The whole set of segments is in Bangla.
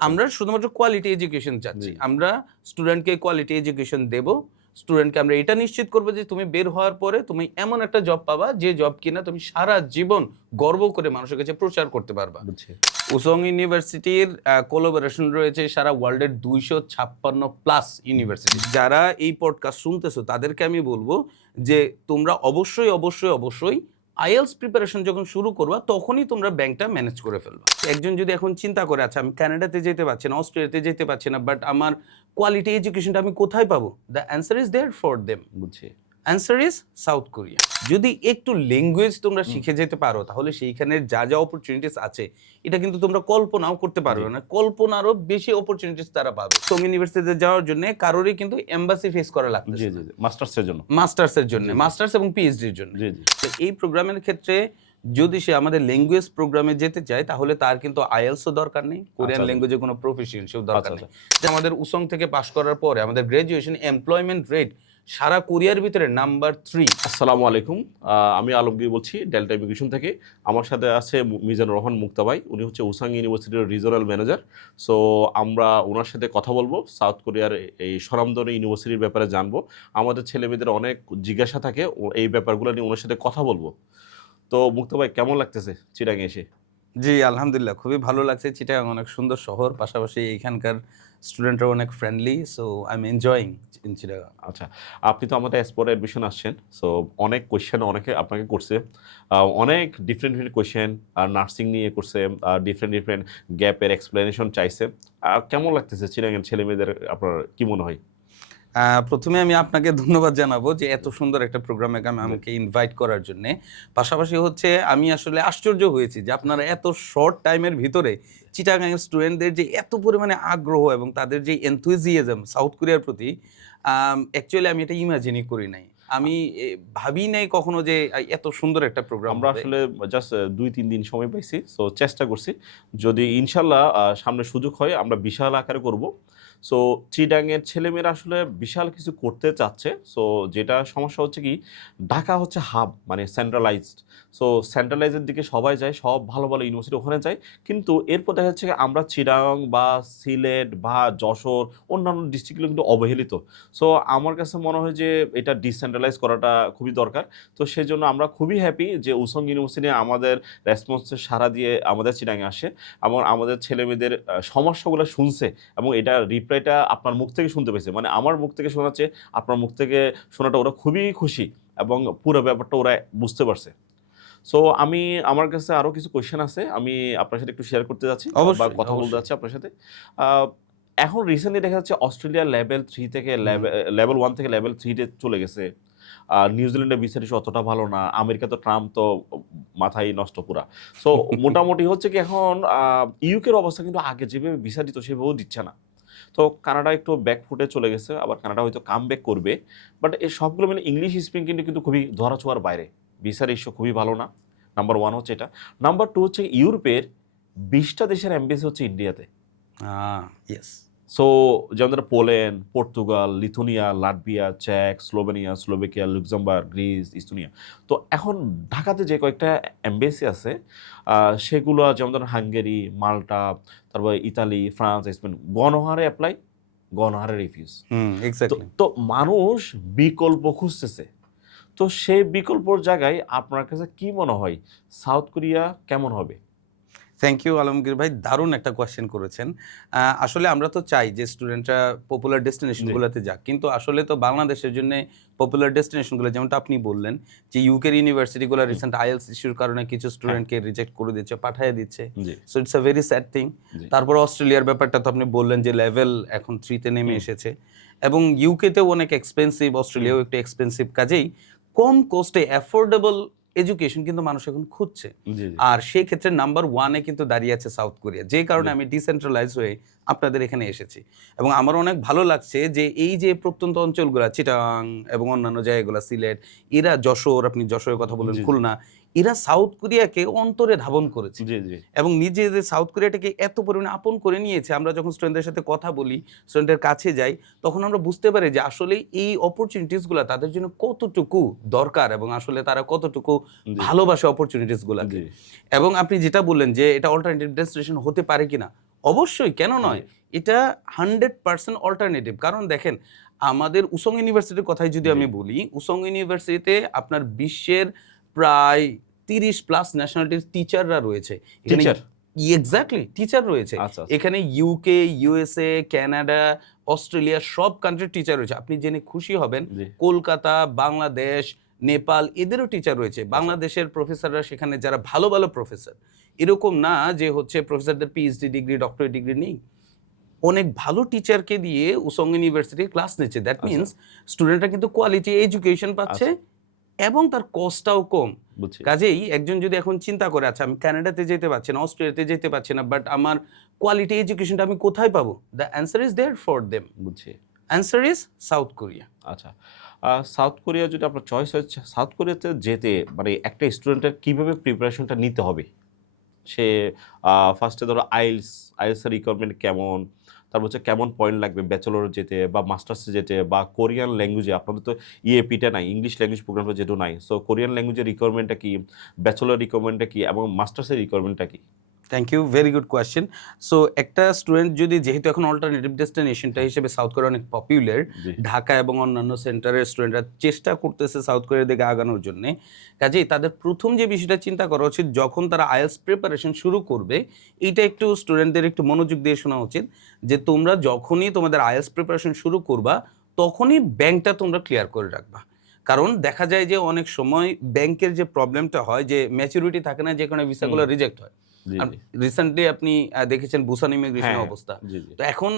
আমরা শুধুমাত্র কোয়ালিটি এডুকেশন চাচ্ছি। আমরা স্টুডেন্টকে কোয়ালিটি এডুকেশন দেব। স্টুডেন্টকে আমরা এটা নিশ্চিত করব যে তুমি বের হওয়ার পরে তুমি এমন একটা জব পাবা যে জব কিনা তুমি সারা জীবন গর্ব করে মানুষের কাছে প্রচার করতে পারবা। উসং ইউনিভার্সিটির কোলাবোরেশন রয়েছে সারা ওয়ার্ল্ডের 256 প্লাস ইউনিভার্সিটি। যারা এই পডকাস্ট শুনতেছো তাদেরকে আমি বলবো যে তোমরা অবশ্যই আইএলস প্রিপারেশন যখন শুরু করবা তখনই তোমরা ব্যাংকটা ম্যানেজ করে ফেলবা। একজন যদি এখন চিন্তা করে আচ্ছা আমি কানাডাতে যেতে পারছি না, অস্ট্রেলিয়াতে যেতে পারছি না, বাট আমার কোয়ালিটি এডুকেশনটা আমি কোথায় পাবো? The answer is there for them. বুঝছি। Answer is South Korea. যদি একটু ল্যাঙ্গুয়েজ তোমরা শিখে যেতে পারো তাহলে সেইখানের যা যা অপরচুনিটিস আছে এটা কিন্তু তোমরা কল্পনাও করতে পারবে না। কল্পনারও বেশি অপরচুনিটিস তারা পাবে। সোম ইউনিভার্সিটিতে যাওয়ার জন্য কারোরই কিন্তু এম্বাসি ফেস করা লাগবে। জি জি, মাস্টার্সের জন্য মাস্টার্স এবং পিএইচডির জন্য। এই প্রোগ্রামের ক্ষেত্রে যদি সে আমাদের ল্যাঙ্গুয়েজ প্রোগ্রামে যেতে চায় তাহলে তার কিন্তু আইএলসও দরকার নেই, কোরিয়ান ল্যাঙ্গুয়েজে কোনো প্রফিসিয়েন্সিও দরকার নেই। আমাদের উসং থেকে পাশ করার পরে আমাদের গ্র্যাজুয়েশন এমপ্লয়মেন্ট রেট সারা কোরিয়ার ভিতরে নাম্বার 3। আসসালামু আলাইকুম, আমি আলমগীর বলছি ডেল্টা ইমিগ্রেশন থেকে। আমার সাথে আছে মিজানুর রহমান মুক্তা ভাই, উনি হচ্ছে উসাং ইউনিভার্সিটির রিজনাল ম্যানেজার। সো আমরা ওনার সাথে কথা বলবো, সাউথ কোরিয়ার এই স্বনামধন্য ইউনিভার্সিটির ব্যাপারে জানবো। আমাদের ছেলেমেয়েদের অনেক জিজ্ঞাসা থাকে, এই ব্যাপারগুলো নিয়ে ওনার সাথে কথা বলবো। তো মুক্তা ভাই কেমন লাগতেছে চিটাঙে এসে? জি আলহামদুলিল্লাহ, খুবই ভালো লাগছে। চিটাগাং অনেক সুন্দর শহর, পাশাপাশি এখানকার স্টুডেন্টরা অনেক friendly, so I am enjoying in Chittagong. আচ্ছা, আপনি তো আমাদের এসপোর্ট অ্যাডমিশন আসছেন, সো অনেক কোয়েশ্চেন অনেকে আপনাকে করছে, অনেক ডিফারেন্ট কোয়েশ্চেন নার্সিং নিয়ে করছে, ডিফারেন্ট গ্যাপের এক্সপ্লেনেশন চাইছে। কেমন লাগতেছে চিটাগাং ছেলে মেয়েদের, আপনার কি মনে হয়? প্রথমে আমি আপনাকে ধন্যবাদ জানাবো যে এত সুন্দর একটা প্রোগ্রামে আমাকে ইনভাইট করার জন্য। পাশাপাশি হচ্ছে আমি আসলে আশ্চর্য হয়েছি যে আপনারা এত শর্ট টাইমের ভিতরে চিটাগাং স্টুডেন্টদের যে এত পরিমাণে আগ্রহ এবং তাদের যে এনথুজিয়াজম সাউথ কোরিয়ার প্রতি, অ্যাকচুয়ালি আমি এটা ইমাজিনই করি নাই। আমি ভাবি নাই কখনো যে এত সুন্দর একটা প্রোগ্রাম। আমরা আসলে জাস্ট 2-3 দিন সময় পাইছি, সো চেষ্টা করছি যদি ইনশাল্লাহ সামনে সুযোগ হয় আমরা বিশাল আকারে করব। সো চিটাগাংয়ের ছেলেমেয়েরা আসলে বিশাল কিছু করতে চাচ্ছে। সো যেটা সমস্যা হচ্ছে কি, ঢাকা হচ্ছে হাব, মানে সেন্ট্রালাইজড। সো সেন্ট্রালাইজের দিকে সবাই যায়, সব ভালো ভালো ইউনিভার্সিটি ওখানে যায়। কিন্তু এরপর দেখা যাচ্ছে আমরা চিটাগাং বা সিলেট বা যশোর অন্যান্য ডিস্ট্রিক্টগুলো কিন্তু অবহেলিত। সো আমার কাছে মনে হয় যে এটা ডিসেন্ট্রালাইজ করাটা খুবই দরকার। তো সেই জন্য আমরা খুবই হ্যাপি যে উসং ইউনিভার্সিটি আমাদের রেসপন্সে সাড়া দিয়ে আমাদের চিটাগাংয়ে আসে এবং আমাদের ছেলেমেয়েদের সমস্যাগুলো শুনছে এবং এটা রিপ্লাইটা আপনার মুখ থেকে শুনতে পেয়েছে। মানে আমার মুখ থেকে শোনাচ্ছে, আপনার মুখ থেকে শোনাটা ওরা খুবই খুশি এবং পুরো ব্যাপারটা ওরা বুঝতে পারছে। সো আমার কাছে আরও কিছু কোয়েশ্চেন আছে, আমি আপনার সাথে একটু শেয়ার করতে যাচ্ছি বা কথা বলতে যাচ্ছি আপনার সাথে। এখন রিসেন্টলি দেখা যাচ্ছে অস্ট্রেলিয়া লেভেল 3 থেকে লেভেল 1 থেকে লেভেল 3-তে চলে গেছে। নিউজিল্যান্ডের বিচার অতটা ভালো না, আমেরিকা তো ট্রাম্প তো মাথায় নষ্ট পুরা। সো মোটামুটি হচ্ছে কি এখন ইউকের অবস্থা কিন্তু আগে যেভাবে ভিসা দিত সেভাবেও দিচ্ছে না। তো কানাডা একটু ব্যাকফুটে চলে গেছে, আবার কানাডা হয়তো কাম ব্যাক করবে। বাট এই সবগুলো মিলে ইংলিশ স্পিকিং কিন্তু খুবই ধরাছোঁয়ার বাইরে, ভিসার ইস্যু খুবই ভালো না। নাম্বার 1 হচ্ছে এটা। নাম্বার 2 হচ্ছে ইউরোপের 20টা দেশের এমবেসি হচ্ছে ইন্ডিয়াতে। ইয়েস। সো যেমন পোল্যান্ড, পর্তুগাল, লিথুনিয়া, লাটভিয়া, চেক, Slovenia, Slovakia, Luxembourg, Greece, Estonia. তো এখন ঢাকাতে যে কয়েকটা এমবেসি আছে সেগুলো যেমন ধরেন হাঙ্গেরি, মাল্টা, তারপর ইতালি, ফ্রান্স, স্পেন, গণহারে অ্যাপ্লাই, গণহারে রিফিউজ। তো মানুষ বিকল্প খুঁজতেছে। তো সেই বিকল্পর জায়গায় আপনার কাছে কি মনে হয় সাউথ কোরিয়া কেমন হবে? থ্যাংক ইউ আলমগীর ভাই, দারুণ একটা কোয়েশ্চেন করেছেন। আসলে আমরা তো চাই যে স্টুডেন্টরা পপুলার ডেস্টিনেশনগুলোতে যাক, কিন্তু আসলে তো বাংলাদেশের জন্য পপুলার ডেস্টিনেশনগুলো যেমনটা আপনি বললেন যে ইউকের ইউনিভার্সিটিগুলো রিসেন্ট আইএলস ইস্যুর কারণে কিছু স্টুডেন্টকে রিজেক্ট করে দিচ্ছে, পাঠিয়ে দিচ্ছে। So it's a very sad thing. তারপর অস্ট্রেলিয়ার ব্যাপারটা তো আপনি বললেন যে লেভেল এখন 3-তে নেমে এসেছে এবং ইউকেতেও অনেক এক্সপেন্সিভ, অস্ট্রেলিয়াও একটু এক্সপেন্সিভ। কাজেই কম কোস্টে অ্যাফোর্ডেবল এডুকেশন কিন্তু মানুষ এখন খুঁজছে। আর সেই ক্ষেত্রে নাম্বার 1-এ কিন্তু দাঁড়িয়ে আছে সাউথ কোরিয়া, যে কারণে আমি ডিসেন্ট্রালাইজ হয়ে আপনাদের এখানে এসেছি। এবং আমার অনেক ভালো লাগছে যে এই যে প্রত্যন্ত অঞ্চলগুলো চিটাগাং এবং অন্যান্য জায়গাগুলো, সিলেট, এরা যশোর, আপনি যশোরের কথা বললেন, খুলনা, এরা সাউথ কোরিয়াকে অন্তরে ধাবন করেছে এবং নিজেদের সাউথ কোরিয়াটাকে এত পরিমাণে আপন করে নিয়েছে। আমরা যখন স্টুডেন্টদের সাথে কথা বলি, স্টুডেন্টের কাছে যাই, তখন আমরা বুঝতে পারি যে আসলে এই অপরচুনিটিসগুলো তাদের জন্য কতটুকু দরকার এবং আসলে তারা কতটুকু ভালোবাসে অপরচুনিটিসগুলোকে। এবং আপনি যেটা বললেন যে এটা অল্টারনেটিভ ডেস্টিনেশন হতে পারে কিনা, অবশ্যই, কেন নয়? এটা 100% অল্টারনেটিভ। কারণ দেখেন, আমাদের উসং ইউনিভার্সিটির কথাই যদি আমি জি। বলি, উসং ইউনিভার্সিটিতে আপনার বিশ্বের প্রায় 30+ ন্যাশনালিটির টিচাররা রয়েছে। এখানে টিচার? এক্সাক্টলি টিচার রয়েছে। আচ্ছা, আচ্ছা। এখানে ইউকে, ইউএসএ, কানাডা, অস্ট্রেলিয়া সব কান্ট্রির টিচার রয়েছে। আপনি জেনে খুশি হবেন, জি। কলকাতা, বাংলাদেশ, নেপাল এদেরও টিচার রয়েছে। আচ্ছা। বাংলাদেশের প্রফেসররা সেখানে যারা ভালো, ভালো প্রফেসর। এরকম না যে হচ্ছে প্রফেসরদের পিএইচডি ডিগ্রি, ডক্টরেট ডিগ্রি নেই। অনেক ভালো টিচারকে দিয়ে উসং ইউনিভার্সিটি ক্লাস নিচ্ছে। দ্যাট আচ্ছা, মিনস স্টুডেন্টরা কিন্তু কোয়ালিটি এডুকেশন পাচ্ছে আচ্ছা। এবং তার কস্টটাও কম। বুঝছি। কাজেই একজন যদি এখন চিন্তা করে, আচ্ছা আমি কানাডাতে যেতে পারছি না, অস্ট্রেলিয়াতে যেতে পারছি না, বাট আমার কোয়ালিটি এডুকেশনটা আমি কোথায় পাবো? The answer is there for them. বুঝছি। Answer is South Korea. আচ্ছা। সাউথ কোরিয়া যদি আপনার চয়েস হয়, সাউথ কোরিয়াতে যেতে মানে একটা স্টুডেন্টের কিভাবে প্রিপারেশনটা নিতে হবে? সে ফার্স্টে ধরো আইএলটিএস এর রিকোয়ারমেন্ট কেমন? তারপর হচ্ছে কেমন পয়েন্ট লাগবে ব্যাচেলরে যেতে বা মাস্টার্সে যেতে বা কোরিয়ান ল্যাঙ্গুয়েজে আপনাদের তো ইএপিটা নাই, ইংলিশ ল্যাঙ্গুয়েজ প্রোগ্রামটা যেহেতু নাই। সো কোরিয়ান ল্যাঙ্গুয়েজের রিকোয়ারমেন্টটা কি? ব্যাচেলর রিকোয়ারমেন্টটা কি? এবং মাস্টার্সের রিকোয়ারমেন্টটা কি? Thank you, very good question. So একটা স্টুডেন্ট যদি, যেহেতু এখন অল্টারনেটিভ ডেস্টিনেশনটা হিসেবে সাউথ কোরিয়া অনেক পপুলার, জি। ঢাকা এবং অন্যান্য সেন্টারের স্টুডেন্টরা চেষ্টা করতেছে সাউথ কোরিয়ার দিকে আগানোর জন্য। কাজেই তাদের প্রথম যে বিষয়টা চিন্তা করা উচিত, যখন তারা আইএলটিএস প্রিপারেশন শুরু করবে, এইটা একটু স্টুডেন্টদের একটু মনোযোগ দিয়ে শোনা উচিত যে তোমরা যখনই তোমাদের আইএলটিএস প্রিপারেশন শুরু করবা, তখনই ব্যাংকটা তোমরা ক্লিয়ার করে রাখবা। কারণ দেখা যায় যে অনেক সময় ব্যাংকের যে প্রবলেমটা হয় যে ম্যাচুরিটি থাকে না, যে কারণে ভিসাগুলো হুম। রিজেক্ট হয়। জি, আর জি। রিসেন্টলি আপনি দেখেছেন বুসান হ্যাঁ, ইমিগ্রেশনের হ্যাঁ। অবস্থা। জি, জি। তো এখন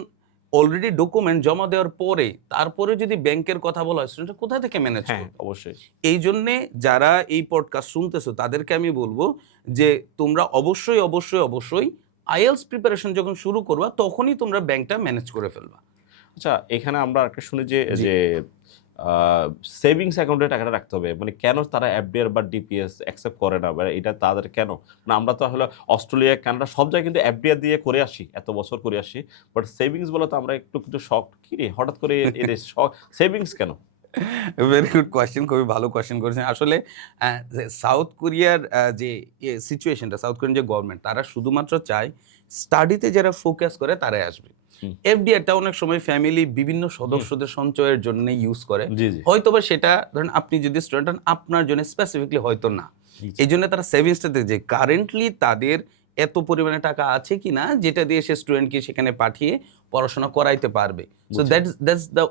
অলরেডি ডকুমেন্ট জমা দেওয়ার পরে, তারপরে যদি ব্যাংকের কথা বলা হয়, স্টুডেন্টরা কোথা থেকে ম্যানেজ হ্যাঁ, করবে? অবশ্যই। এইজন্যে যারা এই পডকাস্ট শুনতেছো তাদেরকে আমি বলবো যে তোমরা অবশ্যই, অবশ্যই, অবশ্যই আইএলটিএস প্রিপারেশন যখন শুরু করবা, তখনই তোমরা ব্যাংকটা ম্যানেজ করে ফেলবা। আচ্ছা, এখানে আমরা একটা শুনি যে, জি। যে আ সেভিংস অ্যাকাউন্টে টাকাটা রাখতে হবে। মানে কেন তারা এফডিআর বা ডিপিএস অ্যাকসেপ্ট করে না? বা এটা তাদের কেন? মানে আমরা তো আসলে অস্ট্রেলিয়া, কানাডা সব জায়গায় কিন্তু এফডিআর দিয়ে করে আসি। এত বছর করে আসি। বাট সেভিংস বলে তো আমরা একটু কিন্তু শকড। কিরে হঠাৎ করে এদের সেভিংস কেন? ভেরি গুড কোয়েশ্চেন, খুবই ভালো কোয়েশ্চেন করেছেন। আসলে যে সাউথ কোরিয়ার যে সিচুয়েশনটা, সাউথ কোরিয়ান যে গভর্নমেন্ট, তারা শুধুমাত্র চায় স্টাডিতে যারা ফোকাস করে তারাই আসবে। হুম। এফডিআরটা অনেক সময় ফ্যামিলি বিভিন্ন হুম। সদস্যদের সঞ্চয়ের জন্য ইউজ করে। জি, জি। হয়তোবা সেটা ধরেন আপনি যদি স্টুডেন্ট হন, আপনার জন্য স্পেসিফিকলি হয়তো না। জি। এইজন্য তারা সেভিংসটাতে যে কারেন্টলি তাদের এত পরিমাণে টাকা আছে কিনা, যেটা দিয়ে সে স্টুডেন্টকে সেখানে পাঠিয়ে পড়াশোনা করাইতে পারবে। So বুঝছি। that's the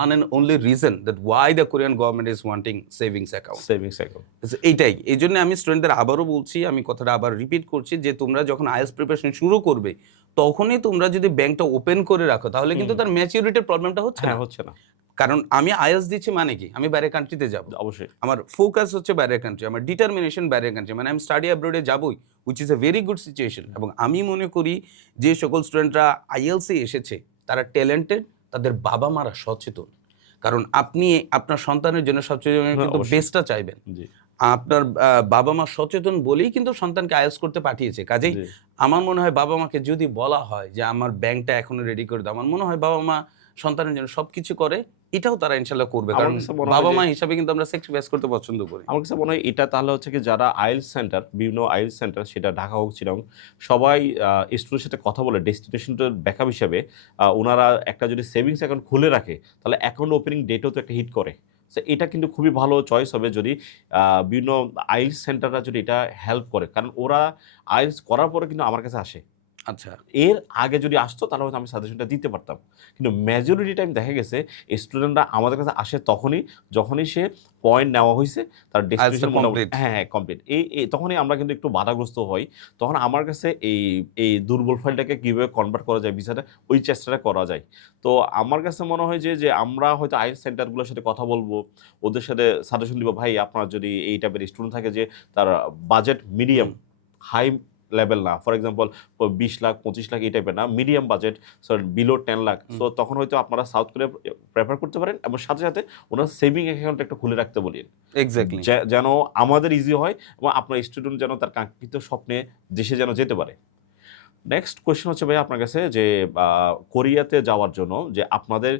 one and only reason that why the Korean government is wanting savings account. Savings account. So এইটাই। এইজন্য আমি স্টুডেন্টদের আবারও বলছি, আমি কথাটা আবার রিপিট করছি যে তোমরা যখন আইএলটিএস প্রিপারেশন শুরু করবে, তখনই তোমরা যদি ব্যাংকটা ওপেন করে রাখো, তাহলে কিন্তু হুম। তার ম্যাচুরিটির প্রবলেমটা হচ্ছে হ্যাঁ, না। হচ্ছে না। কারণ আমি আইএলটিএস দিচ্ছি মানে কি? আমি বাইরের কান্ট্রিতে যাব। অবশ্যই। আমার ফোকাস হচ্ছে বাইরের কান্ট্রি। আমার ডিটারমিনেশন বাইরের কান্ট্রি। মানে আমি স্টাডি অ্যাব্রোড এ যাবোই, which is a very good situation. এবং আমি মনে করি যে সকল স্টুডেন্টরা আইএলটিএস এ এসেছে, তারা ট্যালেন্টেড, তাদের বাবা-মারা সচেতন। কারণ আপনি আপনার সন্তানের জন্য সবচেয়ে হ্যাঁ, কিন্তু অবশ্যই। বেস্টটা চাইবেন। জি, আপনার বাবা-মা সচেতন বলেই কিন্তু সন্তানকে আইএলটিএস করতে পাঠিয়েছে। কাজেই জি। আমার মনে হয় বাবা-মাকে যদি বলা হয় যে আমার ব্যাংকটা এখনো রেডি করে দাও, আমার মনে হয় বাবা-মা সন্তানের জন্য সবকিছু করে, এটাও তারা ইনশাআল্লাহ করবে। আমার কারণ কাছে মনে হয় যে বাবা-মা হিসাবে কিন্তু আমরা স্যাক্রিফাইস করতে পছন্দ করি। আমার কাছে মনে হয় এটা তাহলে হচ্ছে কি যারা আইএলটিএস সেন্টার, বিভিন্ন আইএলটিএস সেন্টার সেটা ঢাকা হোক, চিটাগং, সবাই স্টুডেন্টের সাথে কথা বলে ডেস্টিনেশনটার ব্যাকআপ হিসাবে উনারা একটা যদি সেভিংস অ্যাকাউন্ট খুলে রাখে, তাহলে অ্যাকাউন্ট ওপেনিং ডেটও তো একটা হিট করে। সো এটা কিন্তু খুবই ভালো চয়েস হবে যদি বিভিন্ন আইএলটিএস সেন্টাররা যদি এটা হেল্প করে। কারণ ওরা আইএলটিএস করার পরে কিন্তু আমার কাছে আসে। আচ্ছা। এর আগে যদি আসতো তাহলে হয়তো আমি সাজেশনটা দিতে পারতাম। কিন্তু মেজরিটি টাইম দেখা গেছে স্টুডেন্টরা আমাদের কাছে আসে যখনই সে পয়েন্ট নেওয়া হইছে, তার আইএলটিএস ডেস্টিনেশন কমপ্লিট। হ্যাঁ, কমপ্লিট। তখনই আমরা কিন্তু একটু বাধাগ্রস্ত হই। তখন আমার কাছে এই দুর্বল ফাইলটাকে কিভাবে কনভার্ট করা যায় ভিসাটা, ওই চেষ্টাটা করা যায়। তো আমার কাছে মনে হয় যে আমরা হয়তো আইএলটিএস সেন্টারগুলোর সাথে কথা বলবো, ওদের সাথে সাজেশন দিব, ভাই আপনার যদি এই টাইপের স্টুডেন্ট থাকে যে তার বাজেট মিডিয়াম, হাই লেভেল না। ফর এক্সাম্পল 20 লাখ, 25 লাখ এই টাইপের না, medium budget, so below 10 lakh. So তখন হয়তো আপনারা সাউথ কোরিয়া প্রেফার করতে পারেন এবং সাথে, সাথে ওনার সেভিং অ্যাকাউন্ট একটা খুলে রাখতে বলিন। এক্সাক্টলি। যেন আমাদের ইজি হয় এবং আপনার স্টুডেন্ট যেন তার কাঙ্ক্ষিত স্বপ্নে দেশে যেন যেতে পারে। নেক্সট কোয়েশ্চেন হচ্ছে ভাই আপনার কাছে যে কোরিয়াতে যাওয়ার জন্য যে আপনাদের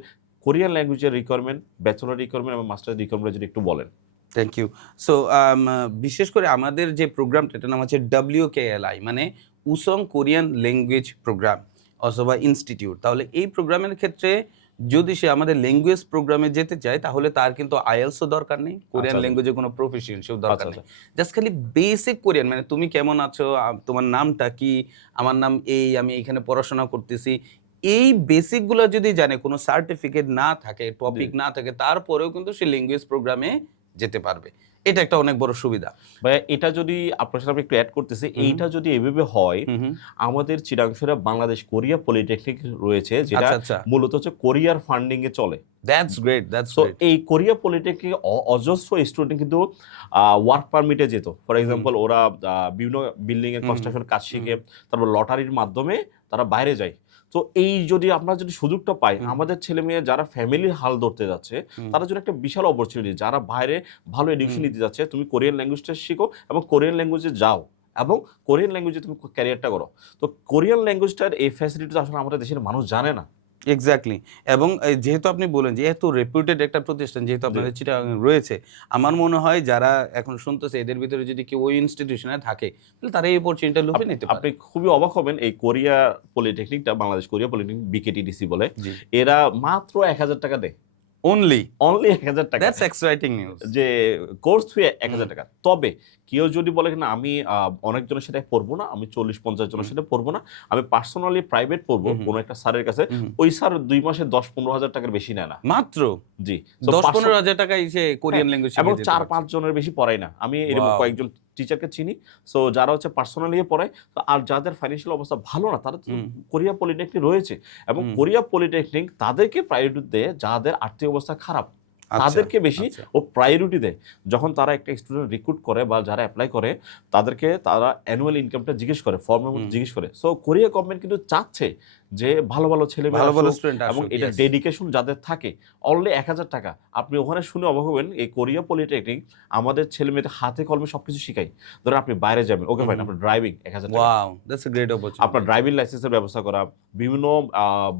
কোরিয়ান ল্যাঙ্গুয়েজের রিকোয়ারমেন্ট, ব্যাচেলর রিকোয়ারমেন্ট এবং মাস্টার রিকোয়ারমেন্ট যদি একটু বলেন। Thank you. সো বিশেষ করে আমাদের যে প্রোগ্রামটা, এটার নাম হচ্ছে WKLI, মানে উসং কোরিয়ান ল্যাঙ্গুয়েজ প্রোগ্রাম। অথবা ইনস্টিটিউট, তাহলে এই প্রোগ্রামের ক্ষেত্রে যদি সে আমাদের ল্যাঙ্গুয়েজ প্রোগ্রামে যেতে চায় তাহলে তার কিন্তু আইএলসও দরকার নেই, কোরিয়ান আচ্ছা। ল্যাঙ্গুয়েজে কোনো প্রফিসিয়েন্সিও দরকার আচ্ছা, নেই। জাস্ট খালি বেসিক কোরিয়ান, মানে তুমি কেমন আছো, তোমার নামটা কি, আমার নাম এই, আমি এখানে পড়াশোনা করতেছি, এই বেসিকগুলো যদি জানে, কোনো সার্টিফিকেট না থাকে, টপিক না থাকে, তারপরেও কিন্তু সে ল্যাঙ্গুয়েজ প্রোগ্রামে যেতে পারবে। এটা একটা অনেক বড় সুবিধা। ভাইয়া এটা যদি আপনার সাথে আমি একটু অ্যাড করতেছি, হুম। এইটা যদি এভাবে হয়, হুম, হুম। আমাদের চিরাংশরে বাংলাদেশ কোরিয়া পলিটেকনিক রয়েছে, যেটা আচ্ছা, আচ্ছা। মূলত হচ্ছে কোরিয়ার ফান্ডিং এ চলে। That's great, that's so great. এই কোরিয়া পলিটেকনিক অজস্র স্টুডেন্ট কিন্তু ওয়ার্ক পারমিটে যেত। ফর এক্সাম্পল ওরা বিভিন্ন বিল্ডিং এর হুম, কনস্ট্রাকশন কাজ শিখে হুম। তারপর লটারির মাধ্যমে তারা বাইরে যায়। তো এই যদি আমরা যদি সুযোগটা পাই, হুম। আমাদের ছেলে মেয়ে যারা ফ্যামিলির হাল ধরতে যাচ্ছে হুম। তাদের জন্য একটা বিশাল অপরচুনিটি। যারা বাইরে ভালো এডুকেশন হুম। নিতে যাচ্ছে, তুমি কোরিয়ান ল্যাঙ্গুয়েজটা শিখো এবং কোরিয়ান ল্যাঙ্গুয়েজে যাও এবং কোরিয়ান ল্যাঙ্গুয়েজে তুমি ক্যারিয়ারটা করো। তো কোরিয়ান ল্যাঙ্গুয়েজটার এই ফ্যাসিলিটি আসলে আমাদের দেশের মানুষ জানে না। এক্সাক্টলি। এবং যেহেতু আপনি বললেন যে এত রেপুটেড একটা প্রতিষ্ঠান যেহেতু জি। আপনাদের চিটাগাং রয়েছে, আমার মনে হয় যারা এখন শুনতেছে এদের ভিতরে যদি কেউ ওই ইনস্টিটিউশনে থাকে তাহলে তারা এই অপরচুনিটিটা লুফে নিতে আপনি পারে। খুবই অবাক হবেন, এই কোরিয়া পলিটেকনিকটা, বাংলাদেশ কোরিয়া পলিটেকনিক বিকেটিডিসি বলে, জি। এরা মাত্র ১,০০০ টাকা দেয়। অনলি? অনলি ১,০০০ টাকা। That's exciting news. যে কোর্স ফি ১,০০০ টাকা। তবে কেউ যদি বলে কিনা আমি অনেকজনের সাথে পড়বো না, আমি ৪০-৫০ জনের সাথে পড়বো না, আমি পার্সোনালি প্রাইভেট পড়বো হুম, হুম। কোনো একটা স্যারের কাছে, হুম। ওই স্যার ২ মাসে ১০-১৫ হাজার টাকার বেশি নেয় না। মাত্র জি। So ১০-১৫ হাজার টাকায় সে কোরিয়ান ল্যাঙ্গুয়েজ এবং শিখে যেতে ৪-৫ পারছে। জনের বেশি পড়ায় না। আমি এরকম ওয়াও! কয়েকজন টিচারকে চিনি। সো যারা হচ্ছে পার্সোনালি পড়ায়। তো আর যাদের ফাইন্যান্সিয়াল অবস্থা ভালো না, তারা তো হুম। কোরিয়া পলিটেকনিক রয়েছে এবং হুম। কোরিয়া পলিটেকনিক তাদেরকে প্রায়োরিটি দেয় যাদের আর্থিক অবস্থা খারাপ। আচ্ছা, তাদেরকে বেশি আচ্ছা। ও প্রায়োরিটি দেয়। যখন তারা একটা স্টুডেন্ট রিক্রুট করে বা যারা এপ্লাই করে, তাদেরকে তারা অ্যানুয়াল ইনকামটা জিজ্ঞেস করে, ফর্মের মধ্যে জিজ্ঞেস করে। সো কোরিয়া গভর্নমেন্ট কিন্তু চাচ্ছে যে ভালো, ভালো ছেলেমেয়ে ভালো, ভালো আসুক স্টুডেন্ট এবং আসুক। এটা ইয়েস। ডেডিকেশন যাদের থাকে। অনলি ১,০০০ টাকা। আপনি ওখানে শুনে অবাক হবেন, এই কোরিয়া পলিটেকনিক আমাদের ছেলেমেয়েদের হাতে কলমে সবকিছু শিখায়। ধরেন আপনি বাইরে যাবেন, ওকে ফাইন, আপনার ড্রাইভিং ১,০০০ টাকা। Wow! That's a great opportunity. আপনার ড্রাইভিং লাইসেন্সের ব্যবস্থা করা, বিভিন্ন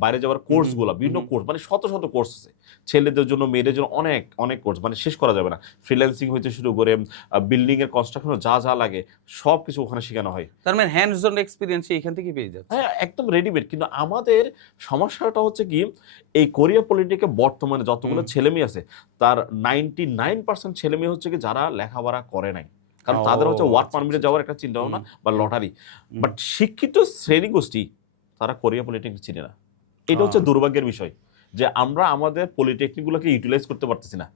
বাইরে যাওয়ার কোর্সগুলা, বিভিন্ন কোর্স, মানে শত, শত কোর্স আছে। ছেলেদের জন্য, মেয়েদের জন্য অনেক, অনেক কোর্স, মানে শেষ করা যাবে না। ফ্রিল্যান্সিং হইতে শুরু করে বিল্ডিং এর কনস্ট্রাকশন যা, যা লাগে সবকিছু ওখানে শেখানো হয়। তার মানে হ্যান্ডস অন এক্সপেরিয়েন্স এখান থেকে পেয়ে যাচ্ছে। হ্যাঁ, একদম রেডিমেড। কিন্তু আমাদের সমস্যাটা হচ্ছে কি, এই কোরিয়া পলিটেকে বর্তমানে যতগুলো ছেলেমেয়ে আছে, তার 99% ছেলেমেয়ে হচ্ছে কি যারা লেখাপড়া করে নাই। কারণ তাদের হচ্ছে ওয়ার্ক আচ্ছা, পারমিটে আচ্ছা, যাওয়ার একটা চিন্তা ভাবনা বা লটারি। বাট শিক্ষিত শ্রেণীগোষ্ঠী তারা কোরিয়া পলিটেকনিক চিনে না। এটা হচ্ছে দুর্ভাগ্যের বিষয় যে আমরা আমাদের পলিটেকনিকগুলোকে ইউটিলাইজ করতে পারতেছি না।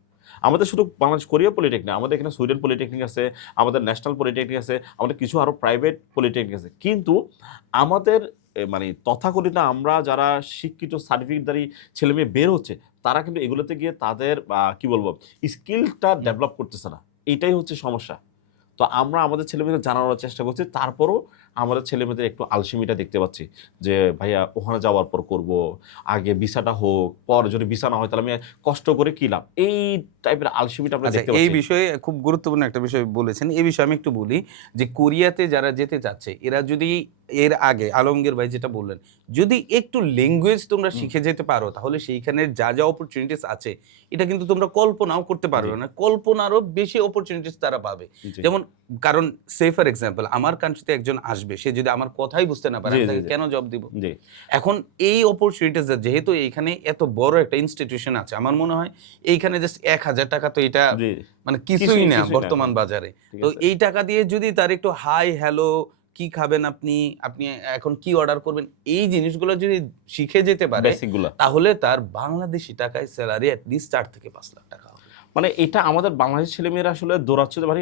আমাদের শুধু বাংলাদেশ কোরিয়া পলিটেকনিক, আমাদের এখানে সুইডেন পলিটেকনিক আছে, আমাদের ন্যাশনাল পলিটেকনিক আছে, আমাদের কিছু আরো প্রাইভেট পলিটেকনিক আছে। কিন্তু আমাদের মানে তথাকথিত আমরা যারা শিক্ষিত সার্টিফিকেটধারী ছেলেমেয়ে বের হচ্ছে, তারা কিন্তু এগুলোতে গিয়ে তাদের কি বলবো, স্কিলটা ডেভেলপ করতেছে না। এটাই হচ্ছে সমস্যা। তো আমরা আমাদের ছেলেমেয়েদের জানানোর চেষ্টা করছি। তারপরও আমাদের ছেলেমেয়েদের একটু আলসেমিটা দেখতে পাচ্ছি যে ভাইয়া ওখানে যাওয়ার পর করব, আগে ভিসাটা হোক, পরে যদি ভিসা না হয় তাহলে আমি কষ্ট করে কি লাভ, এই টাইপের আলসেমিটা আমরা আচ্ছা, দেখতে এই পাচ্ছি। বিষয়ে খুব গুরুত্বপূর্ণ একটা বিষয় বলেছেন। এই বিষয়ে আমি একটু বলি যে কোরিয়াতে যারা যেতে চাচ্ছে এরা যদি এর আগে আলমগীর ভাই যেটা বললেন, যদি একটু ল্যাঙ্গুয়েজ তোমরা শিখে যেতে পারো তাহলে সেইখানের যা, যা অপরচুনিটিস আছে এটা কিন্তু তোমরা কল্পনাও করতে পারবে না। কল্পনারও বেশি অপরচুনিটিস তারা পাবে। জি। যেমন কারণ সে ফর এক্সাম্পল আমার কান্ট্রিতে একজন আসবে, সে যদি আমার কথাই বুঝতে না পারে জি, আমি জি, তাকে জি। কেন জব দিব? জি। এখন এই অপরচুনিটিস যেহেতু এইখানে এত বড় একটা ইনস্টিটিউশন আছে, আমার মনে হয় এইখানে জাস্ট ১,০০০ টাকা তো এটা জি। মানে কিছুই না কিছুই না। বর্তমান বাজারে। ঠিক তো আছে। এই টাকা দিয়ে যদি তার একটু হাই হ্যালো, কি খাবেন আপনি, আপনি এখন কি অর্ডার করবেন, এই জিনিসগুলো যদি শিখে যেতে পারে বেসিক গুলা। তাহলে তার বাংলাদেশি টাকায় স্যালারি এট লিস্ট ৪ থেকে ৫ লাখ টাকা হবে। মানে এটা আমাদের বাংলাদেশের ছেলেমেয়েরা আসলে দৌড়াচ্ছে যে মানে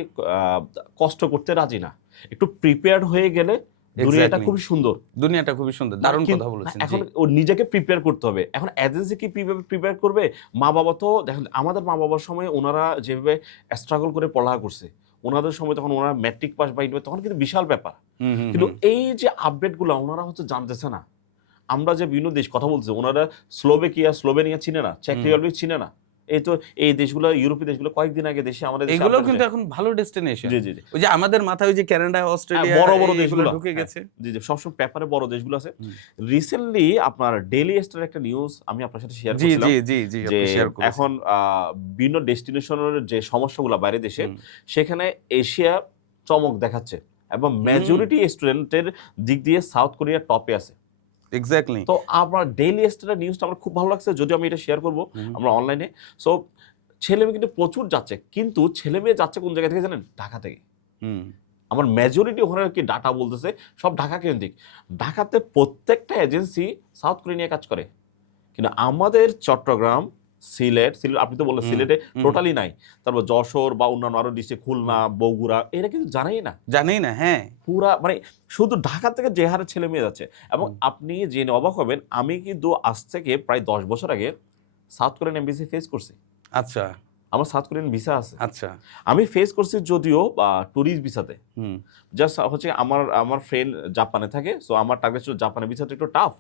কষ্ট করতে রাজি না। একটু প্রিপেয়ার্ড হয়ে গেলে দুনিয়াটা Exactly. খুবই সুন্দর। দুনিয়াটা খুবই সুন্দর। দারুণ কথা বলেছেন। এখন জি। ও নিজেকে প্রিপেয়ার করতে হবে। এখন এজেন্সি কি প্রিপেয়ার করবে? মা-বাবা তো দেখেন, আমাদের মা-বাবার সময় ওনারা যেভাবে স্ট্রাগল করে পড়ালেখা করছে, ওনাদের সময় তখন ওনারা ম্যাট্রিক পাস বা ইন্টার, তখন কিন্তু বিশাল ব্যাপার। হুম, হুম, কিন্তু হুম। এই যে আপডেট গুলা ওনারা হচ্ছে জানতেছে না। আমরা যে বিভিন্ন দেশ কথা বলছি, ওনারা স্লোভেনিয়া চিনে না, চেক রিপাবলিক চিনে না। এই তো এই দেশগুলো, ইউরোপীয় দেশগুলো কয়েকদিন আগে দেশে আমাদের দেশে এগুলোও update কিন্তু হয়েছে। এখন ভালো ডেস্টিনেশন। জি, জি, জি। ওই যে আমাদের মাথায় ওই যে কানাডা, অস্ট্রেলিয়া বড়, বড় এগুলো দেশগুলো ঢুকে হ্যাঁ, গেছে। জি, জি, সবসময় পেপারে বড় দেশগুলো আছে। রিসেন্টলি আপনার ডেইলি স্টার একটা নিউজ আমি আপনার সাথে শেয়ার জি, করছিলাম জি, জি, জি, যে আপনি শেয়ার করেছেন। এখন বিভিন্ন ডেস্টিনেশনের যে সমস্যাগুলো বাইরে দেশে, সেখানে এশিয়া চমক দেখাচ্ছে এবং মেজরিটি স্টুডেন্টের দিক দিয়ে সাউথ কোরিয়া টপে আছে। এক্স্যাক্টলি। তো আমার ডেইলি স্টারের নিউজটা আমার খুব ভালো লাগছে, যদিও আমি এটা শেয়ার করব আমরা অনলাইনে। সো ছেলে মেয়ে কিন্তু প্রচুর যাচ্ছে, কিন্তু ছেলে মেয়ে যাচ্ছে কোন জায়গা থেকে জানেন? ঢাকা থেকে। আমার মেজরিটি ওখানে কি ডাটা বলতেছে সব ঢাকা কেন্দ্রিক। ঢাকাতে প্রত্যেকটা এজেন্সি সাউথ কোরিয়া নিয়ে কাজ করে, কিন্তু আমাদের চট্টগ্রাম, সিলেট আপনি তো বললেন সিলেটে টোটালি নাই, তারপর যশোর বা অন্যান্য আরো ডিস্ট্রিক্ট খুলনা, বগুড়া, এরা কিন্তু জানেই না। হ্যাঁ, পুরা মানে শুধু ঢাকা থেকে যে হারে ছেলে মেয়ে যাচ্ছে। এবং আপনি জেনে অবাক হবেন, আমি কিন্তু আজ থেকে প্রায় 10 বছর আগে সাউথ কোরিয়ান এমবেসি ফেস করছি। আচ্ছা আমার সাউথ কোরিয়ান ভিসা আছে। আচ্ছা। আমি ফেস করছি যদিও ট্যুরিস্ট ভিসাতে। জাস্ট হচ্ছে আমার ফ্রেন্ড জাপানে থাকে, সো আমার টার্গেট ছিল জাপানের ভিসাটা একটু টাফ।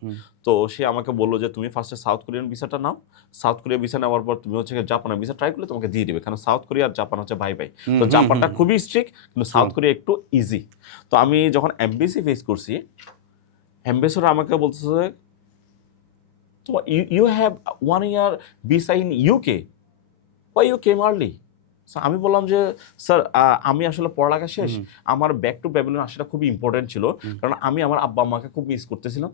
তো সে আমাকে বললো যে তুমি ফার্স্টে সাউথ কোরিয়ান ভিসাটা নাও, সাউথ কোরিয়া ভিসা নেওয়ার পর তুমি হচ্ছে জাপানের ভিসা ট্রাই করলে তোমাকে দিয়ে দিবে, কারণ সাউথ কোরিয়া আর জাপান হচ্ছে ভাই ভাই। তো জাপানটা খুবই স্ট্রিক্ট, কিন্তু সাউথ কোরিয়া একটু ইজি। তো আমি যখন এমবেসি ফেস করছি, অ্যাম্বাসেডর আমাকে বলতেছে তো you have 1 year visa in UK, why you came early? আমি বললাম যে স্যার আমি আসলে পড়ালেখা শেষ, আমার ব্যাক টু প্যাভিলিয়ন আসাটা খুবই ইম্পর্টেন্ট ছিল, কারণ আমি আমার আব্বা আম্মাকে খুব মিস করতেছিলাম,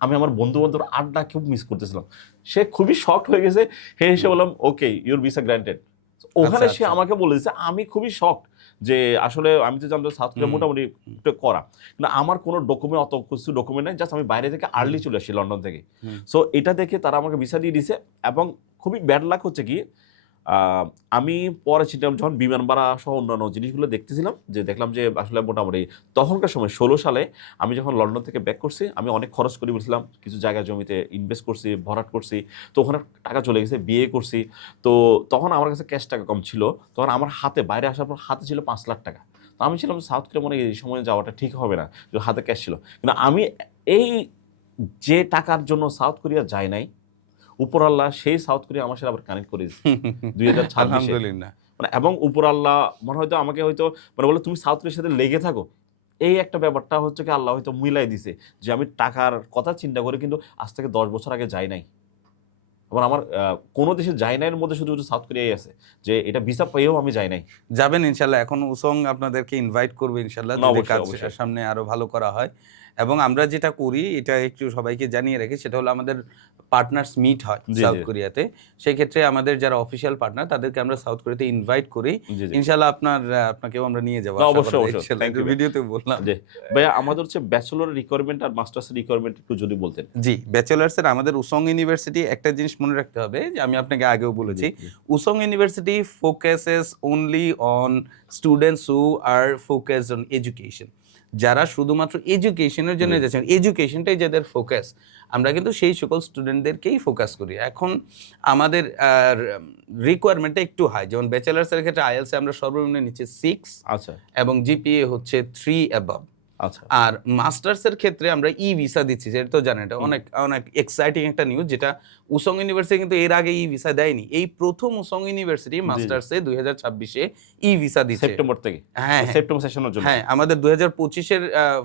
আমি আমার বন্ধু বান্ধব আড্ডা খুব মিস করতেছিলাম। সে খুবই শকড হয়ে গেছে, হেসে বললাম ওকে ইউর ভিসা গ্র্যান্টেড। ওখানে সে আমাকে বলে দিচ্ছে, আমি খুবই শকড যে আসলে আমি তো জানতাম সাউথ কোরিয়া মোটামুটি করা, কিন্তু আমার কোনো ডকুমেন্ট, অত কিছু ডকুমেন্ট নাই, জাস্ট আমি বাইরে থেকে আর্লি চলে আসি লন্ডন থেকে। সো এটা দেখে তারা আমাকে ভিসা দিয়ে দিছে। এবং খুবই ব্যাড লাক হচ্ছে কি, আমি পরে ছিলাম যখন বিমান ভাড়া সহ অন্যান্য জিনিসগুলো দেখতেছিলাম, যে দেখলাম যে আসলে মোটামুটি তখনকার সময় 16 সালে আমি যখন লন্ডন থেকে ব্যাক করছি, আমি অনেক খরচ করে বলছিলাম, কিছু জায়গা জমিতে ইনভেস্ট করছি, ভরাট করছি, তো ওখানে টাকা চলে গেছে, বিয়ে করছি। তো তখন আমার কাছে ক্যাশ টাকা কম ছিল, তখন আমার হাতে বাইরে আসার পর হাতে ছিল 5 লাখ টাকা। তো আমি ছিলাম সাউথ কোরিয়া, মনে এই সময় যাওয়াটা ঠিক হবে না, হাতে ক্যাশ ছিল। কিন্তু আমি এই যে টাকার জন্য সাউথ কোরিয়া যাই নাই, উপর আল্লাহ সেই সাউথ কোরিয়া আমার সাথে আবার কানেক্ট করেছে 2026। আলহামদুলিল্লাহ। মানে এবং উপর আল্লাহ মনে হয়তো আমাকে হয়তো মানে বলে তুমি সাউথ কোরিয়ার সাথে লেগে থাকো, এই একটা ব্যাপারটা হচ্ছে কি আল্লাহ হয়তো মিলাই দিছে, যে আমি টাকার কথা চিন্তা করে কিন্তু আজ থেকে 10 বছর আগে যাই নাই। আবার আমার কোনো দেশে যাই নাই এর মধ্যে শুধু সাউথ কোরিয়াই আছে, যে এটা ভিসা পেয়েও আমি যাই নাই। যাবেন ইনশাল্লাহ, এখন উসং আপনাদেরকে ইনভাইট করবে ইনশাল্লাহ, যদি কাজ সামনে আরো ভালো করা হয়। এবং আমরা যেটা করি, এটা একটু সবাইকে জানিয়ে রাখি, সেটা হলো আমাদের পার্টনার্স মিট হয় সাউথ কোরিয়াতে। সেই ক্ষেত্রে আমাদের যারা অফিসিয়াল পার্টনার তাদেরকে আমরা সাউথ কোরিয়াতে ইনভাইট করি। ইনশাআল্লাহ আপনাকেও আমরা নিয়ে যাব। অবশ্যই ভিডিওতে বললাম। ভাইয়া আমাদের হচ্ছে ব্যাচেলর রিকোয়ারমেন্ট আর মাস্টার্স রিকোয়ারমেন্ট একটু যদি বলতেন। জি, ব্যাচেলার্স এর আমাদের উসং ইউনিভার্সিটি, একটা জিনিস মনে রাখতে হবে যে আমি আপনাকে আগেও বলেছি, Woosong university focuses only on students who are focused on education. যারা শুধুমাত্র এডুকেশনের জন্য যাচ্ছেন, এডুকেশনটাই যাদের ফোকাস, আমরা কিন্তু সেই সকল স্টুডেন্টদেরকেই ফোকাস করি। এখন আমাদের রিকোয়ারমেন্টটা একটু হাই, যেমন ব্যাচেলার্সের ক্ষেত্রে আইএলস আমরা সর্বনিম্ন নিচে 6, আচ্ছা, এবং জিপিএ হচ্ছে 3 অ্যাবভ। আচ্ছা, আর মাস্টার্সের ক্ষেত্রে আমরা ই ভিসা দিচ্ছি, যেটা তো জানেন, এটা অনেক অনেক এক্সাইটিং একটা নিউজ, যেটা উসং ইউনিভার্সিটি কিন্তু এর আগে ই ভিসা দেয়নি। এই প্রথম উসং ইউনিভার্সিটি মাস্টার্সে 2026-এ ই ভিসা দিচ্ছে সেপ্টেম্বর থেকে। হ্যাঁ, সেপ্টেম্বর সেশনের জন্য। হ্যাঁ, আমাদের 2025-এর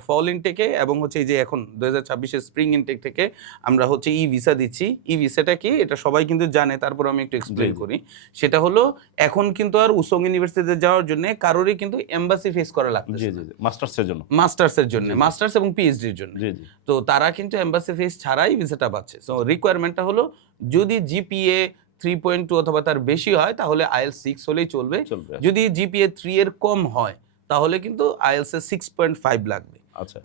ফল ইনটেকে এবং হচ্ছে এই যে এখন 2026-এর স্প্রিং ইনটেক থেকে আমরা হচ্ছে ই ভিসা দিচ্ছি। ই ভিসাটা কি এটা সবাই কিন্তু জানে, তারপর আমি একটু এক্সপ্লেইন করি। সেটা হলো এখন কিন্তু আর উসং ইউনিভার্সিটিতে যাওয়ার জন্য কারোরই কিন্তু এমবাসি ফেস করা লাগছে না। মাস্টার্সের জন্য, মাস্টার্স এবং পিএইচডির জন্য। তো তারা কিন্তু এমবাসি ফিস ছাড়াই ভিসাটা পাচ্ছে। সো রিকোয়ারমেন্টটা হলো যদি জিপিএ 3.2 অথবা তার বেশি হয় তাহলে আইএলস 6 হলেই চলবে। যদি জিপিএ 3 এর কম হয় তাহলে কিন্তু আইএলস এ 6.5 লাগবে।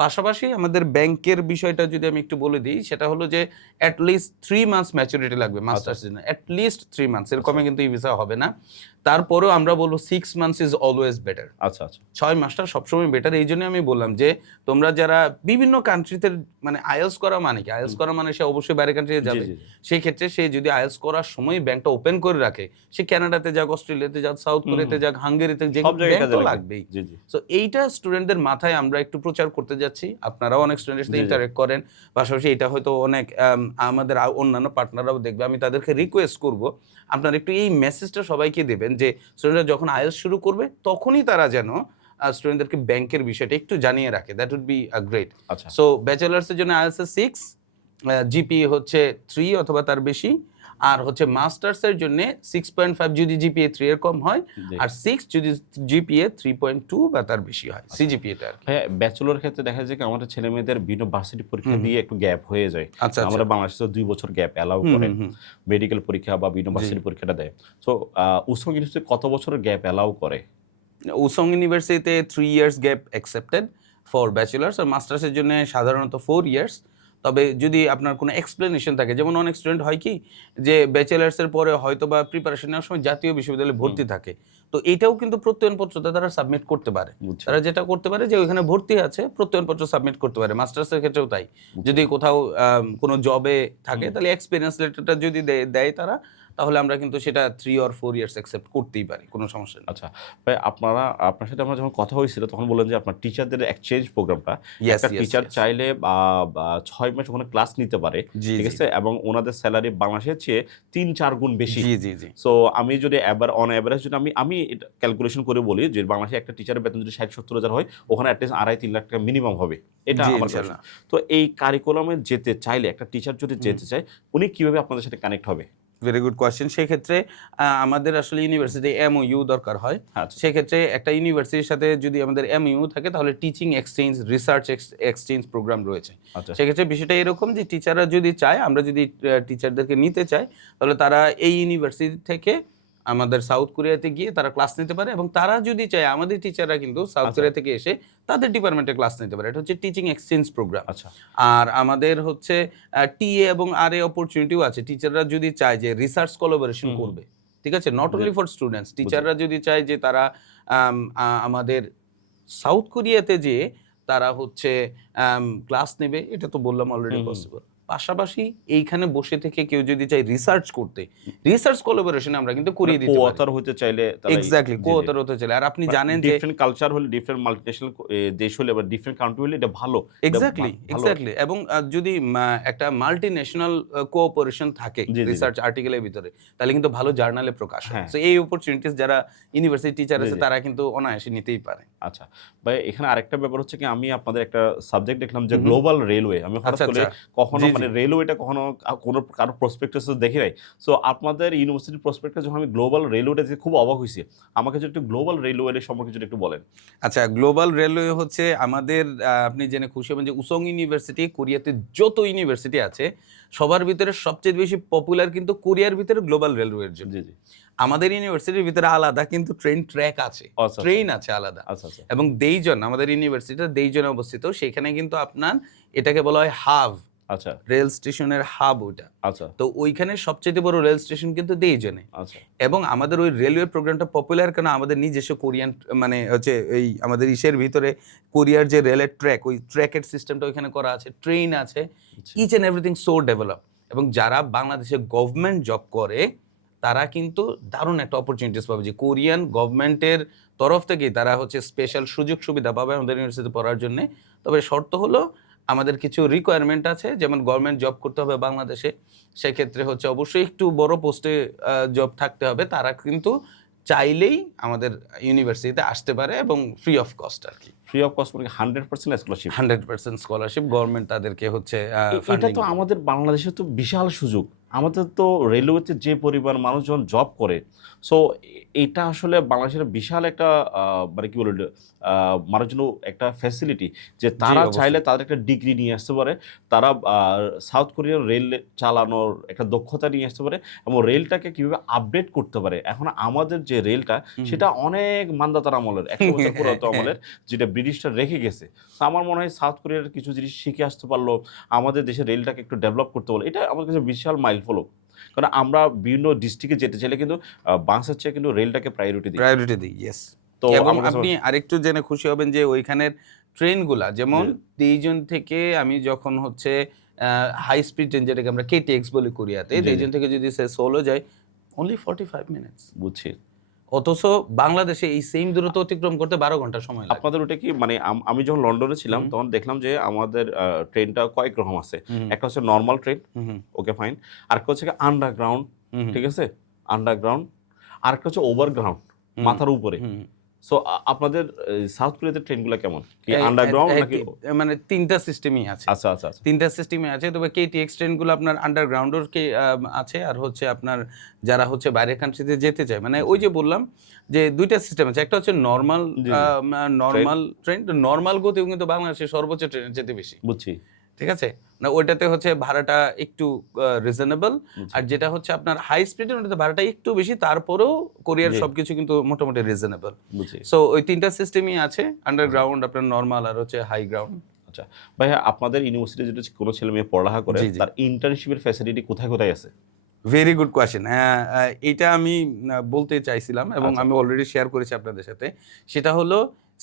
পাশাপাশি আমাদের ব্যাংকের বিষয়টা যদি আমি একটু বলে দিই, সেটা হলো যে অ্যাটলিস্ট 3 মান্থস ম্যাচুরিটি লাগবে মাস্টার্স জন্য, অ্যাটলিস্ট 3 মান্থস, এরকমে কিন্তু এই ভিসা হবে না। তারপরেও আমরা বলবো 6 মান্থস ইজ অলওয়েজ বেটার। আচ্ছা আচ্ছা, 6 মাসটা সবসময় বেটার। এই জন্য আমি বললাম যে তোমরা যারা বিভিন্ন কান্ট্রিতে, মানে আইএলস করা মানে কি, আইএলস করা মানে সে অবশ্যই বাইরের কান্ট্রিতে যাবে, সেই ক্ষেত্রে সে যদি আইএলস করার সময় ব্যাংকটা ওপেন করে রাখে, সে কানাডাতে যাক, অস্ট্রেলিয়াতে যাক, সাউথ কোরিয়াতে যাক, হাঙ্গেরিতে, যে ব্যাংক তো লাগবেই। সো এইটা স্টুডেন্টদের মাথায় আমরা একটু প্রচার করতে যাচ্ছি। আপনারাও অনেক স্টুডেন্টের সাথে ইন্টারেক্ট করেন, পাশাপাশি এটা হয়তো অনেক আমাদের অন্যান্য পার্টনাররাও দেখবে। আমি তাদেরকে রিকোয়েস্ট করব আপনারা একটু এই মেসেজটা সবাইকে দেবেন যে স্টুডেন্টরা যখন আইএলস শুরু করবে তখনই তারা যেন স্টুডেন্টদেরকে ব্যাংকের বিষয়টা একটু জানিয়ে রাখে। That would be great. So ব্যাচেলার্সের জন্য আইএলস 6, জিপিএ হচ্ছে 3 অথবা তার বেশি, আর হচ্ছে মাস্টার্সের জন্য 6.5 যদি জিপিএ 3 এর কম হয়, জি। আর 6 যদি জিপিএ 3.2 বা তার বেশি হয়, সিজিপিএটা আর কি। হ্যাঁ, ব্যাচেলর ক্ষেত্রে দেখা যায় কি আমাদের ছেলে মেয়েদের বিভিন্ন ভার্সিটি পরীক্ষা দিয়ে একটু গ্যাপ হয়ে যায়। আচ্ছা, আচ্ছা। আমাদের বাংলাদেশে 2 বছর গ্যাপ অ্যালাউ করে। মেডিকেল পরীক্ষা বা বিভিন্ন ভার্সিটি পরীক্ষাটা দেয়। সো উসমানী ইউনিভার্সিটি কত বছরের গ্যাপ অ্যালাউ করে? উসং ইউনিভার্সিটিতে 3 years gap accepted for bachelors, আর মাস্টার্সের জন্য সাধারণত 4 ইয়ার্স। তবে যদি আপনার কোনো এক্সপ্লেনেশন থাকে, যেমন অনেক স্টুডেন্ট হয় কি যে ব্যাচেলার্সের পরে হয়তো বা প্রিপারেশন নেওয়ার সময় জাতীয় বিশ্ববিদ্যালয়ে ভর্তি থাকে, তো এটাও কিন্তু প্রত্যয়নপত্রটা তারা সাবমিট করতে পারে। বুঝছি। তারা যেটা করতে পারে যে ওইখানে ভর্তি আছে, প্রত্যয়নপত্র সাবমিট করতে পারে। মাস্টার্সের ক্ষেত্রেও তাই। যদি কোথাও কোনো জবে থাকে তাহলে এক্সপিরিয়েন্স লেটারটা যদি দেয় তারা, তাহলে আমরা কিন্তু সেটা 3 or 4 ইয়ার্স অ্যাকসেপ্ট করতেই পারি, কোনো সমস্যা নেই। আচ্ছা ভাই, আপনার সাথে আমার যখন কথা হয়েছিল তখন বললেন যে আপনার টিচারদের এক্সচেঞ্জ প্রোগ্রামটা, Yes, একটা yes, টিচার yes. চাইলে 6 মাস ওখানে ক্লাস নিতে পারে, জি, ঠিক জি। আছে, এবং ওনাদের স্যালারি বাংলাদেশের চেয়ে 3-4 গুণ বেশি। জি, জি, জি। সো আমি যদি অন এভারেজ যদি আমি এটা ক্যালকুলেশন করে বলি যে বাংলাদেশে একটা টিচারের বেতন যদি 60-70 হাজার হয়, ওখানে অ্যাটলিস্ট 2.5-3 লাখ টাকা মিনিমাম হবে। এটা জি, আমার ইনশাআল্লাহ। question। তো এই কারিকুলামে যেতে চাইলে একটা টিচার যদি যেতে চায়, উনি কিভাবে আপনাদের সাথে কানেক্ট হবে? Very good question. সেক্ষেত্রে আমাদের আসলে ইউনিভার্সিটি এমওইউ দরকার হয়। আচ্ছা। সেক্ষেত্রে একটা ইউনিভার্সিটির সাথে যদি আমাদের এমওইউ থাকে, তাহলে teaching exchange, research exchange program রয়েছে। আচ্ছা। সেক্ষেত্রে বিষয়টা এরকম যে টিচাররা যদি চায়, আমরা যদি টিচারদেরকে নিতে চাই, তাহলে তারা এই ইউনিভার্সিটি থেকে আমাদের সাউথ কোরিয়াতে গিয়ে তারা ক্লাস নিতে পারে, এবং তারা যদি চায় আমাদের টিচাররা কিন্তু সাউথ আচ্ছা। কোরিয়া থেকে এসে তাদের ডিপার্টমেন্টে ক্লাস নিতে পারে। এটা হচ্ছে টিচিং এক্সচেঞ্জ প্রোগ্রাম। আচ্ছা। আর আমাদের হচ্ছে টিএ এবং আরএ অপরচুনিটিও আছে। টিচাররা যদি চায় যে রিসার্চ কোলাবোরেশন করবে, ঠিক আছে? নট অনলি ফর স্টুডেন্টস, টিচাররা যদি চায় যে তারা আমাদের সাউথ কোরিয়াতে যেয়ে তারা হচ্ছে ক্লাস নেবে, এটা তো বললাম অলরেডি পসিবল। পাশাপাশি এইখানে বসে থেকে কেউ যদি চায় রিসার্চ করতে, রিসার্চ কোলাবোরেশন আমরা কিন্তু করিয়ে দিতে পারি। কো-অথর হতে চাইলে এক্স্যাক্টলি, কো-অথর হতে চাইলে। আর আপনি জানেন যে ডিফারেন্ট কালচার হলে, ডিফারেন্ট মাল্টিনেশনাল দেশ হলে বা ডিফারেন্ট কান্ট্রি হলে এটা ভালো। এক্স্যাক্টলি। এবং যদি একটা মাল্টিন্যাশনাল কোঅপারেশন থাকে জি, জি, জি। রিসার্চ আর্টিকেলের ভিতরে, তাহলে কিন্তু ভালো জার্নালে প্রকাশ হয়। হ্যাঁ। সো এই অপরচুনিটিস যারা ইউনিভার্সিটি টিচার জি, আছে জি। তারা কিন্তু অনায়াসে নিতেই পারে। আচ্ছা ভাই, এখানে আরেকটা ব্যাপার হচ্ছে কি, আমি আপনাদের একটা সাবজেক্ট দেখলাম যে গ্লোবাল রেলওয়ে। আমি হঠাৎ আচ্ছা, করে আচ্ছা। কখনো জি, জি। মানে রেলওয়েটা কখনো কোনো কারো প্রসপেক্টাসে দেখি নাই। সো আপনাদের ইউনিভার্সিটির প্রসপেক্টাস যখন আমি গ্লোবাল রেলওয়েটা দেখে খুব অবাক হইছি। আমাকে যদি একটু গ্লোবাল রেলওয়ের সম্পর্কে যদি একটু বলেন। আচ্ছা, গ্লোবাল রেলওয়ে হচ্ছে আমাদের আপনি জেনে খুশি হবেন যে উসং ইউনিভার্সিটি, কোরিয়াতে যত ইউনিভার্সিটি আছে সবার ভিতরে সবচেয়ে বেশি পপুলার কিন্তু কোরিয়ার ভিতরে গ্লোবাল রেলওয়ের জন্য। জি, জি। আমাদের ইউনিভার্সিটির ভিতরে আলাদা কিন্তু ট্রেন ট্র্যাক আছে, আচ্ছা, ট্রেন আছে আলাদা। আচ্ছা, আচ্ছা। এবং দেইজন, আমাদের ইউনিভার্সিটিটা দেইজনে অবস্থিত। সেখানে কিন্তু আপনার এটাকে বলা হয় হাব, আচ্ছা, রেল স্টেশনের হাব ওইটা। আচ্ছা, তো ওইখানে সবচেয়ে বড় রেল স্টেশন কিন্তু দেইজনে। আচ্ছা। এবং আমাদের ওই রেলওয়ে প্রোগ্রামটা পপুলার কেন, আমাদের নিজস্ব কোরিয়ান মানে হচ্ছে এই আমাদের ইসের ভিতরে কোরিয়ার যে রেলের ট্র্যাক, ওই ট্র্যাকের সিস্টেমটা ওইখানে করা আছে, ট্রেন আছে, each and everything so develop. এবং যারা বাংলাদেশে গভর্নমেন্ট জব করে তারা কিন্তু দারুণ একটা অপরচুনিটিস পাবে, যে কোরিয়ান গভর্নমেন্টের তরফ থেকেই তারা হচ্ছে স্পেশাল সুযোগ সুবিধা পাবে আমাদের ইউনিভার্সিটিতে পড়ার জন্য। তবে শর্ত হলো আমাদের কিছু রিকোয়ারমেন্ট আছে, যেমন গভর্নমেন্ট জব করতে হবে বাংলাদেশে, সেক্ষেত্রে হচ্ছে অবশ্যই একটু বড় পোস্টে জব থাকতে হবে। তারা কিন্তু চাইলেই আমাদের ইউনিভার্সিটিতে আসতে পারে, এবং ফ্রি অফ কস্ট আর কি। ফ্রি অফ কস্ট মানে 100% স্কলারশিপ। 100% স্কলারশিপ, গভর্নমেন্ট তাদেরকে হচ্ছে এটা ফান্ডিং। তো আমাদের বাংলাদেশে তো বিশাল সুযোগ। আমাদের তো রেলওয়েতে যে পরিমাণ মানুষজন জব করে, সো এটা আসলে বাংলাদেশের বিশাল একটা মানে কি বলবো, মানুষের জন্য একটা ফ্যাসিলিটি যে তারা অবশ্যই। চাইলে তাদের একটা ডিগ্রি নিয়ে আসতে পারে, তারা সাউথ কোরিয়ার রেল চালানোর একটা দক্ষতা নিয়ে আসতে পারে, এবং রেলটাকে কিভাবে আপডেট করতে পারে। এখন আমাদের যে রেলটা সেটা অনেক মান্দাতার আমলের, 100 বছর পুরাতন আমলের, যেটা ব্রিটিশরা রেখে গেছে। তো আমার মনে হয় সাউথ কোরিয়ার কিছু জিনিস শিখে আসতে পারলো, আমাদের দেশের রেলটাকে একটু ডেভেলপ করতে পারলো, এটা আমার কাছে বিশাল মাইলফলক। কারণ আমরা বিভিন্ন ডিস্ট্রিক্টে যেতে চাইলে কিন্তু বাসের চেয়ে কিন্তু রেলটাকে প্রায়োরিটি দিই। ইয়েস। তো এবং আমার কাছে আপনি আরেকটু জেনে খুশি হবেন যে ওইখানের ট্রেনগুলা, যেমন দেইজন থেকে আমি যখন হচ্ছে হাই স্পিড ট্রেন, যেটাকে আমরা কেটিএক্স বলি কোরিয়াতে, জি, জি। দেইজন থেকে যদি সে সোলো যায় অনলি 45 মিনিটস। বুঝছি। অথচ বাংলাদেশে এই সেম দূরত্ব অতিক্রম করতে 12 ঘন্টা সময় লাগে। আপনাদের ওটা কি মানে আমি যখন লন্ডনে ছিলাম তখন দেখলাম যে আমাদের ট্রেনটা কয়েক রকম আছে। একটা হচ্ছে নরমাল ট্রেন, ওকে ফাইন। আরেকটা হচ্ছে আন্ডারগ্রাউন্ড, ঠিক আছে? আন্ডারগ্রাউন্ড। আরেকটা হচ্ছে ওভারগ্রাউন্ড, মাথার উপরে। সো আপনাদের সাউথ কোরিয়াতে ট্রেনগুলো কেমন, কি আন্ডারগ্রাউন্ড নাকি? মানে তিনটা সিস্টেমই আছে, আচ্ছা আচ্ছা আচ্ছা। তিনটা সিস্টেমে আছে। তবে কেটিএক্স ট্রেনগুলো আপনার আন্ডারগ্রাউন্ডের আছে, আর হচ্ছে আপনার যারা হচ্ছে বাইরের কান্ট্রিতে যেতে চায়, মানে ওই যে বললাম যে দুইটা সিস্টেম আছে। একটা হচ্ছে নর্মাল জি, জি। ট্রেন, নর্মাল গতিও কিন্তু বাংলাদেশের সর্বোচ্চ ট্রেনের যেতে বেশি, বুঝছি। ঠিক আছে? না ওইটাতে হচ্ছে ভাড়াটা একটু রিজনেবল, বুঝছি। আর যেটা হচ্ছে আপনার হাই স্পিডের ওটাতে ভাড়াটা একটু বেশি, তারপরেও কোরিয়ার জি। সবকিছু কিন্তু মোটামুটি রিজনেবল। বুঝছি। সো ওই তিনটা সিস্টেমই আছে, আন্ডারগ্রাউন্ড, আপনার নর্মাল, আর হচ্ছে হাই গ্রাউন্ড। আচ্ছা ভাইয়া, আপনাদের ইউনিভার্সিটি যদি কোনো ছেলে মেয়ে পড়ালেখা করে, জি, জি। তার ইন্টার্নশিপের ফ্যাসিলিটি কোথায় কোথায় আছে? Very good question. এইটা আমি বলতে চাইছিলাম এবং আচ্ছা। আমি অলরেডি শেয়ার করেছি আপনাদের সাথে। সেটা হলো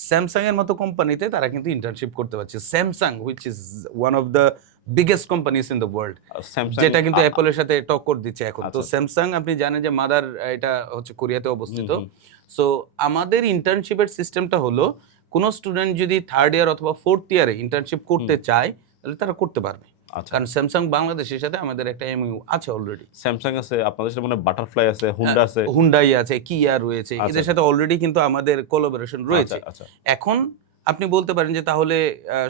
স্যামসাং এর মতো কোম্পানিতে তারা কিন্তু ইন্টার্নশিপ করতে পারছে। Samsung which is one of the biggest companies in the world, Samsung যেটা কিন্তু অ্যাপলের সাথে টক্কর দিচ্ছে এখন। তো আচ্ছা। স্যামসাং আপনি জানেন যে মাদার, এটা হচ্ছে কোরিয়াতে অবস্থিত। হুম। সো আমাদের ইন্টার্নশিপের সিস্টেমটা হলো কোনো স্টুডেন্ট যদি 3rd ইয়ার অথবা 4th ইয়ারে ইন্টার্নশিপ করতে চায় তাহলে তারা করতে পারবে। আচ্ছা। কারণ স্যামসাং বাংলাদেশের সাথে আমাদের একটা এমইউ আছে অলরেডি। স্যামসাং আছে, আপনাদের সাথে মানে বাটারফ্লাই আছে, হুন্ডা আছে। হুন্ডাই আছে, কিয়া রয়েছে, আচ্ছা, এদের সাথে অলরেডি কিন্তু আমাদের কোলাবোরেশন রয়েছে। আচ্ছা আচ্ছা। এখন আপনি বলতে পারেন যে তাহলে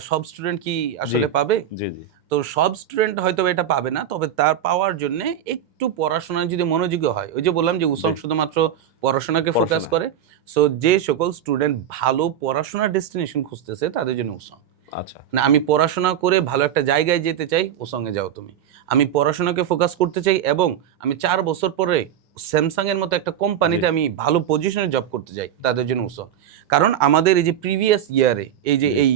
সব স্টুডেন্ট কি আসলে পাবে? জি জি। তো সব স্টুডেন্ট হয়তো এটা পাবে না, তবে তার পাওয়ার জন্য একটু পড়াশোনায় যদি মনোযোগী হয়, ওই যে বললাম যে উসং জি। শুধুমাত্র পড়াশোনাকে ফোকাস পড়াশোনা। করে। সো যে সকল স্টুডেন্ট ভালো পড়াশোনার ডেস্টিনেশন খুঁজতেছে তাদের জন্য উসং। আচ্ছা। না আমি পড়াশোনা করে ভালো একটা জায়গায় যেতে চাই, ওসংয়ে যাও তুমি। আমি পড়াশোনাকে ফোকাস করতে চাই এবং আমি 4 বছর পরে স্যামসাং এর মতো একটা কোম্পানিতে আমি ভালো পজিশনে জব করতে চাই, তাদের জন্য ওসং। কারণ আমাদের এই যে প্রিভিয়াস ইয়ারে, এই যে এই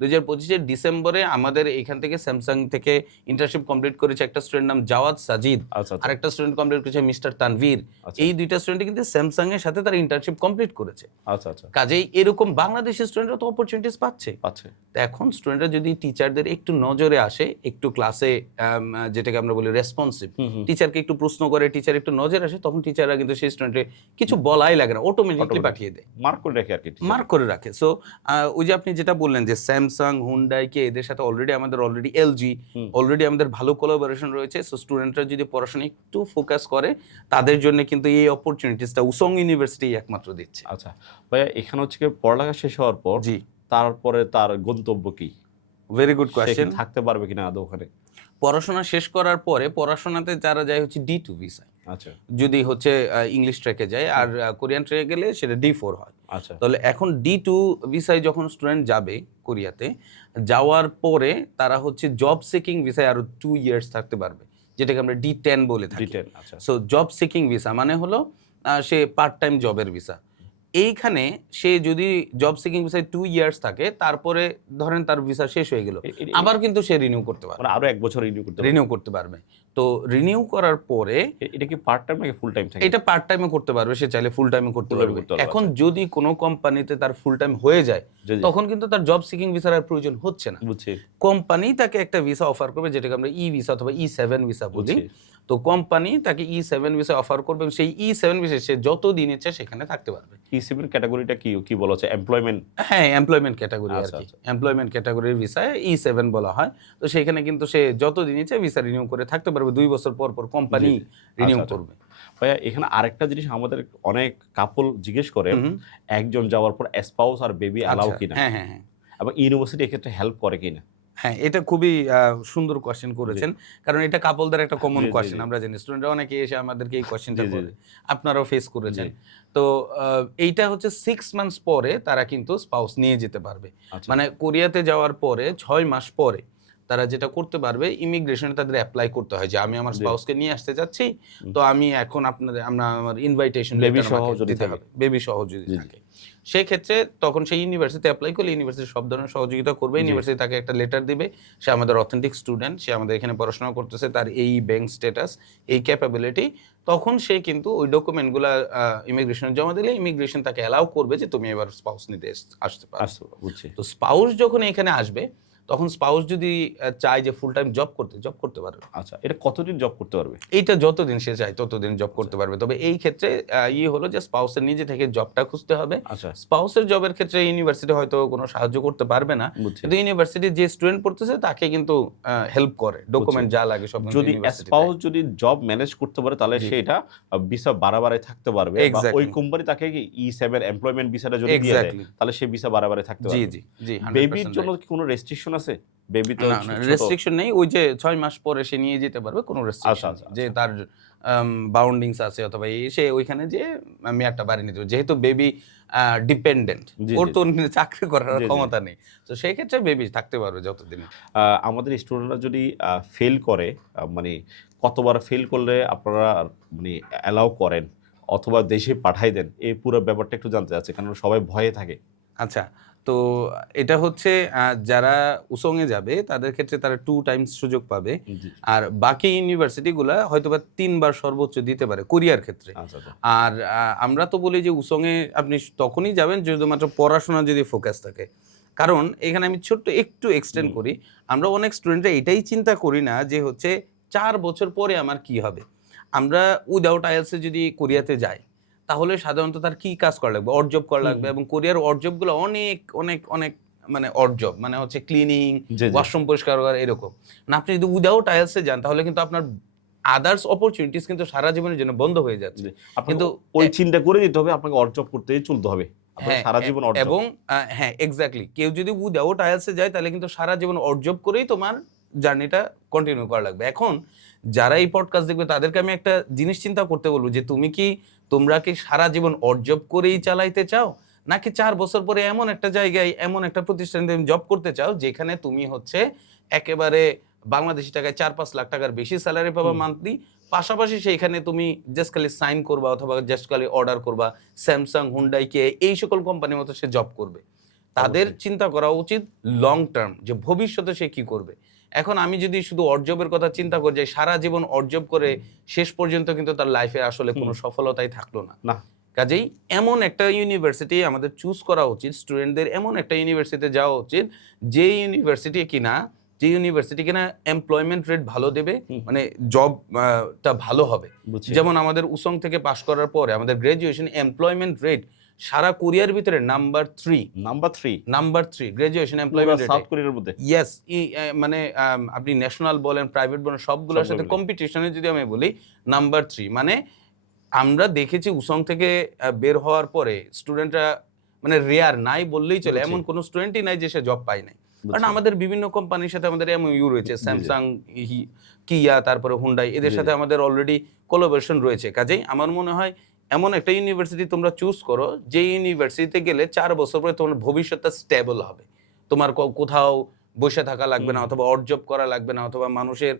2025-এর ডিসেম্বরে আমাদের এখান থেকে স্যামসাং থেকে ইন্টার্নশিপ কমপ্লিট করেছে একটা স্টুডেন্ট নাম জাওয়াদ সাজিদ, আচ্ছা আচ্ছা। আরেকটা স্টুডেন্ট কমপ্লিট করেছে মিস্টার তানভীর। আচ্ছা। এই দুইটা স্টুডেন্ট কিন্তু স্যামসাং এর সাথে তারা ইন্টার্নশিপ কমপ্লিট করেছে। আচ্ছা আচ্ছা। কাজেই এরকম বাংলাদেশের স্টুডেন্টরা তো অপরচুনিটিস পাচ্ছে। আচ্ছা। তো এখন স্টুডেন্টরা যদি টিচারদের একটু নজরে আসে, একটু ক্লাসে যেটাকে আমরা বলি রেসপন্সিভ, টিচারকে একটু প্রশ্ন করে, টিচার একটু নজরে আসে, তখন টিচাররা কিন্তু সেই স্টুডেন্টে কিছু বলাই লাগে না, অটোমেটিকলি পাঠিয়ে দেয়, মার্ক করে রাখে আর কি। মার্ক করে রাখে। সো ওই যে আপনি যেটা বললেন যে স্যামসাং, হুন্ডাই, কে এদের সাথে অলরেডি এলজি, অলরেডি আমাদের ভালো কোলাবোরেশন রয়েছে। সো স্টুডেন্টরা যদি পড়াশোনা একটু ফোকাস করে, তাদের জন্য কিন্তু এই অপরচুনিটিসটা উসং ইউনিভার্সিটি একমাত্র দিচ্ছে। আচ্ছা ভাইয়া, এখানে হচ্ছে কি পড়ালেখা শেষ হওয়ার পর জি, তারপরে তার গন্তব্য কি? ভেরি গুড সে কি কোয়েশ্চেন। থাকতে পারবে কিনা আদৌ ওখানে? পড়াশোনা শেষ করার পরে পড়াশোনাতে যারা যায় হচ্ছে D2 ভিসায়, আচ্ছা যদি হচ্ছে ইংলিশ ট্র্যাকে যায়, আর কোরিয়ান ট্র্যাকে গেলে সেটা D4 হয়। আচ্ছা। তাহলে এখন D2 ভিসায় যখন স্টুডেন্ট যাবে কোরিয়াতে, যাওয়ার পরে তারা হচ্ছে জব সিকিং ভিসায় আরো 2 ইয়ার্স থাকতে পারবে, যেটাকে আমরা D10 বলে থাকি। D10 আচ্ছা। সো জব সিকিং ভিসা মানে হলো সে পার্ট টাইম জবের ভিসা। এইখানে সে যদি জব সিকিং ভিসায় 2 ইয়ার্স থাকে, তারপরে ধরেন তার ভিসা শেষ হয়ে গেল, আবার কিন্তু সে রিনিউ করতে পারবে, মানে আরো 1 বছর রিনিউ করতে পারবে। রিনিউ করতে পারবে। তো রিনিউ করার পরে এটা কি পার্ট টাইম নাকি ফুল টাইম থাকে? এটা পার্ট টাইমে করতে পারবে, সে চাইলে ফুল টাইমে করতে Full time পারবে। করতে পারবে, এখন যদি কোনো কোম্পানিতে তার ফুল টাইম হয়ে যায়, জি, জি। তখন কিন্তু তার জব সিকিং ভিসার আর প্রয়োজন হচ্ছে না। বুঝছি। কোম্পানি তাকে একটা ভিসা অফার করবে, যেটাকে আমরা ই ভিসা অথবা E7 ভিসা বলি। বুঝছি। তো কোম্পানি তাকে E7 ভিসা অফার করবে এবং সেই E7 ভিসা সে যত দিন ইচ্ছে সেখানে থাকতে পারবে। E7 ক্যাটাগরিটা কি কি বলা হচ্ছে? এমপ্লয়মেন্ট? হ্যাঁ, এমপ্লয়মেন্ট ক্যাটাগরি আর আচ্ছা, কি। আচ্ছা। এমপ্লয়মেন্ট ক্যাটাগরির ভিসায় E7 বলা হয়। তো সেখানে কিন্তু সে যত দিন ইচ্ছে ভিসা রিনিউ করে থাকতে পারবে, 2 বছর পর পর কোম্পানি জি, জি। রিনিউ আচ্ছা, আচ্ছা। করবে। ভাইয়া, এখানে আরেকটা জিনিস আমাদের অনেক কাপল জিজ্ঞেস করে, একজন যাওয়ার পর স্পাউস আর বেবি অ্যালাউ আচ্ছা, কিনা, হ্যাঁ, হ্যাঁ, হ্যাঁ। এবং ইউনিভার্সিটি এক্ষেত্রে হেল্প করে কিনা? হ্যাঁ, এটা খুবই সুন্দর কোয়েশ্চেন করেছেন। কারণ এটা কাপলদের একটা কমন জি, জি, কোয়েশ্চেন। জি। আমরা জানি স্টুডেন্টরা অনেকে এসে আমাদেরকে এই কোয়েশ্চেনটা জি, জি, করে। আপনারাও ফেস করেছেন। জি। তো এইটা হচ্ছে 6 মান্থস পরে তারা কিন্তু স্পাউস নিয়ে যেতে পারবে। আচ্ছা। মানে কোরিয়াতে যাওয়ার পরে 6 মাস পরে তারা যেটা করতে পারবে, ইমিগ্রেশনে তাদের এপ্লাই করতে হয় যে আমি আমার জি। স্পাউসকে নিয়ে আসতে যাচ্ছি। তো আমি এখন আমার ইনভাইটেশন বেবি লেটার সহ আমাকে যদি দিতে থাকে। হবে। বেবি সহ যদি জি, জি। থাকে। সেক্ষেত্রে তখন সেই ইউনিভার্সিটিতে এপ্লাই করলে ইউনিভার্সিটি সব ধরনের সহযোগিতা করবে। জি। ইউনিভার্সিটি তাকে একটা লেটার দিবে, সে আমাদের অথেন্টিক স্টুডেন্ট, সে আমাদের এখানে পড়াশোনা করতেছে, তার এই ব্যাংক স্ট্যাটাস, এই ক্যাপাবিলিটি। তখন সে কিন্তু ওই ডকুমেন্টগুলা ইমিগ্রেশনে জমা দিলে ইমিগ্রেশন তাকে অ্যালাউ করবে যে তুমি এবার স্পাউস নিতে আসতে পারো। আচ্ছা, বুঝছি। তো স্পাউস যখন এখানে আসবে, তখন স্পাউস যদি চায় যে ফুল টাইম জব করতে পারবে। আচ্ছা, এটা কতদিন জব করতে পারবে? এইটা যতদিন সে চায় ততদিন জব করতে পারবে। তবে এই ক্ষেত্রে হলো যে স্পাউসের নিজে থেকে জবটা খুঁজতে হবে। আচ্ছা, স্পাউসের জবের ক্ষেত্রে ইউনিভার্সিটি হয়তো কোনো সাহায্য করতে পারবে না। বুঝছি। কিন্তু ইউনিভার্সিটির যে স্টুডেন্ট পড়তেছে তাকে কিন্তু হেল্প করে। ডকুমেন্ট যা লাগে সব কিন্তু যদি ইউনিভার্সিটি স্পাউস দেয়। যদি জব ম্যানেজ করতে পারে তাহলে জি। সে এটা ভিসা বাড়াবাড়ি থাকতে পারবে, বা ওই এক্সাক্টলি, কোম্পানি তাকে কি E7 এমপ্লয়মেন্ট ভিসাটা যদি দিয়ে দেয় এক্সাক্টলি। তাহলে সে ভিসা বাড়াবাড়ি থাকতে জি, পারবে। জি, জি, বেবির 100% জন্য রাইট। কি কোনো রেস্ট্রিকশন আছে? বেবি তো না, না ছোট। রেস্ট্রিকশন নেই। ওই যে ৬ মাস পরে সে নিয়ে যেতে পারবে, কোনো আচ্ছা, রেস্ট্রিকশন আচ্ছা, নেই। যে আচ্ছা। তার বাউন্ডিংস আছে অথবা সে ওইখানে যেয়ে মেয়াদটা বাড়িয়ে নিতে পারবে। যেহেতু বেবি ডিপেন্ডেন্ট, জি, ওর জি, তো চাকরি করার জি, জি। ক্ষমতা নেই। তো সেই ক্ষেত্রে বেবি থাকতে পারবে যতদিন। আমাদের স্টুডেন্টরা যদি ফেল করে, মানে কতবার ফেল করলে আপনারা মানে অ্যালাউ করেন অথবা দেশে পাঠাই দেন, এই পুরো ব্যাপারটা একটু জানতে চাচ্ছি, কারণ সবাই ভয়ে থাকে। আচ্ছা, তো এটা হচ্ছে যারা উসং-এ যাবে তাদের ক্ষেত্রে তারা 2 টাইমস সুযোগ পাবে। জি। আর বাকি ইউনিভার্সিটিগুলা হয়তোবা ৩ বার সর্বোচ্চ দিতে পারে কোরিয়ার ক্ষেত্রে। আচ্ছা, আচ্ছা। আর আমরা তো বলি যে উসং-এ আপনি তখনই যাবেন শুধুমাত্র পড়াশোনা যদি ফোকাস থাকে। কারণ এখানে আমি ছোট্ট একটু এক্সটেন্ড হুম। করি। আমরা অনেক স্টুডেন্টরা এটাই চিন্তা করি না যে হচ্ছে ৪ বছর পরে আমার কি হবে? আমরা উইথআউট আইএলটিএস এ যদি কোরিয়াতে যাই, তাহলে সাধারণত তার কি কাজ করা লাগবে? অড জব করা হুম, লাগবে হুম। এবং কোরিয়ার অড জবগুলো অনেক, অনেক, অনেক মানে অড জব মানে হচ্ছে ক্লিনিং, জি, জি। ওয়াশরুম পরিষ্কার করা এরকম। না আপনি যদি উইথআউট আইএলটিএস এ যান তাহলে কিন্তু আপনার আদার্স অপরচুনিটিস কিন্তু সারা জীবনের জন্য বন্ধ হয়ে যাচ্ছে। জি। আপনাকে কিন্তু ওই চিন্তা করে দিতে হবে, আপনাকে অড জব করতেই চলতে হবে। আপনাকে হ্যাঁ, সারা জীবন অড জব। এবং হ্যাঁ, এক্সাক্টলি। কেউ যদি উইথআউট আইএলটিএস এ যায় তাহলে কিন্তু সারা জীবন অড জব করেই তোমার জার্নিটা কন্টিনিউ করা লাগবে। এখন যারা এই পডকাস্ট দেখবে তাদেরকে আমি একটা জিনিস চিন্তা করতে বলব যে তোমরা কি সারা জীবন অড জব করেই চালাইতে চাও? নাকি ৪ বছর পরে এমন একটা জায়গায় এমন একটা প্রতিষ্ঠানে তুমি জব করতে চাও যেখানে তুমি হচ্ছে একেবারে বাংলাদেশী টাকায় ৪-৫ লাখ টাকার বেশি সেলারি পাবা হুম। মান্থলি। পাশাপাশি সেইখানে তুমি জাস্ট খালি সাইন করবা অথবা জাস্ট খালি অর্ডার করবা। Samsung, Hyundai, Kia এই সকল কোম্পানির মতো সে জব করবে। তাদের অবশ্যই। চিন্তা করা উচিত লং টার্ম যে ভবিষ্যতে সে কি করবে। এখন আমি যদি শুধু অড জবের কথা চিন্তা করি যে সারা জীবন অড জব করে শেষ পর্যন্ত কিন্তু তার লাইফে আসলে হুম। কোনো সফলতাই থাকলো না। না। কাজেই এমন একটা ইউনিভার্সিটি আমাদের চুজ করা উচিত, স্টুডেন্টদের এমন একটা ইউনিভার্সিটিতে যাওয়া উচিত যে ইউনিভার্সিটি কিনা এমপ্লয়মেন্ট রেট ভালো দেবে, হুম। মানে জব টা ভালো হবে। বুঝছি। যেমন আমাদের উসং থেকে পাশ করার পরে আমাদের গ্র্যাজুয়েশন এমপ্লয়মেন্ট রেট সারা কোরিয়ার ভিতরে নাম্বার 3 নাম্বার 3 গ্র্যাজুয়েশন পুরা এমপ্লয়মেন্ট রেটে। সাউথ কোরিয়ার মধ্যে। ইয়েস, মানে আপনি ন্যাশনাল বলেন, প্রাইভেট বলেন সবগুলোর সাথে সবগুলো মিলে। কম্পিটিশনে যদি আমি বলি নাম্বার 3 মানে আমরা দেখেছি উসং থেকে বের হওয়ার পরে স্টুডেন্টরা মানে রেয়ার নাই বললেই চলে। বুঝছি। এমন কোন স্টুডেন্টই নাই যে সে জব পায় নাই। কারণ বুঝছি। আমাদের বিভিন্ন কোম্পানির সাথে আমাদের এমওইউ রয়েছে। জি, জি। Samsung, Kia, তারপরে Hyundai এদের জি, সাথে জি। আমাদের অলরেডি কোলাবোরেশন রয়েছে। কাজেই আমার মনে হয় এমন একটা ইউনিভার্সিটি তোমরা চুজ করো যে ইউনিভার্সিটিতে গেলে ৪ বছর পরে তোমার ভবিষ্যৎটা স্টেবল হবে। তোমার কোথাও বইসা থাকা লাগবে না হুম। অথবা অড জব করা লাগবে না অথবা মানুষের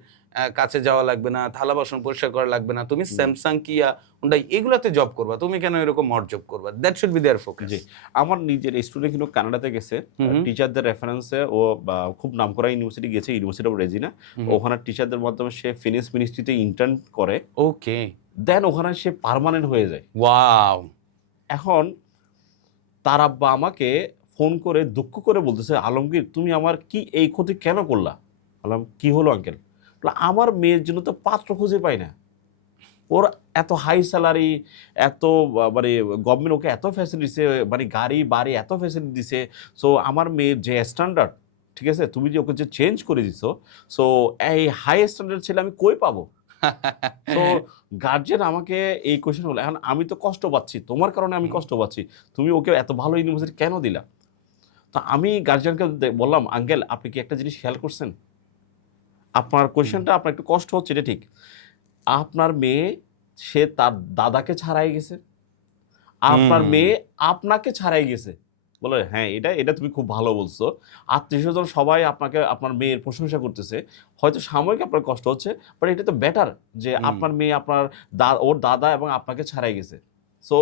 কাছে যাওয়া লাগবে না, থালা বাসন পরিষ্কার করা লাগবে না। তুমি জি। Samsung, Kia, Hyundai এগুলাতে জব করবা। তুমি কেন এরকম অড জব করবা? That should be there focus. জি। আমার নিজের স্টুডেন্ট কিন্তু কানাডাতে গেছে। হুম, হুম। টিচারদের রেফারেন্সে ও খুব নামকরা ইউনিভার্সিটি গেছে, ইউনিভার্সিটি অফ রেজিনা। হুম। ওখানে টিচারদের মাধ্যমে সে ফিনান্স মিনিস্ট্রিতে ইন্টার্ন করে। ওকে। দেন ওখানে সে পার্মানেন্ট হয়ে যায়। ওয়াও! এখন তার আব্বা আমাকে ফোন করে দুঃখ করে বলতেছে, "আলমগীর তুমি আমার কি এই ক্ষতি কেন করলা?" বললাম, "কি হলো আঙ্কেল?" বলল, "আমার মেয়ের জন্য তো পাত্র খুঁজে পাই না। ওর এত হাই স্যালারি, এত মানে গভর্নমেন্ট ওকে এত ফ্যাসিলিটি দিছে, মানে গাড়ি, বাড়ি এত ফ্যাসিলিটি দিছে। সো আমার মেয়ের যে স্ট্যান্ডার্ড, ঠিক আছে? তুমি যে ওকে যে চেঞ্জ করে দিছো, সো এই হাই স্ট্যান্ডার্ড ছেলে আমি কই পাবো?" সো গার্জিয়ান আমাকে এই কোয়েশ্চেন হলো। এখন আমি তো কষ্ট পাচ্ছি। তোমার কারণে আমি হুম। কষ্ট পাচ্ছি। তুমি ওকে এত ভালো ইউনিভার্সিটি কেন দিলা? তো আমি গার্জিয়ানকে বললাম, "আঙ্কেল আপনি কি একটা জিনিস খেয়াল করছেন? আপনার কোয়েশ্চেনটা আপনার একটু কষ্ট হচ্ছে এটা ঠিক। আপনার মেয়ে সে তার দাদাকে ছাড়াই গেছে। আপনার হুম। মেয়ে আপনাকে ছাড়াই গেছে।" বলে, "হ্যাঁ, এটা তুমি খুব ভালো বলছো। আত্মীয়স্বজন সবাই আপনাকে আপনার মেয়ের প্রশংসা করতেছে। হয়তো সাময়িক আপনার কষ্ট হচ্ছে, বাট এটা তো বেটার যে হুম। আপনার মেয়ে ওর দাদা এবং আপনাকে ছাড়াই গেছে।" সো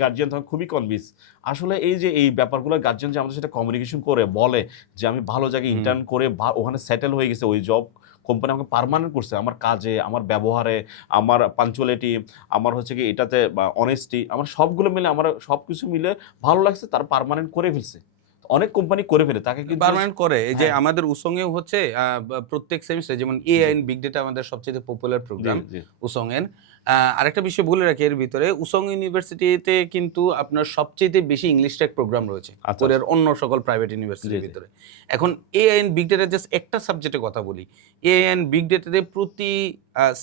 গার্জিয়ান তখন খুবই কনভিন্স। আসলে এই যে এই ব্যাপারগুলো গার্জিয়ান যে আমাদের সাথে কমিউনিকেশন করে বলে যে আমি ভালো জায়গায় হুম। ইন্টার্ন করে ওখানে সেটেল হয়ে গেছে, ওই জব কোম্পানি আমাকে পার্মানেন্ট করছে আমার কাজে, আমার ব্যবহারে, আমার পাঞ্চুয়ালিটি, আমার হচ্ছে কি এটাতে বা অনেস্টি, আমার সবগুলো মিলে আমার সবকিছু মিলে ভালো লাগছে, তার পার্মানেন্ট করে ফেলছে। অনেক কোম্পানি করে ফেলে, তাকে কিন্তু পার্মানেন্ট করে। এই যে হ্যাঁ। আমাদের উসংয়েও হচ্ছে প্রত্যেক সেমিস্টারে, যেমন এআই এন্ড বিগ ডেটা আমাদের সবচেয়ে পপুলার জি প্রোগ্রাম জি উসং এর। আরেকটা বিষয় বলে রাখি এর ভিতরে, উসং ইউনিভার্সিটিতে কিন্তু আপনার সবচেয়ে বেশি ইংলিশ টেক প্রোগ্রাম রয়েছে আচ্ছা, কোরিয়ার অন্য সকল প্রাইভেট জি, ইউনিভার্সিটির জি। ভিতরে। এখন AI and big data just একটা সাবজেক্টে কথা বলি, এআই এন্ড বিগ ডেটাতে প্রতি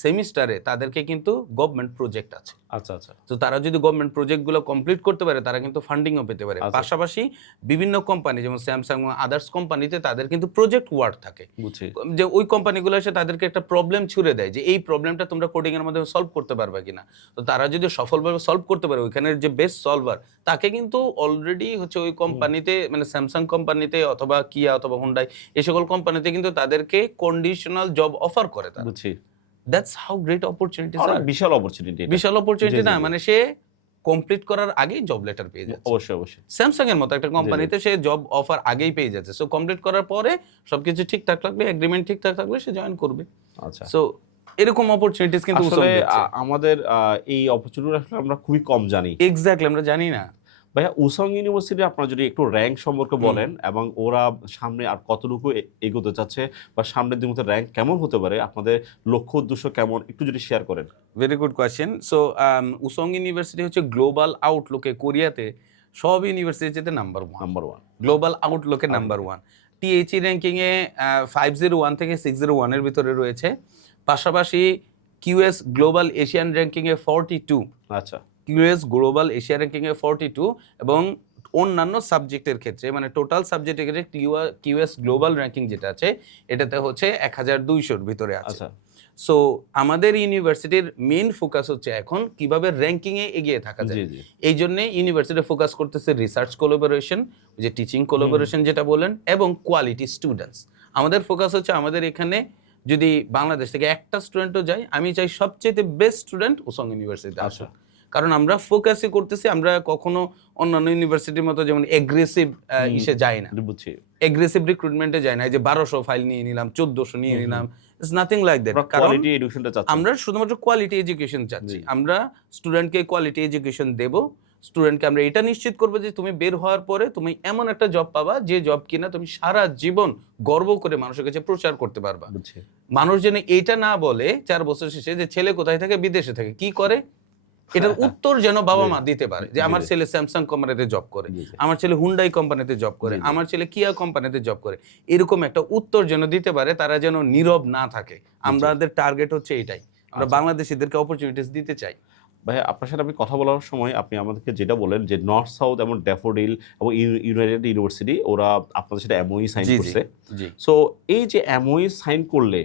সেমিস্টারে তাদেরকে কিন্তু গভর্নমেন্ট প্রজেক্ট আছে। আচ্ছা আচ্ছা তো তারা যদি গভর্নমেন্ট প্রজেক্টগুলো কমপ্লিট করতে পারে, তারা কিন্তু ফান্ডিংও পেতে পারে। আচ্ছা। পাশাপাশি বিভিন্ন কোম্পানি যেমন স্যামসাং এবং আদার্স কোম্পানিতে তাদের কিন্তু প্রজেক্ট ওয়ার্ক থাকে, বুঝছি। যে ওই কোম্পানিগুলো এসে তাদেরকে একটা প্রবলেম ছুড়ে দেয় যে এই প্রবলেমটা তোমরা কোডিং এর মাধ্যমে সলভ করতে পারবে কিনা। তো তারা যদি সফলভাবে সলভ করতে পারে, ওইখানের যে বেস্ট সলভার তাকে কিন্তু অলরেডি হচ্ছে ওই কোম্পানিতে, মানে স্যামসাং কোম্পানিতে অথবা কিয়া অথবা হুন্ডাই, এই সকল কোম্পানিতে কিন্তু তাদেরকে কন্ডিশনাল জব অফার করে তারা। বুঝছি। দ্যাটস হাউ গ্রেট অপরচুনিটিস অনেক আর। বিশাল অপরচুনিটি এটা। বিশাল অপরচুনিটি জি, জি, না, জি। মানে সে কমপ্লিট করার আগেই জব লেটার পেয়ে যাচ্ছে। অবশ্যই অবশ্যই। স্যামসাং এর মতো একটা কোম্পানিতে সে জব অফার আগেই পেয়ে যাচ্ছে। সো কমপ্লিট করার পরে সবকিছু ঠিকঠাক থাকলে, এগ্রিমেন্ট ঠিকঠাক থাকলে সে জয়েন করবে। আচ্ছা। সো এরকম অপরচুনিটিস কিন্তু আসলে দিচ্ছে। আমাদের এই অপরচুনিটি আসলে আমরা খুবই কম জানি। এক্স্যাক্টলি, আমরা জানি না। ভাইয়া উসং ইউনিভার্সিটি আপনারা যদি একটু র্যাঙ্ক সম্পর্কে বলেন এবং ওরা সামনে আর কতটুকু এগোতে চাচ্ছে বা সামনের দিনের র্যাঙ্ক কেমন হতে পারে, আপনাদের লক্ষ্য উদ্দেশ্য কেমন, একটু যদি শেয়ার করেন। Very good question. So Woosong university হচ্ছে গ্লোবাল আউটলুকে কোরিয়াতে সব ইউনিভার্সিটির চেয়ে নাম্বার 1। নাম্বার 1। গ্লোবাল আউটলুকে নাম্বার 1। টিএইচই র্যাঙ্কিং এ 501 থেকে 601 এর ভিতরে রয়েছে। পাশাপাশি কিউএস গ্লোবাল এশিয়ান র্যাঙ্কিং এ 42, আচ্ছা। কিউএস গ্লোবাল এশিয়া র্যাঙ্কিং এ 42, এবং অন্যান্য সাবজেক্টের ক্ষেত্রে, মানে টোটাল সাবজেক্টের ক্ষেত্রে কিউএস গ্লোবাল র্যাঙ্কিং যেটা আছে এটাতে হচ্ছে 1200-র ভিতরে আছে। আচ্ছা। সো আমাদের ইউনিভার্সিটির মেইন ফোকাস হচ্ছে এখন কিভাবে র্যাঙ্কিং এ এগিয়ে থাকা যায়। জি জি। এই জন্য ইউনিভার্সিটি ফোকাস করতেছে রিসার্চ কোলাবোরেশন, যে টিচিং কোলাবোরেশন যেটা বলেন, এবং কোয়ালিটি স্টুডেন্টস। আমাদের ফোকাস হচ্ছে আমাদের এখানে যদি বাংলাদেশ থেকে একটা স্টুডেন্টও যায়, আমি চাই সবচেয়ে বেস্ট স্টুডেন্ট উসং ইউনিভার্সিটিতে আসুক। কারণ আমরা ফোকাসই করতেছি, আমরা কখনো অন্যান্য ইউনিভার্সিটির মতো যেমন এগ্রেসিভ ইসে যাই না, বুঝছি। এগ্রেসিভ রিক্রুটমেন্টে যাই না, এই যে 1200 ফাইল নিয়ে নিলাম, 1400 নিয়ে নিলাম, ইটস নাথিং লাইক দ্যাট। কারণ কোয়ালিটি এডুকেশনটা চাচ্ছি। আমরা শুধুমাত্র কোয়ালিটি এডুকেশন চাচ্ছি। জি। আমরা স্টুডেন্টকে কোয়ালিটি এডুকেশন দেব। স্টুডেন্টকে আমরা এটা নিশ্চিত করবো যে তুমি বের হওয়ার পরে তুমি এমন একটা জব পাবা, যে জব কিনা তুমি সারা জীবন গর্ব করে মানুষের কাছে প্রচার করতে পারবা। বুঝছি। মানুষ যেন এটা না বলে 4 বছর শেষে যে ছেলে কোথায় থাকে, বিদেশে থাকে, কি করে, এটার উত্তর যেন বাবা মা দিতে পারে, যে আমার ছেলে স্যামসাং কোম্পানিতে জব করে, জি, জি। আমার ছেলে হুন্ডাই কোম্পানিতে জব করে, জি, জি। আমার ছেলে কিয়া কোম্পানিতে জব করে, এরকম একটা উত্তর যেন দিতে পারে, তারা যেন নীরব না থাকে। আমাদের টার্গেট হচ্ছে এটাই, আমরা আচ্ছা। বাংলাদেশিদেরকে অপরচুনিটিস দিতে চাই। ভাই আপনার সাথে আমি কথা বলার সময় আপনি আমাদেরকে যেটা বলেন যে নর্থ সাউথ এবং ড্যাফোডিল এবং ইউনাইটেড ইউনিভার্সিটি ওরা আপনাদের সাথে এমওই সাইন জি জি করছে। জি। সো এই যে এমওই সাইন করলে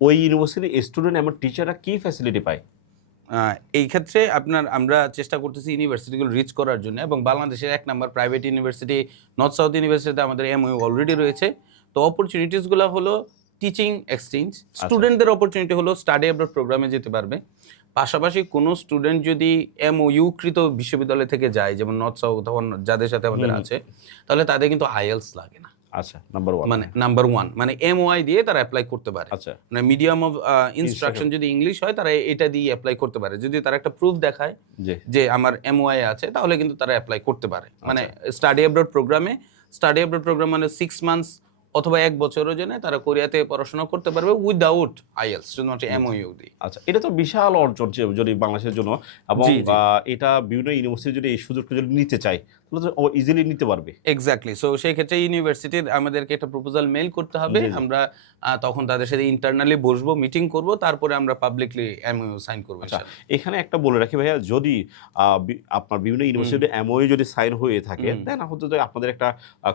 ওই ইউনিভার্সিটির স্টুডেন্ট এবং টিচাররা কি ফ্যাসিলিটি পায়? এই ক্ষেত্রে আমরা চেষ্টা করতেছি ইউনিভার্সিটিগুলো রিচ করার জন্য, এবং বাংলাদেশের 1 number private university north south ইউনিভার্সিটিতে আমাদের এমওইউ অলরেডি রয়েছে। তো অপরচুনিটিসগুলো হলো টিচিং এক্সচেঞ্জ, স্টুডেন্টদের অপরচুনিটি হলো স্টাডি অ্যাব্রড প্রোগ্রামে যেতে পারবে। পাশাপাশি কোনো স্টুডেন্ট যদি এমওইউ কৃত বিশ্ববিদ্যালয় থেকে যায়, যেমন নর্থ সাউথ অথবা যাদের সাথে আমাদের আছে, তাহলে তাদের কিন্তু আইএলস লাগে না। আচ্ছা, নাম্বার 1। মানে নাম্বার 1 মানে এমওআই দিয়ে তারা অ্যাপ্লাই করতে পারে। আচ্ছা। মানে মিডিয়াম অফ ইনস্ট্রাকশন যদি ইংলিশ হয়, তারা এটা দিয়ে অ্যাপ্লাই করতে পারে। যদি তারা একটা প্রুফ দেখায় জি। যে আমার এমওআই আছে, তাহলে কিন্তু তারা অ্যাপ্লাই করতে পারে। মানে স্টাডি অ্যাব্রড প্রোগ্রাম মানে 6 মান্থস অথবা 1 বছরের জন্য তারা কোরিয়াতে পড়াশোনা করতে পারবে উইদাউট আইএলস, শুধুমাত্র এমওইউ দিয়ে। আচ্ছা, এটা তো বিশাল অর্জন যদি বাংলাদেশের জন্য, এবং জি, জি। এটা বিভিন্ন ইউনিভার্সিটি যদি এই সুযোগটা যদি নিতে চায় তাহলে তো ইজিলি নিতে পারবে। এক্স্যাক্টলি। সো সেই ক্ষেত্রে ইউনিভার্সিটির আমাদেরকে একটা প্রপোজাল মেইল করতে হবে। জি, জি। আমরা তখন তাদের সাথে ইন্টারনালি বসবো, মিটিং করব, তারপরে আমরা পাবলিকলি এমওইউ সাইন করব আচ্ছা, ইনশাআল্লাহ। এখানে একটা বলে রাখি ভাইয়া, যদি আপনার বিভিন্ন ইউনিভার্সিটি এমওই যদি সাইন হয়ে থাকে, দেন হয়তো আপনাদের একটা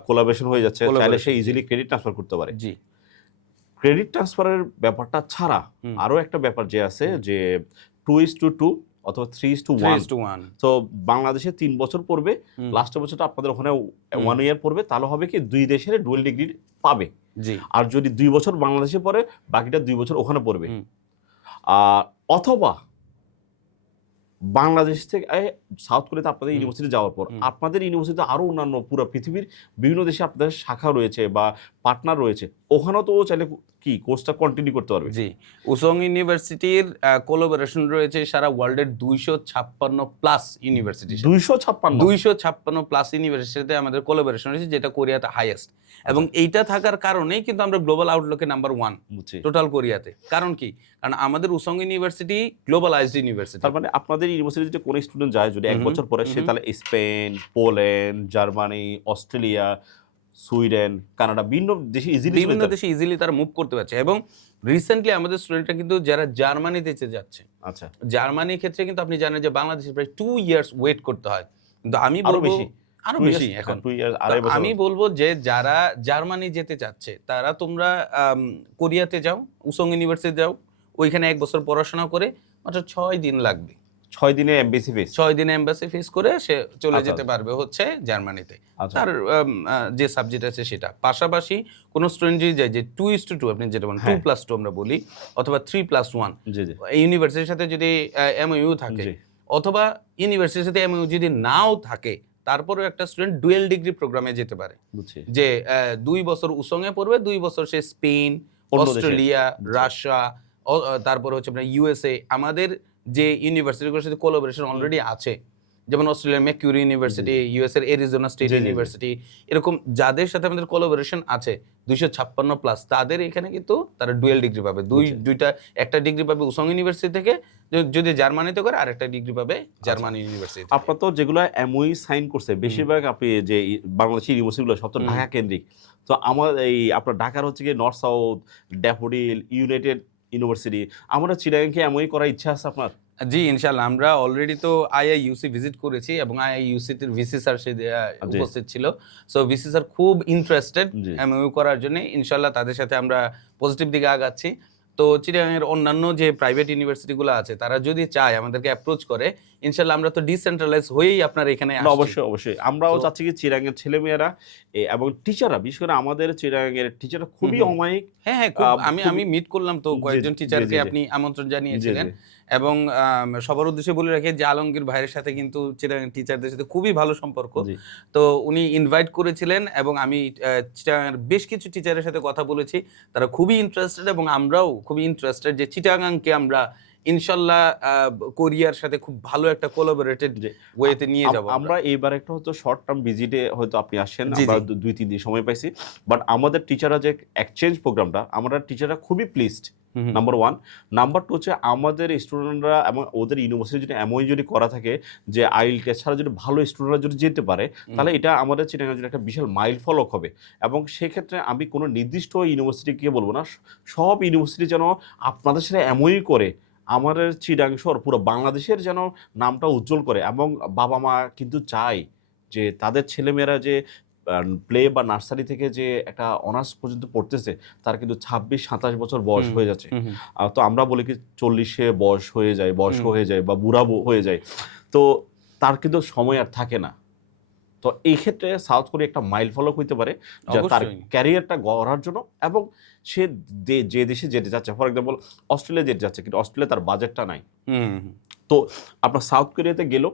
কোলাবোরেশন হয়ে যাচ্ছে, চাইলে সে ইজিলি ক্রেডিট ট্রান্সফার করতে পারে। জি। ক্রেডিট ট্রান্সফারের ব্যাপারটা ছাড়া আরো একটা ব্যাপার যে আছে, যে 2:2 অথবা 3:1। 3:1। তো বাংলাদেশে 3 বছর পড়বে, লাস্টের বছরটা আপনাদের ওখানে 1 ইয়ার পড়বে, তাহলে হবে কি 2 দেশের ডুয়েল ডিগ্রি পাবে। জি। আর যদি 2 বছর বাংলাদেশে পড়ে, বাকিটা 2 বছর ওখানে পড়বে। অথবা বাংলাদেশ থেকে সাউথ কোরিয়াতে আপনাদের ইউনিভার্সিটি যাওয়ার পর আপনাদের ইউনিভার্সিটিতে আরো অন্যান্য পুরো পৃথিবীর বিভিন্ন দেশে আপনাদের শাখা রয়েছে বা পার্টনার রয়েছে, ওখানেও তো ও চাইলে কি কোর্সটা কন্টিনিউ করতে পারবে? জি, উসং ইউনিভার্সিটির কোলাবোরেশন রয়েছে সারা ওয়ার্ল্ডের 256 প্লাস ইউনিভার্সিটির সাথে। 256? 256 প্লাস ইউনিভার্সিটির সাথে আমাদের কোলাবোরেশন রয়েছে, যেটা কোরিয়াতে হাইয়েস্ট। এবং এইটা থাকার কারণেই কিন্তু আমরা গ্লোবাল আউটলুকে নাম্বার 1 বুঝছি। টোটাল কোরিয়াতে। কারণ কি? কারণ আমাদের উসং ইউনিভার্সিটি গ্লোবালাইজড ইউনিভার্সিটি। তার মানে আপনাদের ইউনিভার্সিটি যে কোন স্টুডেন্ট যায় যদি 1 বছর পরে, সে তাহলে Spain, Poland, Germany, Australia, Sweden, Canada বিভিন্ন দেশে ইজিলি তারা মুভ করতে পারছে। এবং রিসেন্টলি আমাদের স্টুডেন্টরা কিন্তু যারা জার্মানিতে যাচ্ছে, আচ্ছা, জার্মানির ক্ষেত্রে কিন্তু আপনি জানেন যে বাংলাদেশে প্রায় 2 ইয়ার্স ওয়েট করতে হয়। কিন্তু আমি আরো বলবো বেশি? আরো 2 বেশি ইয়ার্স, এখন। 2 ইয়ার্স, তো 2.5 বছর। আমি বলবো যে যারা জার্মানি যেতে চাচ্ছে তারা তোমরা কোরিয়াতে যাও, উসং ইউনিভার্সিটি যাও, ওইখানে 1 বছর পড়াশোনা করে মাত্র 6 দিন লাগবে। 6 দিনে এমবিসি ফিস? 6 দিনে এমবাসি ফেস করে সে চলে আচ্ছা, যেতে পারবে হচ্ছে জার্মানিতে। আচ্ছা। তার যে সাবজেক্ট আছে সেটা। পাশাপাশি কোনো স্টুডেন্ট যদি যায় যে 2:2 আপনি যেটা বলেন, হ্যাঁ। 2+2 আমরা বলি, অথবা 3+1, জি, জি। এই ইউনিভার্সিটির সাথে যদি এমওইউ থাকে, জি। অথবা ইউনিভার্সিটির সাথে এমওইউ যদি নাও থাকে, তারপরেও একটা স্টুডেন্ট ডুয়েল ডিগ্রি প্রোগ্রামে যেতে পারে। বুঝছি। যে 2 বছর উসংয়ে পড়বে, 2 বছর সে স্পেন, অন্য দেশে। অস্ট্রেলিয়া, জি। রাশিয়া, তারপরে হচ্ছে আপনার ইউএসএ, আমাদের যে ইউনিভার্সিটিগুলোর সাথে কোলাবোরেশন অলরেডি আছে, যেমন অস্ট্রেলিয়ার ম্যাকিউরি ইউনিভার্সিটি, ইউএস এর এরিজোনা স্টেট জি, জি, জি। ইউনিভার্সিটি, এরকম যাদের সাথে আমাদের কোলাবোরেশন আছে 256 প্লাস, তাদের এখানে কিন্তু তারা ডুয়েল ডিগ্রি পাবে। দুইটা, একটা ডিগ্রি পাবে উসং ইউনিভার্সিটি থেকে যদি জার্মানিতে করে, আর একটা ডিগ্রি পাবে জার্মানি ইউনিভার্সিটি। আপনার তো যেগুলো এমওই সাইন করছে বেশিরভাগ আপনি যে বাংলাদেশের ইউনিভার্সিটিগুলো সব তো ঢাকা কেন্দ্রিক। তো আমার এই আপনার ঢাকার হচ্ছে কি north south, daffodil, United university, আমরা চিটাগাংকে এমওই করার ইচ্ছা আছে আপনার? জি, ইনশাআল্লাহ। আমরা অলরেডি তো আইআইইউসি ভিজিট করেছি এবং আইআইইউসিতে ভিসি স্যার সে জি। উপস্থিত ছিল। সো ভিসি স্যার খুব ইন্টারেস্টেড জি। এমইউ করার জন্য। ইনশাআল্লাহ তাদের সাথে আমরা পজিটিভ দিকে আগাচ্ছি। তো চিটাগাংয়ের অন্যান্য যে প্রাইভেট ইউনিভার্সিটিগুলো আছে, তারা যদি চায় আমাদেরকে অ্যাপ্রোচ করে, ইনশাআল্লাহ আমরা তো ডিসেন্ট্রালাইজ হয়েই আপনার এখানে না, আসছি। অবশ্যই, অবশ্যই। আমরাও So- চাচ্ছি কি চিটাগাংয়ের ছেলেমেয়েরা এবং টিচাররা, বিশেষ করে আমাদের চিটাগাংয়ের টিচাররা খুবই অমায়িক। হ্যাঁ, আমি খুবই- মিট করলাম তো জি, কয়েকজন জি, টিচারকে জি, জি। আপনি আমন্ত্রণ জি, জানিয়েছিলেন। জি। এবং সবার উদ্দেশ্যে বলে রাখি যে আলমগীর ভাইয়ের সাথে কিন্তু চিটাগাং টিচারদের সাথে খুবই ভালো সম্পর্ক। জি। তো উনি ইনভাইট করেছিলেন এবং আমি চিটাগাংয়ের বেশ কিছু টিচারের সাথে কথা বলেছি। তারা খুবই ইন্টারেস্টেড এবং আমরাও খুবই ইন্টারেস্টেড যে চিটাগাংকে আমরা ইনশাআল্লাহ কোরিয়ার সাথে খুব ভালো একটা কোলাবোরেটেড জি। ওয়েতে নিয়ে যাব। আমরা এইবার একটা হচ্ছে শর্ট টার্ম ভিজিটে হয়তো আপনি আসেন, জি, আমরা জি। 2-3 দিন সময় পাইছি। বাট আমাদের টিচাররা যে এক্সচেঞ্জ প্রোগ্রামটা, আমরা টিচাররা খুবই প্লিজড। নাম্বার 1। নাম্বার 2 হচ্ছে আমাদের স্টুডেন্টরা এবং ওদের ইউনিভার্সিটি যদি এমওই যদি করা থাকে যে আইএলটিএস ছাড়া যদি ভালো স্টুডেন্টরা যদি যেতে পারে, তাহলে এটা আমাদের চিটাগাংয়ের জন্য একটা বিশাল মাইল ফলক হবে। এবং সেক্ষেত্রে আমি কোনো নির্দিষ্ট ইউনিভার্সিটিকে বলবো না, সব ইউনিভার্সিটি যেন আপনাদের সাথে এমওই করে আমাদের চিটাগাং শহর পুরো বাংলাদেশের যেন নামটা উজ্জ্বল করে। এবং বাবা মা কিন্তু চায় যে তাদের ছেলেমেয়েরা যে প্লে বা নার্সারি থেকে যে একটা অনার্স পর্যন্ত পড়তেছে, তার কিন্তু 26-27 বছর বয়স হয়ে যাচ্ছে। তো আমরা বলি কি 40-এ বয়স হয়ে যায়, বয়স্ক হয়ে যায় বা বুড়া হয়ে যায়, তো তার কিন্তু সময় আর থাকে না। তো এই ক্ষেত্রে সাউথ কোরিয়া একটা মাইল ফলক হইতে পারে যে তার অবশ্যই। ক্যারিয়ারটা গড়ার জন্য। এবং সে যে দেশে যেতে যাচ্ছে, ফর এক্সাম্পল অস্ট্রেলিয়া যেতে যাচ্ছে, কিন্তু অস্ট্রেলিয়া তার বাজেটটা নাই। তো আপনার সাউথ কোরিয়াতে গেল,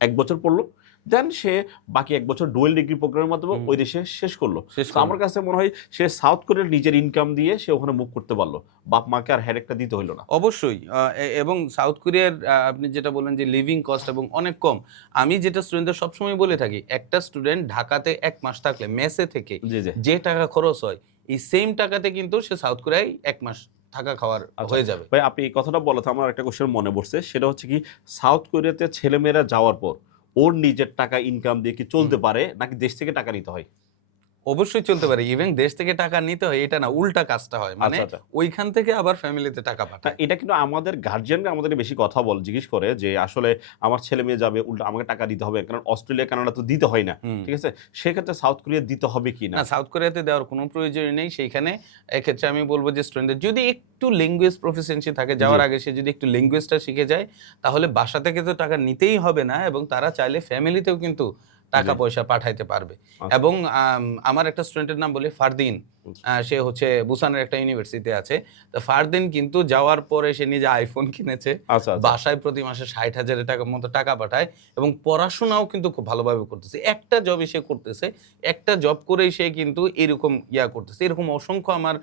1 বছর পড়লো, দেন সে বাকি 1 বছর ডুয়েল ডিগ্রি প্রোগ্রামের মাধ্যমে ওই দেশে শেষ করলো। তো আমার কাছে মনে হয় সে সাউথ কোরিয়ার নিজের ইনকাম দিয়ে সে ওখানে মুভ করতে পারলো, বাপ মাকে আর হেডেকটা দিতে হইলো না। অবশ্যই। এবং সাউথ কোরিয়ার আপনি যেটা বললেন যে লিভিং কস্ট এবং অনেক কম। আমি যেটা স্টুডেন্টদের সবসময় বলে থাকি, একটা স্টুডেন্ট ঢাকাতে 1 মাস থাকলে মেসে থেকে জি, জি। যে টাকা খরচ হয়, এই সেম টাকাতে কিন্তু সে সাউথ কোরিয়ায় 1 মাস থাকা খাওয়ার হয়ে যাবে। ভাই, আপনি এই কথাটা বলাতে আমার একটা কোশ্চেন মনে পড়ছে। সেটা হচ্ছে কি, সাউথ কোরিয়াতে ছেলেমেয়েরা যাওয়ার পর ওর নিজের টাকা ইনকাম দিয়ে কি চলতে পারে, নাকি দেশ থেকে টাকা নিতে হয়? অবশ্যই চলতে পারে। ইভেন দেশ থেকে টাকা নিতে হয় এটা না, উল্টা কাজটা হয়। মানে আচ্ছা, আচ্ছা। ওইখান থেকে আবার ফ্যামিলিতে টাকা না, পাঠায়। এটা কিন্তু আমাদের গার্জিয়ানরা আমাদের বেশি কথা জিজ্ঞেস করে যে আসলে আমার ছেলে মেয়ে যাবে, উল্টা আমাকে টাকা দিতে হবে, কারণ অস্ট্রেলিয়া কানাডা তো দিতে হয় না। ঠিক আছে, সেক্ষেত্রে সাউথ কোরিয়া দিতে হবে কি না? না, সাউথ কোরিয়াতে দেওয়ার কোনো প্রয়োজনই নেই। সেইখানে এক্ষেত্রে আমি বলবো যে স্টুডেন্টদের যদি একটু ল্যাঙ্গুয়েজ প্রফিসিয়েন্সি থাকে, যাওয়ার আগে সে যদি একটু ল্যাঙ্গুয়েজটা শিখে যায়, তাহলে বাসা থেকে তো টাকা নিতেই হবে না এবং তারা চাইলে ফ্যামিলিতেও কিন্তু টাকা জি। পয়সা পাঠাইতে পারবে। আচ্ছা। এবং আমার একটা স্টুডেন্টের নাম বলি ফারদিন। সে হচ্ছে বুসানের একটা ইউনিভার্সিটিতে আছে। তো ফারদিন কিন্তু যাওয়ার পরে সে নিজে আইফোন কিনেছে। আচ্ছা, আচ্ছা। বাসায় প্রতি মাসে ৬০,০০০ টাকার মতো টাকা পাঠায় এবং পড়াশোনাও কিন্তু খুব ভালোভাবে করতেছে। একটা জবই সে করতেছে। একটা জব করেই সে কিন্তু এরকম করতেছে। এরকম অসংখ্য আমার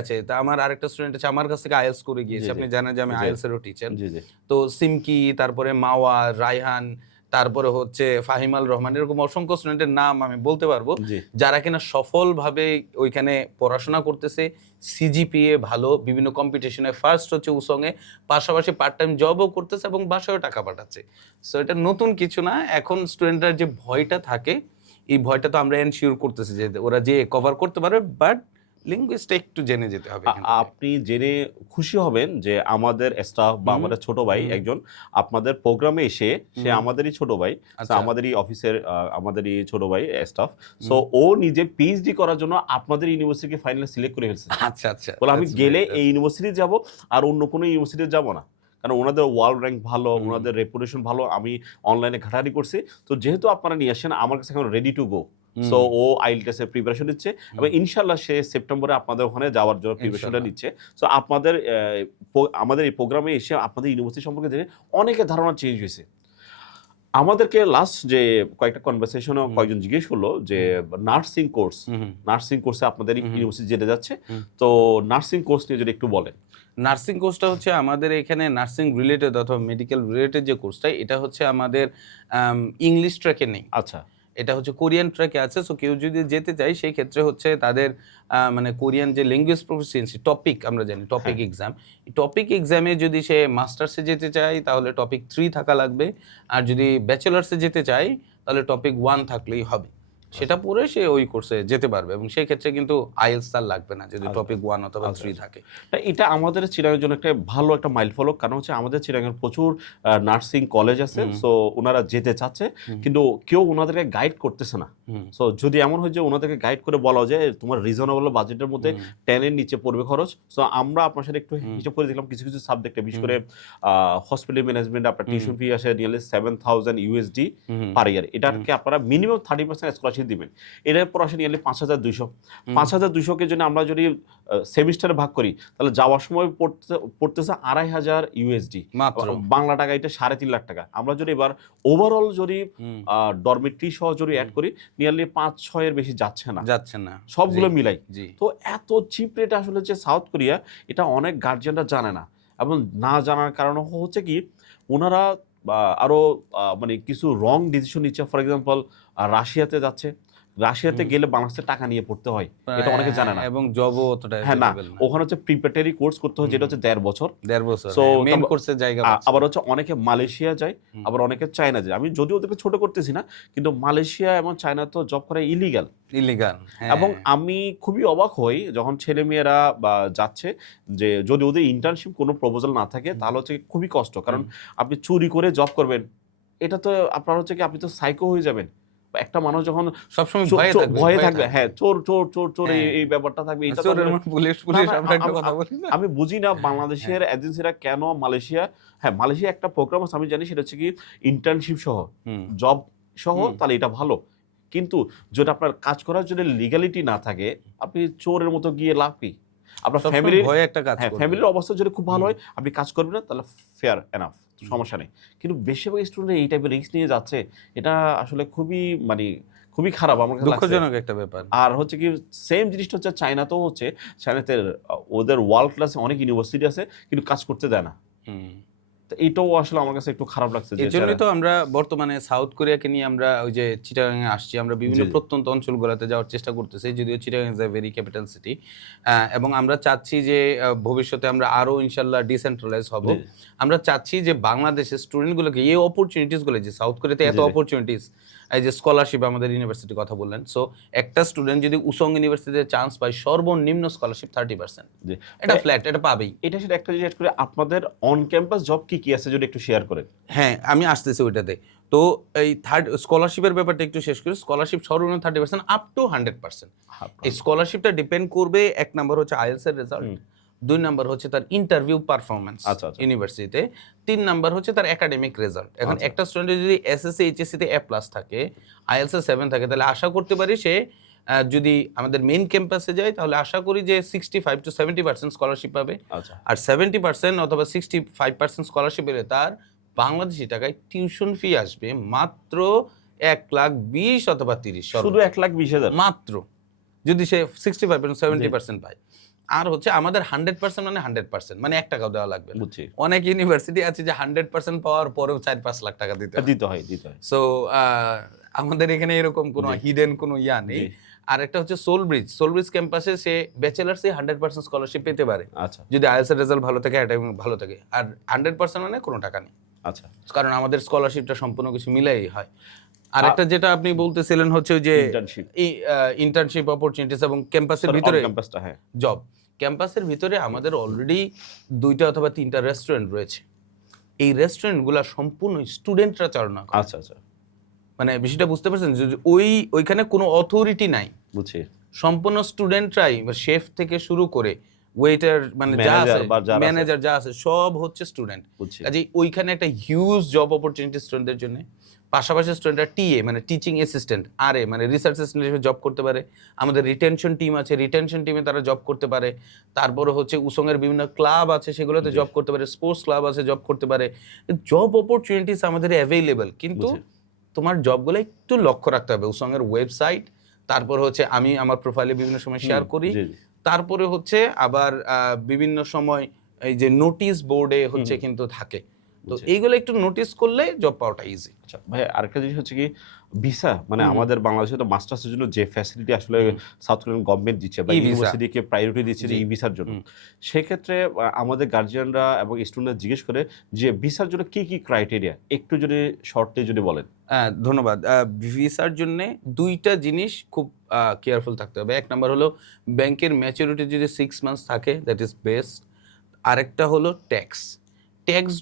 আছে। তা আমার আরেকটা স্টুডেন্ট আছে আমার কাছ থেকে IELTS করে জি, গিয়েছে। জি। আপনি জানেন যে আমি জি। IELTS এরও টিচার। জি, জি। তো সিমকি, তারপরে মাওয়া, রায়হান, তারপরে হচ্ছে ফাহিমাল রহমান, এরকম অসংখ্য স্টুডেন্টের নাম আমি বলতে পারবো। জি। যারা কিনা সফলভাবে ওইখানে পড়াশোনা করতেছে, সিজিপিএ ভালো, বিভিন্ন কম্পিটিশনে ফার্স্ট হচ্ছে উসংয়ে, পাশাপাশি পার্ট টাইম জবও করতেছে এবং বাসায়ও টাকা পাঠাচ্ছে। সো এটা নতুন কিছু না। এখন স্টুডেন্টরা যে ভয়টা থাকে, এই ভয়টা তো আমরা এনশিওর করতেছি যে ওরা যে কভার করতে পারবে, বাট লিঙ্গুইস্টটা একটু জেনে যেতে হবে এখান থেকে। আপনি জেনে খুশি হবেন যে আমাদের স্টাফ বা হুম, আমাদের ছোট ভাই হুম। একজন আপনাদের প্রোগ্রামে এসে সে হুম। আমাদেরই ছোট ভাই। আচ্ছা। আমাদেরই অফিসের আমাদেরই ছোট ভাই স্টাফ। সো হুম। ও নিজে পিএইচডি করার জন্য আপনাদের ইউনিভার্সিটিকে ফাইনালি সিলেক্ট করে ফেলছে। আচ্ছা, আচ্ছা। বলে আমি That's গেলে great, এই that's ইউনিভার্সিটি যাব আর অন্য কোনো ইউনিভার্সিটিতে যাব না। কারণ ওনাদের ওয়ার্ল্ড র্যাঙ্ক ভালো, হুম। ওনাদের রেপুটেশন ভালো। আমি অনলাইনে ঘাটাঘাটি করছি। তো যেহেতু আপনারা নিয়ে আসেন আমার কাছে এখন ready to go. Hmm. So ও IELTS এর প্রিপারেশন নিচ্ছে এবং ইনশাআল্লাহ সে সেপ্টেম্বরে আপনাদের ওখানে যাওয়ার জন্য প্রিপারেশনটা ইনশাআল্লাহ। নিচ্ছে। সো আপনাদের আমাদের এই প্রোগ্রামে এসে আপনাদের ইউনিভার্সিটি সম্পর্কে জেনে অনেকের ধারণা চেঞ্জ হয়েছে। আমাদেরকে লাস্ট যে কয়েকটা কনভারসেশনে হুম। কয়েকজন জিজ্ঞেস করলো যে নার্সিং কোর্স, হুম, হুম। নার্সিং কোর্সে আপনাদের হুম। ইউনিভার্সিটি যেতে যাচ্ছে। হুম। তো নার্সিং কোর্স নিয়ে যদি একটু বলেন। নার্সিং কোর্সটা হচ্ছে আমাদের এখানে নার্সিং রিলেটেড অথবা মেডিকেল রিলেটেড যে কোর্সটা, এটা হচ্ছে আমাদের ইংলিশ ট্র্যাকে নেই। আচ্ছা। এটা হচ্ছে কোরিয়ান ট্র্যাকে আছে। সো কেউ যদি যেতে চায় সেই ক্ষেত্রে হচ্ছে তাদের মানে কোরিয়ান যে ল্যাঙ্গুয়েজ প্রফিসিয়েন্সি টপিক আমরা জানি টপিক হ্যাঁ। এক্সাম। এই টপিক এক্সামে যদি সে মাস্টার্সে যেতে চায় তাহলে টপিক 3 থাকা লাগবে। আর যদি ব্যাচেলার্সে যেতে চায় তাহলে টপিক 1 থাকলেই হবে। সেটা পড়ে সে ওই কোর্সে যেতে পারবে এবং সেই ক্ষেত্রে কিন্তু IELTS তার লাগবে না যদি আচ্ছা। টপিক 1 অথবা আচ্ছা, 3 আচ্ছা। থাকে। না, এটা আমাদের চিরাগের জন্য একটা ভালো একটা মাইলফলক। কারণ হচ্ছে আমাদের চিরাগের প্রচুর নার্সিং কলেজ আছে। হুম। সো উনারা যেতে চাচ্ছে হুম। কিন্তু কেউ উনাদেরকে গাইড করতেছে না। হুম। সো যদি এমন হয় যে উনাদেরকে গাইড করে বলা যায় তোমার রিজনেবল বাজেটের মধ্যে হুম। 10 এর নিচে পড়বে খরচ। সো আমরা আপনার সাথে একটু হুম। হিসাব করে দেখলাম কিছু, কিছু সাবজেক্টে বিশেষ হুম। করে হসপিটাল ম্যানেজমেন্ট আপনার হুম। টিউশন ফি আসে নিয়ারলি $7,000 হুম। পার ইয়ার। এটাকে আপনারা মিনিমাম 30% স্কলারশিপ দিবেন। এটার পর আসে নিয়ারলি 5,200 হুম। 5,200 কে যদি আমরা যদি সেমিস্টারে ভাগ করি তাহলে যাওয়ার সময় পড়তেছে $2,500 মাত্র। বাংলা টাকা এটা 3.5 লাখ টাকা। আমরা যদি এবার ওভারঅল যদি হুম। ডরমিটরি সহ যদি অ্যাড করি নিয়ারলি 5-6 এর বেশি যাচ্ছে না যাচ্ছে না। সবগুলো জি, মিলাই। জি। তো এত চিপ রেট আসলে যে সাউথ কোরিয়া এটা অনেক গার্জিয়ানরা জানে না এবং না জানার কারণ হচ্ছে কি ওনারা আরো মানে কিছু রং ডিসিশন নিচ্ছে। ফর এক্সাম্পল রাশিয়াতে যাচ্ছে, রাশিয়াতে হুম। গেলে বাংলাদেশে টাকা নিয়ে পড়তে হয়, এটা অনেকে জানে না। এবং জবও অতটা হ্যাঁ, না, এভেইলেবল না। ওখানে হচ্ছে প্রিপারেটরি কোর্স করতে হয় যেটা হচ্ছে 1.5 বছর। 1.5 বছর। সো মেইন কোর্সের জায়গা পাচ্ছে আবার না। হচ্ছে অনেকে মালয়েশিয়া যায়, হুম। আবার অনেকে চায়না যায়। আমি যদিও ওদেরকে ছোট করতেছি না, কিন্তু মালয়েশিয়া এবং চায়না তো জব করা ইলিগাল। ইলিগাল। হ্যাঁ। এবং আমি খুবই অবাক হই যখন ছেলেমেয়েরা যাচ্ছে যে যদি ওদের ইন্টার্নশিপ কোনো প্রপোজাল না থাকে তাহলে হচ্ছে খুবই কষ্ট। কারণ আপনি চুরি করে জব করবেন। এটা তো আপনার হচ্ছে কি আপনি তো সাইকো হয়ে যাবেন। একটা মানুষ যখন সবসময় ভয়ে থাকবে, হ্যাঁ, চোর হ্যাঁ। এই ব্যাপারটা থাকবে। এটা তো চোরের আসলে মতো পুলিশ না, না, আমরা একটা কথা বলি না? আমি বুঝি না বাংলাদেশের এজেন্সিরা কেন মালয়েশিয়া, হ্যাঁ, মালয়েশিয়া একটা প্রোগ্রাম আছে আমি জানি সেটা হচ্ছে কি ইন্টার্নশিপ সহ হুম। জব সহ হুম। তাহলে এটা ভালো। কিন্তু যদি আপনার কাজ করার জন্য লিগ্যালিটি না থাকে আপনি চোরের মতো গিয়ে লাভ কি? আপনার সবসময় ফ্যামিলির, ভয়ে একটা কাজ হ্যাঁ, করবে। ফ্যামিলির অবস্থা যদি খুব ভালো হুম। হয় আপনি কাজ করবেন না তাহলে ফেয়ার এনাফ, সমস্যা নেই। কিন্তু বেশিরভাগ স্টুডেন্ট এই টাইপের রিস্ক নিয়ে যাচ্ছে, এটা আসলে খুবই মানে খুবই খারাপ আমার কাছে লাগছে। দুঃখজনক একটা ব্যাপার। আর হচ্ছে কি সেম জিনিসটা হচ্ছে চায়নাতেও হচ্ছে। চায়নাতে ওদের ওয়ার্ল্ড ক্লাসে অনেক ইউনিভার্সিটি আছে কিন্তু কাজ করতে দেয় না। হুম। তো এইটাও আসলে আমার কাছে একটু খারাপ লাগছে যে এজন্যই তো আমরা বর্তমানে সাউথ কোরিয়াকে নিয়ে আমরা ওই যে চিটাগাং এ আসছি। আমরা বিভিন্ন জি, জি। প্রত্যন্ত অঞ্চলগুলোতে যাওয়ার চেষ্টা করতেছি। যদিও Chittagong is a very capital city. এবং আমরা চাচ্ছি যে ভবিষ্যতে আমরা আরো ইনশাআল্লাহ ডিসেন্ট্রালাইজ হব। জি, জি। আমরা চাচ্ছি যে বাংলাদেশের স্টুডেন্টগুলোকে এই অপরচুনিটিস গুলো যে সাউথ কোরিয়াতে এত জি, জি। অপরচুনিটিস, এই যে স্কলারশিপ আমাদের ইউনিভার্সিটির কথা বললেন। সো একটা স্টুডেন্ট যদি উসং ইউনিভার্সিটিতে চান্স পায় সর্বনিম্ন স্কলারশিপ 30%। জি। এটা ফ্ল্যাট, এটা পাবেই। এটা সেটা একটা জিনিস করে আপনাদের অন ক্যাম্পাস জব কি আছে যদি একটু শেয়ার করেন। হ্যাঁ, আমি আসতেছি ওইটাতে। তো এই স্কলারশিপের ব্যাপারটা একটু শেষ করি। স্কলারশিপ সর্বনিম্ন 30% আপ টু 100%। এই স্কলারশিপটা ডিপেন্ড করবে এক নাম্বার হচ্ছে IELTS এর রেজাল্ট। হুম। 2 নাম্বার হচ্ছে তার ইন্টারভিউ পারফরমেন্স আচ্ছা, আচ্ছা। ইউনিভার্সিটিতে, 3 নাম্বার হচ্ছে তার একাডেমিক রেজাল্ট। এখন আচ্ছা। একটা স্টুডেন্টের যদি এসএসসি এইচএসসি তে A+ থাকে, IELTS এ 7 থাকে, তাহলে আশা করতে পারি সে যদি আমাদের মেইন ক্যাম্পাসে যায় তাহলে আশা করি যে 65 to 70% স্কলারশিপ পাবে। আচ্ছা। আর 70% অথবা 65% স্কলারশিপ পেলে তার বাংলাদেশি টাকায় টিউশন ফি আসবে মাত্র 1,20,000 অথবা 30 শুধু 1,20,000 মাত্র, যদি সে 65% 70% পায়। আর হচ্ছে আমাদের 100% মানে 100%, মানে 1 টাকাও দেওয়া লাগবে না। বুঝছি। অনেক ইউনিভার্সিটি আছে যে 100% পাওয়ার পরেও 4-5 লাখ টাকা দিতে হয়। দিতে হয়। সো আমাদের এখানে এরকম কোনো জি। হিডেন কোনো ইয়া নেই। জি। আর একটা হচ্ছে সোলব্রিজ ক্যাম্পাসে সে ব্যাচেলার্সে 100% স্কলারশিপ পেতে পারে আচ্ছা, যদি IELTS এর রেজাল্ট ভালো থাকে, একাডেমিক ভালো থাকে। আর 100% মানে কোনো টাকা নেই, আচ্ছা। কারণ আমাদের স্কলারশিপটা সম্পূর্ণ কিছু মিলাই হয়। আর একটা যেটা আপনি বলতেছিলেন হচ্ছে ওই যে ইন্টার্নশিপ। ইন্টার্নশিপ অপরচুনিটিস এবং ক্যাম্পাসের সরি, ভিতরে অন ক্যাম্পাসটা, হ্যাঁ। জব। ক্যাম্পাসের ভিতরে আমাদের অলরেডি 2টা অথবা 3টা রেস্টুরেন্ট রয়েছে। এই রেস্টুরেন্টগুলা সম্পূর্ণ স্টুডেন্টরা চালনা করে। আচ্ছা, আচ্ছা। মানে বিষয়টা বুঝতে পারছেন যে ওইখানে কোনো অথরিটি নাই, বুঝছি। সম্পূর্ণ স্টুডেন্টরাই, শেফ থেকে শুরু করে ওয়েটার, মানে যা আছে ম্যানেজার বা যারা আছে। ম্যানেজার যা আছে সব হচ্ছে স্টুডেন্ট। বুঝছি। কাজেই ওইখানে একটা হিউজ জব অপরচুনিটি স্টুডেন্টদের জন্য। পাশাপাশি স্টুডেন্টরা টিএ মানে টিচিং অ্যাসিস্ট্যান্ট, আরএ মানে রিসার্চ অ্যাসিস্ট্যান্ট হিসেবে জব করতে পারে। আমাদের রিটেনশন টিম আছে, রিটেনশন টিমে তারা জব করতে পারে। তারপরে হচ্ছে উসংয়ের বিভিন্ন ক্লাব আছে, সেগুলোতে জব করতে পারে। স্পোর্টস ক্লাব আছে, জব করতে পারে। জব অপরচুনিটিস আমাদের অ্যাভেইলেবল, কিন্তু তোমার জবগুলো একটু লক্ষ্য রাখতে হবে। উসংয়ের ওয়েবসাইট, তারপর হচ্ছে আমি আমার প্রোফাইলে বিভিন্ন সময় শেয়ার করি, তারপরে হচ্ছে আবার বিভিন্ন সময় এই যে নোটিশ বোর্ডে হচ্ছে কিন্তু থাকে, তো এইগুলো একটু নোটিস করলে জব পাওয়াটা ইজি। আচ্ছা ভাই, আরেকটা জিনিস হচ্ছে কি ভিসা, মানে আমাদের বাংলাদেশে তো মাস্টার্সের জন্য যে ফ্যাসিলিটি আসলে সাউথ কোরিয়ান গভর্নমেন্ট দিচ্ছে বা ইউনিভার্সিটিকে প্রায়োরিটি দিচ্ছে যে ই ভিসার জন্য, সেক্ষেত্রে আমাদের গার্জিয়ানরা এবং স্টুডেন্টরা জিজ্ঞেস করে যে ভিসার জন্য কি কি ক্রাইটেরিয়া, একটু যদি শর্টলি যদি বলেন। ধন্যবাদ। ভিসার জন্য 2টা জিনিস খুব কেয়ারফুল থাকতে হবে। 1 নাম্বার হলো ব্যাংকের ম্যাচুরিটি যদি 6 মান্থস থাকে, দ্যাট ইজ বেস্ট। আরেকটা হলো ট্যাক্স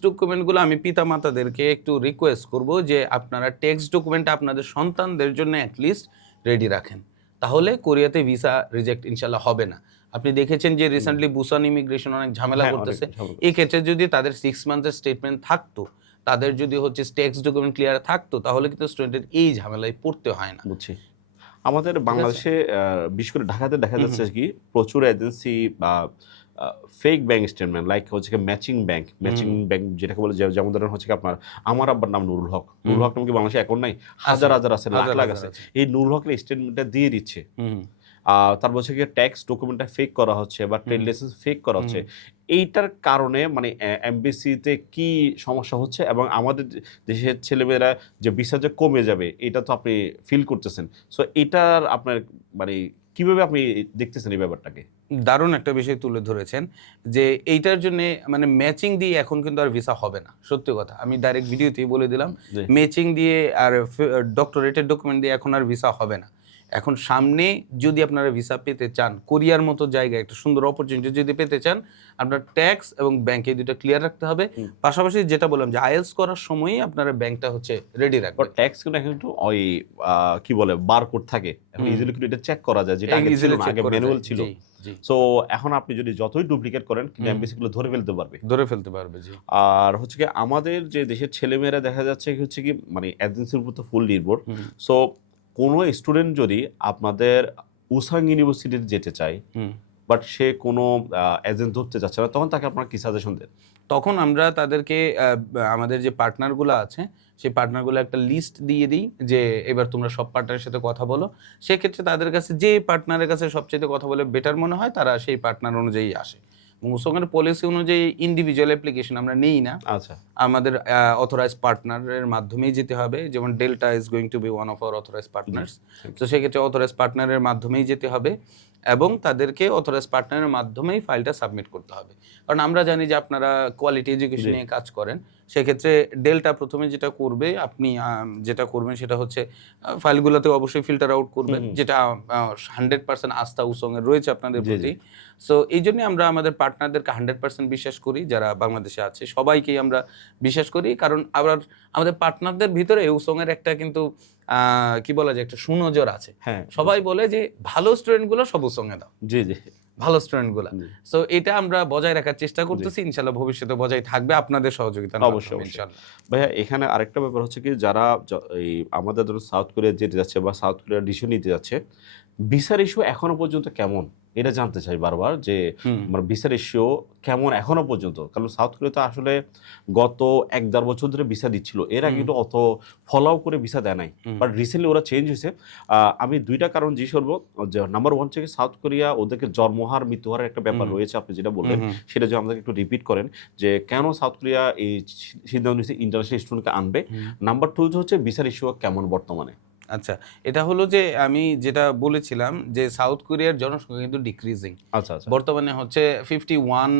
ডকুমেন্টগুলো আমি পিতামাতাদেরকে একটু রিকোয়েস্ট করব যে আপনারা ট্যাক্স ডকুমেন্ট আপনাদের সন্তানদের জন্য অ্যাটলিস্ট রেডি রাখেন, তাহলে কোরিয়াতে ভিসা রিজেক্ট ইনশাল্লাহ হবে না। আপনি দেখেছেন যে রিসেন্টলি বুসান ইমিগ্রেশন অনেক ঝামেলা করতেছে। এই ক্ষেত্রে যদি তাদের 6 মান্থের স্টেটমেন্ট থাকতো, তাদের যদি হচ্ছে ট্যাক্স ডকুমেন্ট ক্লিয়ার থাকতো, তাহলে কিন্তু স্টুডেন্টের এই ঝামেলায় পড়তে হয় না। বুঝছি। আমাদের বাংলাদেশে বিশেষ করে ঢাকাতে দেখা যাচ্ছে কি প্রচুর এজেন্সি বা ফেক ব্যাংক স্টেটমেন্ট, লাইক হচ্ছে ম্যাচিং ব্যাংক যেটাকে বলে, যেমন ধরেন হচ্ছে আপনার আমার আব্বার নাম নুরুল হক নাম কি বাংলাদেশে এখন নাই, হাজার আছে, লাখ লাখ আছে, এই নুরুল হকের স্টেটমেন্টটা দিয়ে দিচ্ছে। তারপর হচ্ছে গিয়ে ট্যাক্স ডকুমেন্টটা ফেক করা হচ্ছে বা ট্রেড লাইসেন্স ফেক করা হচ্ছে। এইটার কারণে মানে এমবিসিতে কি সমস্যা হচ্ছে এবং আমাদের দেশের ছেলেমেয়েরা যে ভিসা যে কমে যাবে, এটা তো আপনি ফিল করতেছেন। সো এটার আপনার মানে কিভাবে আপনি দেখতেছেন এই ব্যাপারটাকে? দারুণ একটা বিষয় তুলে ধরেছেন যে এইটার জন্য মানে ম্যাচিং দিয়ে এখন কিন্তু আর ভিসা হবে না। সত্যি কথা, আমি ডাইরেক্ট ভিডিওতেই বলে দিলাম, ম্যাচিং দিয়ে আর ডক্টরেটেড ডকুমেন্ট দিয়ে এখন আর ভিসা হবে না। এখন সামনে যদি আপনারা ভিসা পেতে চান, কোরিয়ার মতো জায়গায় একটা সুন্দর অপরচুনিটি যদি পেতে চান, আপনার ট্যাক্স এবং ব্যাংকে দুটো ক্লিয়ার রাখতে হবে। পাশাপাশি যেটা বললাম যে আইএলস করার সময়ই আপনারা ব্যাংকটা হচ্ছে রেডি রাখবেন। ট্যাক্স কিন্তু এখন একটু ওই কি বলে বারকোড থাকে, এখন ইজিলি কিন্তু এটা চেক করা যায়, যেটা আগে ছিল না, আগে ম্যানুয়াল ছিল। সো এখন আপনি যদি যতই ডুপ্লিকেট করেন কিন্তু এমবিসি গুলো ধরে ফেলতে পারবে। জি। আর হচ্ছে কি আমাদের যে দেশের ছেলেমেয়েরা দেখা যাচ্ছে হচ্ছে কি মানে এজেন্সির উপর তো ফুল নির্ভর। সো কোনো স্টুডেন্ট যদি আপনাদের উসাং ইউনিভার্সিটিতে যেতে চায় বাট সে কোনো এজেন্ট ধরতে চাচ্ছে না, তখন তাকে আপনারা কি সাজেশন দেন? তখন আমরা তাদেরকে আমাদের যে পার্টনারগুলো আছে সেই পার্টনারগুলো একটা লিস্ট দিয়ে দিই যে এবার তোমরা সব পার্টনারের সাথে কথা বলো। সেক্ষেত্রে তাদের কাছে যে পার্টনারের কাছে সবচেয়ে কথা বলে বেটার মনে হয়, তারা সেই পার্টনার অনুযায়ী আসে। উসংয়ের পলিসি অনুযায়ী ইন্ডিভিজুয়াল অ্যাপ্লিকেশন আমরা নেই না। আচ্ছা, আমাদের অথরাইজ পার্টনারের মাধ্যমেই যেতে হবে। যেমন Delta is going to be one of our authorise partners. তো সেক্ষেত্রে অথরাইজ পার্টনারের মাধ্যমেই যেতে হবে এবং তাদেরকে অথরাইজ পার্টনারের মাধ্যমেই ফাইলটা সাবমিট করতে হবে। কারণ আমরা জানি যে আপনারা কোয়ালিটি এডুকেশন নিয়ে কাজ করেন, সেক্ষেত্রে ডেল্টা প্রথমে যেটা করবে, আপনি যেটা করবেন সেটা হচ্ছে ফাইলগুলোতে অবশ্যই ফিল্টার আউট করবেন, যেটা 100% আস্থা উসংয়ের রয়েছে আপনাদের প্রতি। সো এই জন্যই আমরা আমাদের পার্টনারদেরকে 100% বিশ্বাস করি, যারা বাংলাদেশে আছে সবাইকেই আমরা বিশ্বাস করি। কারণ আবার আমাদের পার্টনারদের ভিতরে উসংয়ের একটা কিন্তু কি বলা যায় একটা সুনজর আছে। সবাই বলে যে ভালো স্টুডেন্টগুলো সব উসংয়ে দাও। জি জি। ভালো স্টুডেন্ট গুলা। জি। সো এটা আমরা বজায় রাখার চেষ্টা করতেছি, ইনশাল্লাহ ভবিষ্যতে বজায় থাকবে আপনাদের সহযোগিতা অবশ্যই। ইনশাল্লাহ। ভাইয়া এখানে আরেকটা ব্যাপার হচ্ছে কি যারা এই আমাদের ধরুন সাউথ কোরিয়া যেতে যাচ্ছে বা সাউথ কোরিয়ার ডিসিশন নিতে যাচ্ছে, ভিসার ইস্যু এখনো পর্যন্ত কেমন? এটা জানতে চাই বারবার যে হুম। আমার ভিসার ইস্যু কেমন এখনো পর্যন্ত? কারণ সাউথ কোরিয়াতে আসলে গত ১-১.৫ বছর ধরে ভিসা দিচ্ছিল। এর আগে কিন্তু অত ফলাও করে ভিসা দেয় নাই। বাট রিসেন্টলি ওরা চেঞ্জ হইছে। আমি ২ টা কারণ জিজ্ঞেস করব যে নাম্বার 1 হচ্ছে সাউথ কোরিয়া ওদেরকে জন্মহার মৃত্যুহারের একটা ব্যাপার রয়েছে আপনি যেটা বললেন। সেটা যদি আমাদেরকে একটু রিপিট করেন যে কেন সাউথ কোরিয়া এই সিদ্ধান্ত নিয়েছে ইন্টারন্যাশনাল স্টুডেন্টকে আনবে? নাম্বার 2 হচ্ছে ভিসার ইস্যু কেমন বর্তমানে? আচ্ছা, এটা হলো যে আমি যেটা বলেছিলাম যে সাউথ কোরিয়ার জনসংখ্যা কিন্তু ডিক্রিজিং। আচ্ছা, আচ্ছা। বর্তমানে হচ্ছে 51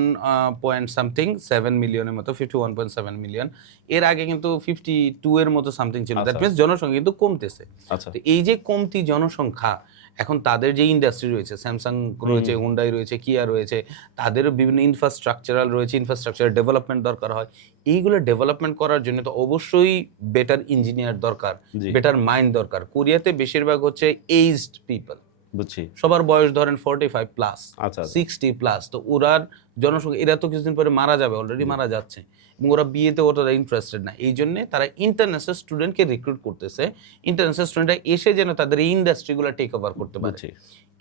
পয়েন্ট সামথিং 7 মিলিয়নের মতো, 51.7 মিলিয়ন। এর আগে কিন্তু 52 এর মতো সামথিং ছিল। দ্যাট আচ্ছা। মিন্স জনসংখ্যা কিন্তু কমতেছে। আচ্ছা। তো এই যে কমতি জনসংখ্যা, এখন তাদের যে ইন্ডাস্ট্রি রয়েছে, স্যামসাং রয়েছে, হুন্ডাই রয়েছে, কিয়া রয়েছে, তাদেরও বিভিন্ন ইনফ্রাস্ট্রাকচারাল রয়েছে, ইনফ্রাস্ট্রাকচার ডেভেলপমেন্ট দরকার হয়। এইগুলো ডেভেলপমেন্ট করার জন্য তো অবশ্যই বেটার ইঞ্জিনিয়ার দরকার, জি। বেটার মাইন্ড দরকার। কোরিয়াতে বেশিরভাগ হচ্ছে এইজড পিপল, বুঝছি। সবার বয়স ধরেন 45 প্লাস, আচ্ছা, আচ্ছা। 60 প্লাস। তো ওরার জনসংখ্যা, এরা তো কিছুদিন পরে মারা যাবে, অলরেডি মারা যাচ্ছে, এবং ওরা বিয়েতে ওরা ইন্টারেস্টেড না। এই জন্যে তারা ইন্টারন্যাশনাল স্টুডেন্টকে রিক্রুট করতেছে, ইন্টারন্যাশনাল স্টুডেন্টরা এসে যেন তাদের এই ইন্ডাস্ট্রিগুলো টেক ওভার করতে পারে। বুঝছি।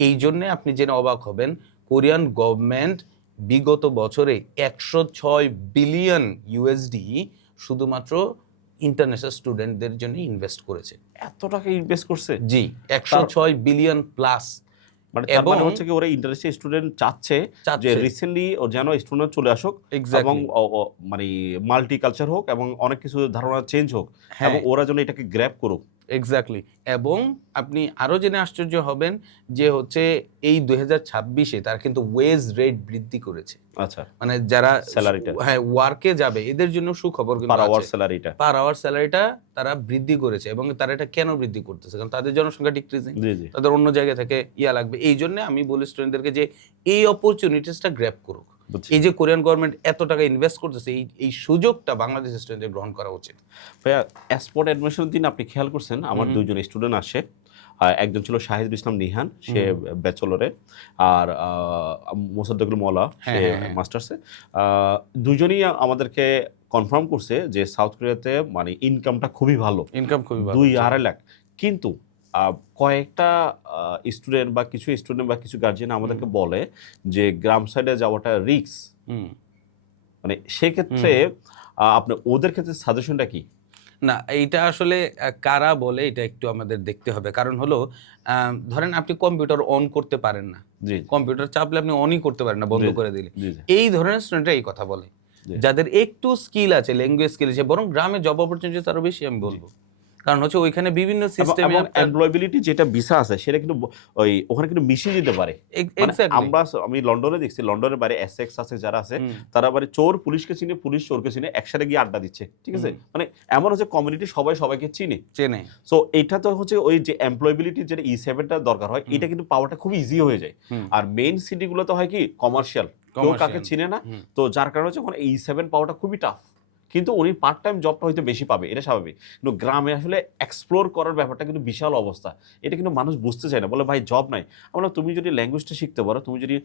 এই জন্যে আপনি জেনে অবাক হবেন, কোরিয়ান গভর্নমেন্ট বিগত বছরে 106 বিলিয়ন ইউএসডি শুধুমাত্র ইন্টারন্যাশনাল স্টুডেন্টদের জন্য ইনভেস্ট করেছে। এত টাকা ইনভেস্ট করছে? জি, 106 বিলিয়ন প্লাস। মানে তার মানে এবং হচ্ছে কি ওরা ইন্টারন্যাশনাল স্টুডেন্ট চাচ্ছে যে চাচ্ছে। রিসেন্টলি ও যেন স্টুডেন্ট চলে আসুক এবং এক্স্যাক্টলি। মানে মাল্টি কালচার হোক এবং অনেক কিছু ধারণা চেঞ্জ হোক হ্যাঁ। এবং ওরা যেন এটাকে গ্র্যাব করুক। এক্স্যাক্টলি। এবং আপনি আরো জেনে আশ্চর্য হবেন যে হচ্ছে এই 2026-এ তারা কিন্তু ওয়েজ রেট বৃদ্ধি করেছে। আচ্ছা। মানে যারা স্যালারিটা হ্যাঁ ওয়ার্কে যাবে এদের জন্য সুখবর কিন্তু পার আওয়ার আছে। স্যালারিটা। পার আওয়ার স্যালারিটা তারা বৃদ্ধি করেছে, এবং তারা এটা কেন বৃদ্ধি করতেছে? কারণ তাদের জনসংখ্যা ডিক্রিজিং, জি, জি। তাদের অন্য জায়গা থেকে লাগবে। এই জন্য আমি বলি স্টুডেন্টদেরকে যে এই অপরচুনিটিসটা গ্র্যাব করুক। বুঝছি। এই যে কোরিয়ান গভর্নমেন্ট এত টাকা ইনভেস্ট করতেছে, এই সুযোগটা বাংলাদেশের স্টুডেন্টদের গ্রহণ করা উচিত। ভাইয়া স্পট অ্যাডমিশনের দিন আপনি খেয়াল করছেন আমার ২ জন স্টুডেন্ট আসে। একজন ছিল শাহিদুল ইসলাম নিহান, সে ব্যাচেলরে, আর মোসাদ্দেকুল মওলা, সে মাস্টার্সে। দুজনই আমাদেরকে কনফার্ম করছে যে সাউথ কোরিয়াতে মানে ইনকামটা খুবই ভালো, ইনকাম খুবই ভালো। ২-২.৫ লাখ। কিন্তু কয়েকটা স্টুডেন্ট বা কিছু স্টুডেন্ট বা কিছু গার্জিয়ান আমাদেরকে বলে যে গ্রাম সাইডে যাওয়াটা রিস্ক। মানে সেক্ষেত্রে আপনি ওদের ক্ষেত্রে সাজেশনটা কি? না, এইটা আসলে কারা বলে এটা একটু আমাদের দেখতে হবে। কারণ হলো ধরেন আপনি কম্পিউটার অন করতে পারেন না, জি, কম্পিউটার চাপলে আপনি অনই করতে পারেন না বন্ধ করে দিলে। জি, জি। এই ধরনের স্টুডেন্টরা এই কথা বলে, জি। যাদের একটু স্কিল আছে, ল্যাঙ্গুয়েজ স্কিল আছে, বরং গ্রামে জব অপরচুনিটি আরো বেশি আমি বলবো। কারণ হচ্ছে ওইখানে বিভিন্ন সিস্টেমে এবং এমপ্লয়াবিলিটি যেটা ভিসা আছে সেটা কিন্তু ওখানে কিন্তু মিশে যেতে পারে। মানে আমি লন্ডনে দেখছি, লন্ডনের বাইরে এসেক্স আছে যারা আছে, তারা মানে চোর পুলিশকে চিনে, পুলিশ চোরকে চিনে, একসাথে গিয়ে আড্ডা দিচ্ছে। ঠিক আছে? মানে এমন হচ্ছে কমিউনিটি সবাই সবাইকে চেনে। সো এটা তো হচ্ছে ওই যে এমপ্লয়াবিলিটি যেটা E7টা দরকার হয়, এটা কিন্তু পাওয়াটা খুব ইজি হয়ে যায়। আর মেইন সিটিগুলো তো হয় কি কমার্শিয়াল, কেউ কাকে চিনে না। তো যার কারণে হচ্ছে ওখানে E7 পাওয়াটা খুবই টাফ। কিন্তু উনি পার্ট টাইম জবটা হয়তো বেশি পাবে, এটা স্বাভাবিক। কিন্তু গ্রামে আসলে এক্সপ্লোর করার ব্যাপারটা কিন্তু বিশাল অবস্থা। এটা কিন্তু মানুষ বুঝতে চায় না, বলে ভাই জব নাই। আমরা তুমি যদি ল্যাঙ্গুয়েজটা শিখতে পারো, তুমি যদি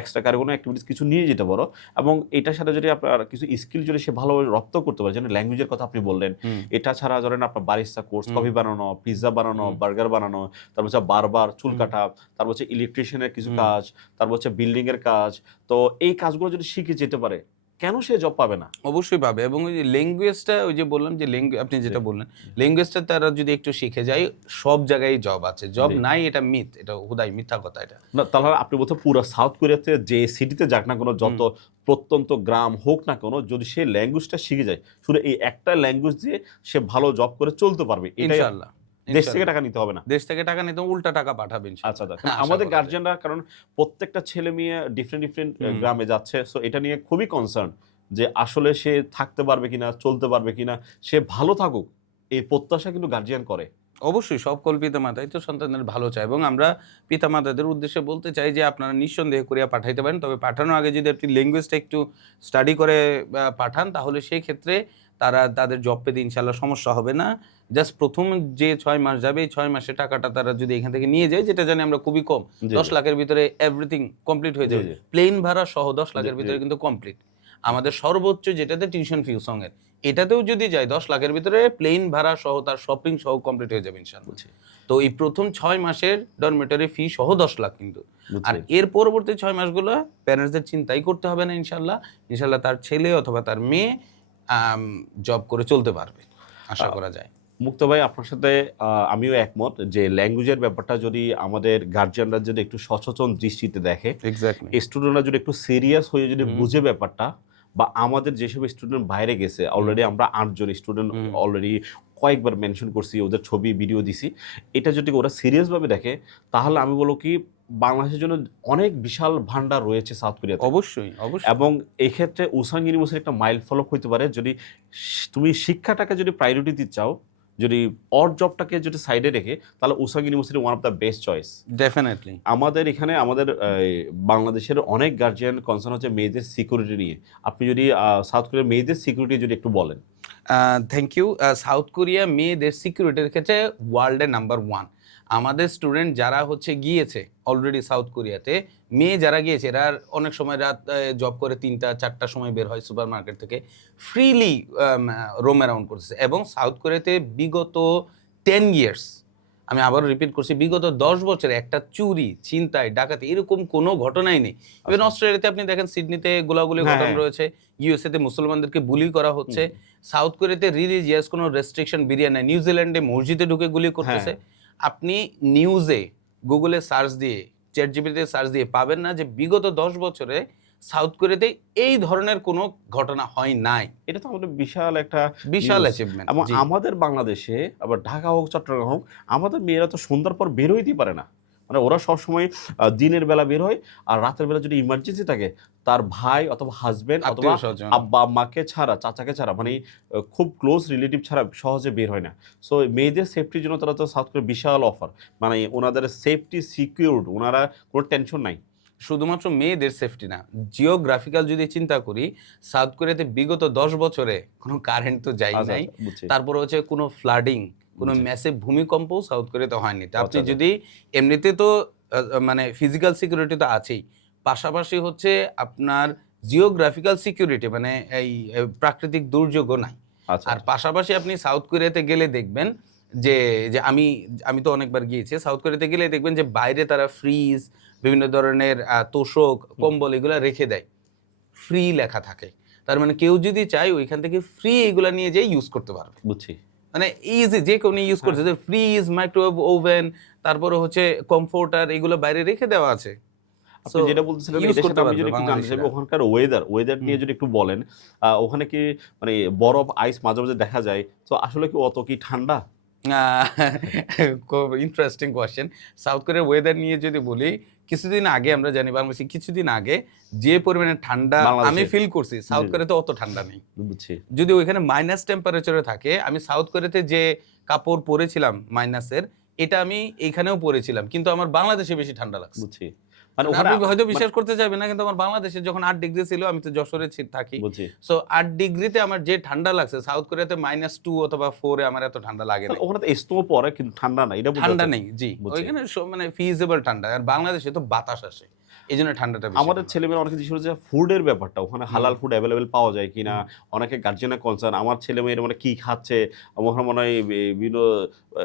এক্সট্রা কারিকুলার অ্যাক্টিভিটিস কিছু নিয়ে যেতে পারো, এবং এটার সাথে যদি আপনার কিছু স্কিল যদি সে ভালোভাবে রপ্ত করতে পারে, যেন ল্যাঙ্গুয়েজের কথা আপনি বললেন, এটা ছাড়া ধরেন আপনার বারিস্তা কোর্স, কফি বানানো, পিৎজা বানানো, বার্গার বানানো, তারপর হচ্ছে বারবার চুল কাটা, তারপর হচ্ছে ইলেকট্রিশিয়ানের কিছু কাজ, তারপর হচ্ছে বিল্ডিং এর কাজ। তো এই কাজগুলো যদি শিখে যেতে পারে, কেন সে জব পাবে না? অবশ্যই পাবে। এবং ওই যে ল্যাঙ্গুয়েজটা, ওই যে বললাম যে আপনি যেটা বললেন, ল্যাঙ্গুয়েজটা তারা যদি একটু শিখে যায়, সব জায়গায় জব আছে। জব নাই এটা মিথ, এটা হুদাই মিথ্যা কথা এটা। না, তাহলে আপনি বলতে পুরো সাউথ কোরিয়াতে যে সিটিতে যাক না কোনো, যত প্রত্যন্ত গ্রাম হোক না কেন, যদি সে ল্যাঙ্গুয়েজটা শিখে যায়, শুধু এই একটা ল্যাঙ্গুয়েজ দিয়ে সে ভালো জব করে চলতে পারবে। এটাই ইনশাআল্লাহ। দেশ থেকে টাকা নিতে হবে না। দেশ থেকে টাকা নিতে উল্টা টাকা পাঠাবে ইনশাআল্লাহ। আচ্ছা, আচ্ছা। আমাদের গার্জিয়ানরা, কারণ প্রত্যেকটা ছেলে মেয়ে ডিফারেন্ট গ্রামে যাচ্ছে, সো এটা নিয়ে খুবই কনসার্ন যে আসলে সে থাকতে পারবে কিনা, চলতে পারবে কিনা, সে ভালো থাকুক, এই প্রত্যাশা কিন্তু গার্জিয়ান করে। অবশ্যই সকল পিতামাতাই তো সন্তানদের ভালো চায়, এবং আমরা পিতামাতাদের উদ্দেশ্যে বলতে চাই যে আপনারা নিঃসন্দেহে কোরিয়া পাঠাইতে পারেন, তবে পাঠানোর আগে যদি আপনি ল্যাঙ্গুয়েজটা একটু স্টাডি করে পাঠান, তাহলে সেই ক্ষেত্রে তারা তাদের জব পেতে ইনশাল্লাহ সমস্যা হবে না। জাস্ট প্রথম যে 6 মাস যাবে, এই 6 মাসের টাকাটা তারা যদি এখান থেকে নিয়ে যায়, যেটা জানি আমরা খুবই কম, জি, 10 জি। লাখের ভিতরে এভরিথিং কমপ্লিট হয়ে জি, যাবে। জি। প্লেন ভাড়া সহ 10 লাখের জি, ভিতরে জি। কিন্তু কমপ্লিট। আমাদের সর্বোচ্চ যেটাতে টিউশন ফি সঙ্গের, এটাতেও যদি যায় 10 লাখের ভিতরে প্লেন ভাড়া সহ তার শপিং সহ কমপ্লিট হয়ে যাবে ইনশাআল্লাহ। বুঝছি, তো এই প্রথম 6 মাসের ডরমেটরি ফি সহ 10 লাখ কিন্তু। আর বুঝছি। এর পরবর্তী 6 মাসগুলো প্যারেন্টসদের চিন্তাই করতে হবে না ইনশাআল্লাহ। ইনশাআল্লাহ তার ছেলে অথবা তার মেয়ে জব করে চলতে পারবে। আশা আ করা যায়। মুক্তা ভাই, আপনার সাথে আমিও একমত যে ল্যাঙ্গুয়েজের ব্যাপারটা যদি আমাদের গার্জিয়ানরা যদি একটু সচেতন দৃষ্টিতে দেখে, এক্সাক্টলি। স্টুডেন্টরা যদি একটু সিরিয়াস হয়ে যদি হুম। বুঝে ব্যাপারটা, বা আমাদের যেসব স্টুডেন্ট বাইরে গেছে, অলরেডি আমরা 8 জন স্টুডেন্ট হুম। অলরেডি কয়েকবার মেনশন করছি, ওদের ছবি ভিডিও দিছি। এটা যদি ওরা সিরিয়াসভাবে দেখে, তাহলে আমি বলব কি বাংলাদেশের জন্য অনেক বিশাল ভান্ডার রয়েছে সাউথ কোরিয়াতে। অবশ্যই, অবশ্যই। এবং এই ক্ষেত্রে উসাং ইউনিভার্সিটি একটা মাইল ফলক হইতে পারে, যদি তুমি শিক্ষাটাকে যদি প্রায়োরিটি দিতে চাও, যদি অড জবটাকে যদি সাইডে রেখে, তাহলে Woosong university one of the best choice. Definitely. আমাদের এখানে আমাদের বাংলাদেশের অনেক গার্জিয়ান কনসার্ন হচ্ছে মেয়েদের সিকিউরিটি নিয়ে। আপনি যদি সাউথ কোরিয়ার মেয়েদের সিকিউরিটি যদি একটু বলেন। Thank you. সাউথ কোরিয়া মেয়েদের সিকিউরিটির ক্ষেত্রে ওয়ার্ল্ডে নাম্বার 1। আমাদের স্টুডেন্ট যারা হচ্ছে গিয়েছে অলরেডি সাউথ কোরিয়াতে, মেয়ে যারা গিয়েছে এরা অনেক সময় রাত জব করে 3টা 4টার সময় বের হয় সুপার মার্কেট থেকে, ফ্রিলি রোম অ্যারাউন্ড করতেছে। এবং সাউথ কোরিয়াতে বিগত 10 ইয়ার্স, আমি আবারও রিপিট করছি, বিগত 10 বছরে একটা চুরি, ছিনতাই, ডাকাতি এরকম কোনো ঘটনাই নেই। ইভেন অস্ট্রেলিয়াতে আপনি দেখেন সিডনিতে গোলাগুলি হ্যাঁ, ঘটনা হ্যাঁ। রয়েছে, ইউএসএতে মুসলমানদেরকে বুলি করা হচ্ছে, সাউথ কোরিয়াতে রিলিজিয়াস কোনো রেস্ট্রিকশন বেরিয়ে নাই, নিউজিল্যান্ডে মসজিদে ঢুকে গুলি করতেছে। আপনি নিউজে গুগলে সার্চ দিয়ে, চ্যাটজিপিটিতে সার্চ দিয়ে পাবেন না যে বিগত 10 বছরে সাউথ কোরিয়াতে এই ধরনের কোনো ঘটনা হয় নাই। এটা তো আমাদের বিশাল একটা বিশাল নিউজ। অ্যাচিভমেন্ট। এবং জি। আমাদের বাংলাদেশে আবার ঢাকা হোক, চট্টগ্রাম হোক, আমাদের মেয়েরা তো সন্ধ্যার পর বের হইতেই পারে না। মানে ওরা সবসময় দিনের বেলা বের হয়, আর রাতের বেলা যদি ইমার্জেন্সি থাকে, তার ভাই অথবা হাজবেন্ড অথবা আত্মীয়-স্বজন। আব্বা আম্মাকে ছাড়া, চাচাকে ছাড়া, মানে খুব ক্লোজ রিলেটিভ ছাড়া সহজে বের হয় না। সো মেয়েদের সেফটির জন্য তারা তো সাউথ কোরিয়া বিশাল অফার, মানে ওনাদের সেফটি সিকিউরড, ওনারা কোনো টেনশন নাই। শুধুমাত্র মেয়েদের সেফটি না, জিওগ্রাফিক্যাল যদি চিন্তা করি, সাউথ কোরিয়াতে বিগত 10 বছরে কোনো কারেন্ট তো যাই আচ্ছা, নাই। আচ্ছা, বুঝছি। তারপরে হচ্ছে কোনো ফ্লাডিং, কোনো জি। ম্যাসিভ ভূমিকম্পও সাউথ কোরিয়াতে হয়নি। তো আপনি আচ্ছা, আচ্ছা। যদি এমনিতে তো মানে ফিজিক্যাল সিকিউরিটি তো আছেই। পাশাপাশি হচ্ছে আপনার জিওগ্রাফিক্যাল সিকিউরিটি, মানে এই প্রাকৃতিক দুর্যোগও নাই। আচ্ছা, আর আচ্ছা। পাশাপাশি আপনি সাউথ কোরিয়াতে গেলে দেখবেন যে যে আমি আমি তো অনেকবার গিয়েছি। সাউথ কোরিয়াতে গেলে দেখবেন যে বাইরে তারা ফ্রিজ, বিভিন্ন ধরনের তোশক, কম্বল এগুলা রেখে দেয়। ফ্রি লেখা থাকে। তার মানে কেউ যদি চায় ওইখান থেকে ফ্রি এগুলা নিয়ে যেয়ে ইউজ করতে পারবে। বুঝছি। মানে ইজি যে কেউ নিয়ে ইউজ হ্যাঁ। করছে, যে ফ্রিজ, মাইক্রোওয়েভ ওভেন, তারপরে হচ্ছে কমফোর্টার, এগুলো বাইরে রেখে দেওয়া আছে। আপনি সো যেটা বলতেছিলেন ইউজ এটার করতে সাথে আমি পারবে যদি একটু জানতে চাইবো, বাংলাদেশিরা। ওখানকার ওয়েদার হুম। নিয়ে যদি একটু বলেন। ওখানে কি মানে বরফ, আইস মাঝে, মাঝে দেখা যায়। তো আসলে কি অত কি ঠান্ডা? আহ, খুব ইন্টারেস্টিং কোয়েশ্চেন। সাউথ কোরিয়ার ওয়েদার নিয়ে যদি বলি, কিছুদিন আগে আমরা জানি বাংলাদেশে কিছুদিন আগে যে পরিমাণে ঠান্ডা আমি বাংলাদেশে? ফিল করছি, সাউথ জি। কোরিয়াতে অত ঠান্ডা নেই। বুঝছি, যদি ওইখানে মাইনাস টেম্পারেচারে থাকে, আমি সাউথ কোরিয়াতে যে কাপড় পরেছিলাম মাইনাসের, এটা আমি এইখানেও পরেছিলাম, কিন্তু আমার বাংলাদেশে বেশি ঠান্ডা লাগছে। বুঝছি। মানে মানে ওখানে আপনি হয়তো বিশ্বাস করতে চাইবেন না, কিন্তু আমার বাংলাদেশে যখন 8 ডিগ্রি ছিল, আমি তো যশোরে থাকি। বুঝছি। সো 8 ডিগ্রিতে আমার যে ঠান্ডা লাগছে, সাউথ কোরিয়াতে -2 অথবা 4 এ আমার এত ঠান্ডা লাগে না। ওখানে তো স্নো পড়ে কিন্তু ঠান্ডা না। এটা ঠান্ডা নেই, জি। বুঝছি। ওইখানে মানে ফিজিবল ঠান্ডা। আর বাংলাদেশে তো বাতাস আসে। এজন্য ঠান্ডাটা বেশি। আমাদের ছেলেমেয়েরা অনেকে জিজ্ঞেস করে যে ফুডের ব্যাপারটা, ওখানে হালাল ফুড অ্যাভেলেবেল পাওয়া যায় কিনা? অনেকে গার্জিয়ানের কনসার্ন, আমার ছেলেমেয়েরা মানে কি খাচ্ছে? আমার মনে হয় বিভিন্ন আ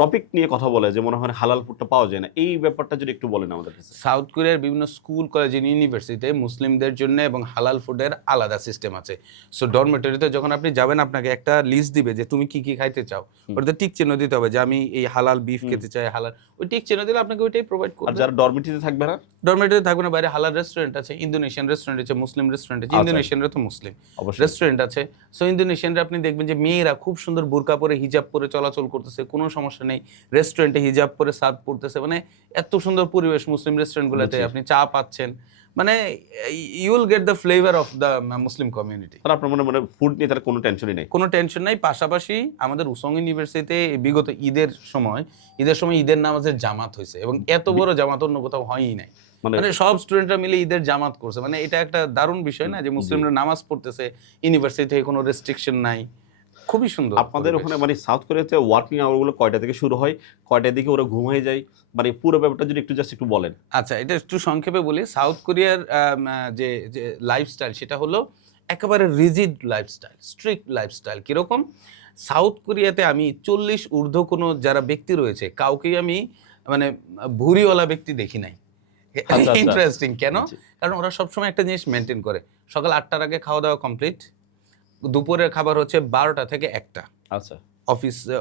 টপিক নিয়ে কথা বলে যে মনে হয় হালাল ফুডটা পাওয়া যায় না। এই ব্যাপারটা যদি একটু বলেন আমাদের কাছে। সাউথ কোরিয়ার বিভিন্ন স্কুল, কলেজ, ইউনিভার্সিটিতে মুসলিমদের জন্য এবং হালাল ফুডের আলাদা সিস্টেম আছে। সো ডরমিটরিতে যখন আপনি যাবেন, আপনাকে একটা লিস্ট দিবে যে তুমি কি কি খাইতে চাও। ওটাতে টিক চিহ্ন দিতে হবে যে আমি এই হালাল বিফ খেতে চাই, হালাল। ওই টিক চিহ্ন দিলে আপনাকে ওইটাই প্রোভাইড আর করবে। যারা ডরমিটরিতে থাকবে না? ডরমিটরি থাকবে না, বাইরে হালাল রেস্টুরেন্ট আছে, ইন্দোনেশিয়ান রেস্টুরেন্ট আছে, মুসলিম রেস্টুরেন্ট আছে। আচ্ছা। ইন্দোনেশিয়ানরা তো মুসলিম। অবশ্যই। রেস্টুরেন্ট আছে। সো ইন্দোনেশিয়ানরা আপনি দেখবেন যে মেয়েরা খুব সুন্দর বোরকা পরে, হিজাব পরে চলাচল করতেছে, কোনো সমস্যা নেই। রেস্টুরেন্টে হিজাব পরে সার্ভ করতেছে, মানে এত সুন্দর পরিবেশ মুসলিম রেস্টুরেন্টগুলোতে। বুঝছি। আপনি চা পাচ্ছেন। মানে you will get the flavour of the Muslim community. তাহলে আপনার মানে ফুড নিয়ে তার কোনো টেনশনই নেই? কোনো টেনশন নাই। পাশাপাশি আমাদের উসং ইউনিভার্সিটিতে বিগত ঈদের সময় ঈদের নামাজের জামাত হয়েছে, এবং এত বড় জামাত অন্য কোথাও হয়ই নাই। মানে সব স্টুডেন্টরা মিলে ঈদের জামাত করছে। মানে এটা একটা দারুণ বিষয় না, যে মুসলিমরা নামাজ পড়তেছে, ইউনিভার্সিটি থেকে কোনো রেস্ট্রিকশন নাই। খুবই সুন্দর। আপনাদের ওখানে মানে সাউথ কোরিয়াতে ওয়ার্কিং আওয়ারগুলো কয়টা থেকে শুরু হয়, কয়টার দিকে ওরা ঘুমিয়ে যায়, মানে পুরো ব্যাপারটা যদি একটু জাস্ট একটু বলেন। আচ্ছা, এটা একটু সংক্ষেপে বলি। সাউথ কোরিয়ার যে যে লাইফস্টাইল, সেটা হলো একেবারে রিজিড লাইফস্টাইল, স্ট্রিক্ট লাইফস্টাইল। কিরকম? সাউথ কোরিয়াতে আমি 40 ঊর্ধ্ব কোনো যারা ব্যক্তি রয়েছে, কাউকেই আমি মানে ভুঁড়িওয়ালা ব্যক্তি দেখি নাই। আচ্ছা, আচ্ছা। ইন্টারেস্টিং। কেন? জি। কারণ ওরা সবসময় একটা জিনিস মেনটেন করে, সকাল 8টার আগে খাওয়া দাওয়া কমপ্লিট, দুপুরের খাবার হচ্ছে 12টা থেকে 1টা আচ্ছা,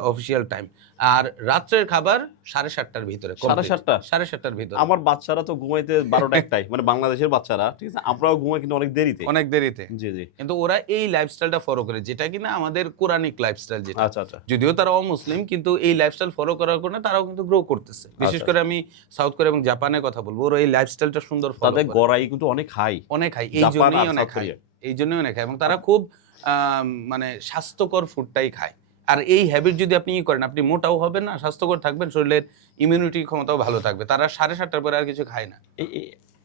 অফিসিয়াল টাইম, আর রাত্রের খাবার 7:30টার ভিতরে। 7:30? 7:30টার ভিতরে। আমার বাচ্চারা তো ঘুমাইতে 12টা 1টায়, মানে বাংলাদেশের বাচ্চারা, ঠিক আছে? আমরাও ঘুমাই কিন্তু অনেক দেরিতে। অনেক দেরিতে। জি, জি। কিন্তু ওরা এই লাইফস্টাইলটা ফলো করে, যেটা কিনা আমাদের কোরআনিক লাইফস্টাইল যেটা। আচ্ছা, আচ্ছা। যদিও তারা অমুসলিম, কিন্তু এই লাইফস্টাইল ফলো করার কারণে তারাও কিন্তু গ্রো করতেছে। বিশেষ আচ্ছা। করে আমি সাউথ কোরিয়া এবং জাপানের কথা বলবো, ওরা এই লাইফস্টাইলটা সুন্দর ফলো তাদের করে। গড়াই কিন্তু অনেক হাই। অনেক হাই, এই জাপান জন্যই আর অনেক সাউথ হাই, কোরিয়া। এই জন্যই অনেক হাই, এবং তারা খুব মানে স্বাস্থ্যকর ফুডটাই খায়। আর এই হ্যাবিট যদি আপনি করেন, আপনি মোটাও হবেন না, স্বাস্থ্যকর থাকবেন, শরীরের ইমিউনিটি ক্ষমতাও ভালো থাকবে। তারা 7:30টার পরে আর কিছু খায় না।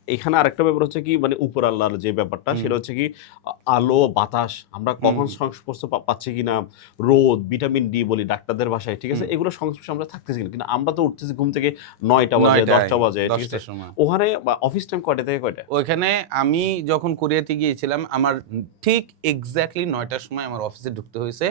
এখানে আরেকটা ব্যাপার হচ্ছে কি, মানে উপর আল্লাহর যে ব্যাপারটা, সেটা হচ্ছে কি আলো বাতাস আমরা কখন সংস্পর্শ পাচ্ছি কিনা, রোদ, ভিটামিন ডি বলি ডাক্তারদের ভাষায়, ঠিক আছে? এগুলো সংস্পর্শে আমরা থাকতেছি কিনা, কিন্তু আমরা তো উঠতেছি ঘুম থেকে 9টা বাজে, 10টা বাজে, ঠিক আছে? ওখানে অফিস টাইম কয়টা থেকে কয়টা? ওইখানে আমি যখন কোরিয়াতে গিয়েছিলাম, আমার ঠিক এক্স্যাক্টলি 9টার সময় আমার অফিসে ঢুকতে হয়েছে।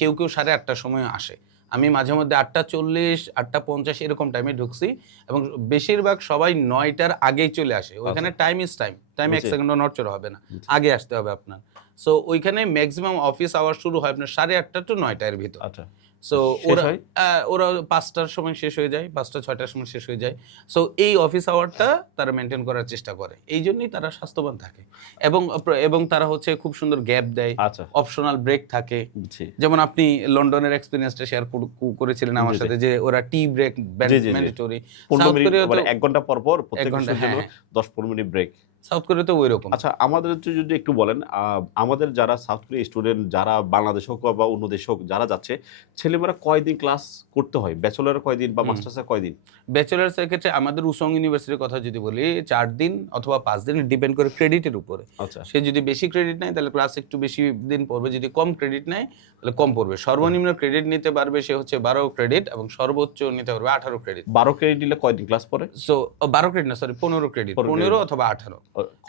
কেউ 8:30টার সময় আসে। আমি মাঝে মধ্যে 8:40, 8:50 এরকম টাইমে ঢুকছি, এবং বেশিরভাগ সবাই 9টার আগেই চলে আসে। ওইখানে টাইম ইজ টাইম, টাইম 1 সেকেন্ডও নড়চড় হবে না, আগে আসতে হবে আপনার। সো ওইখানে ম্যাক্সিমাম অফিস আওয়ার শুরু হয় আপনার 8:30 টু 9টার ভিতর। আচ্ছা। সো শেষ হয়? ওরা 5টার সময় শেষ হয়ে যায়, 5টা-6টার সময় শেষ হয়ে যায়। সো এই অফিস আওয়ারটা তারা মেনটেন করার চেষ্টা করে। এই জন্যই তারা স্বাস্থ্যবান থাকে, এবং তারা হচ্ছে খুব সুন্দর গ্যাপ দেয়, আচ্ছা। অপশনাল ব্রেক থাকে। জি। যেমন আপনি লন্ডনের এক্সপেরিয়েন্সটা শেয়ার করেছিলেন আমার সাথে, যে ওরা টি ব্রেক ম্যান্ডেটরি। 15 মিনিট, কোরিয়াতেও মানে 1 ঘন্টা পর পর 1 প্রত্যেক ঘন্টা, জন্য 10-15 মিনিট ব্রেক। সাউথ কোরিয়াতেও ওইরকম। আচ্ছা, আমাদের যদি একটু বলেন, আমাদের যারা সাউথ কোরিয়া স্টুডেন্ট, যারা বাংলাদেশ হোক বা অন্য দেশ হোক, যারা যাচ্ছে, ছেলেমেয়েরা কয়দিন ক্লাস করতে হয়? ব্যাচেলরের কয়দিন বা মাস্টার্সের কয়দিন? ব্যাচেলার্সের ক্ষেত্রে আমাদের উসং ইউনিভার্সিটির কথা যদি বলি, 4 দিন অথবা 5 দিন, ডিপেন্ড করে ক্রেডিটের উপরে। আচ্ছা। সে যদি বেশি ক্রেডিট নেয় তাহলে ক্লাস একটু বেশি দিন পড়বে, যদি কম ক্রেডিট নেয় তাহলে কম পড়বে। সর্বনিম্ন ক্রেডিট নিতে পারবে সে হচ্ছে 12 ক্রেডিট, এবং সর্বোচ্চ নিতে পারবে 18 ক্রেডিট। 12 ক্রেডিট নিলে কয়দিন ক্লাস পড়ে? সো 12 ক্রেডিট না, সরি 15 ক্রেডিট, 15 অথবা 18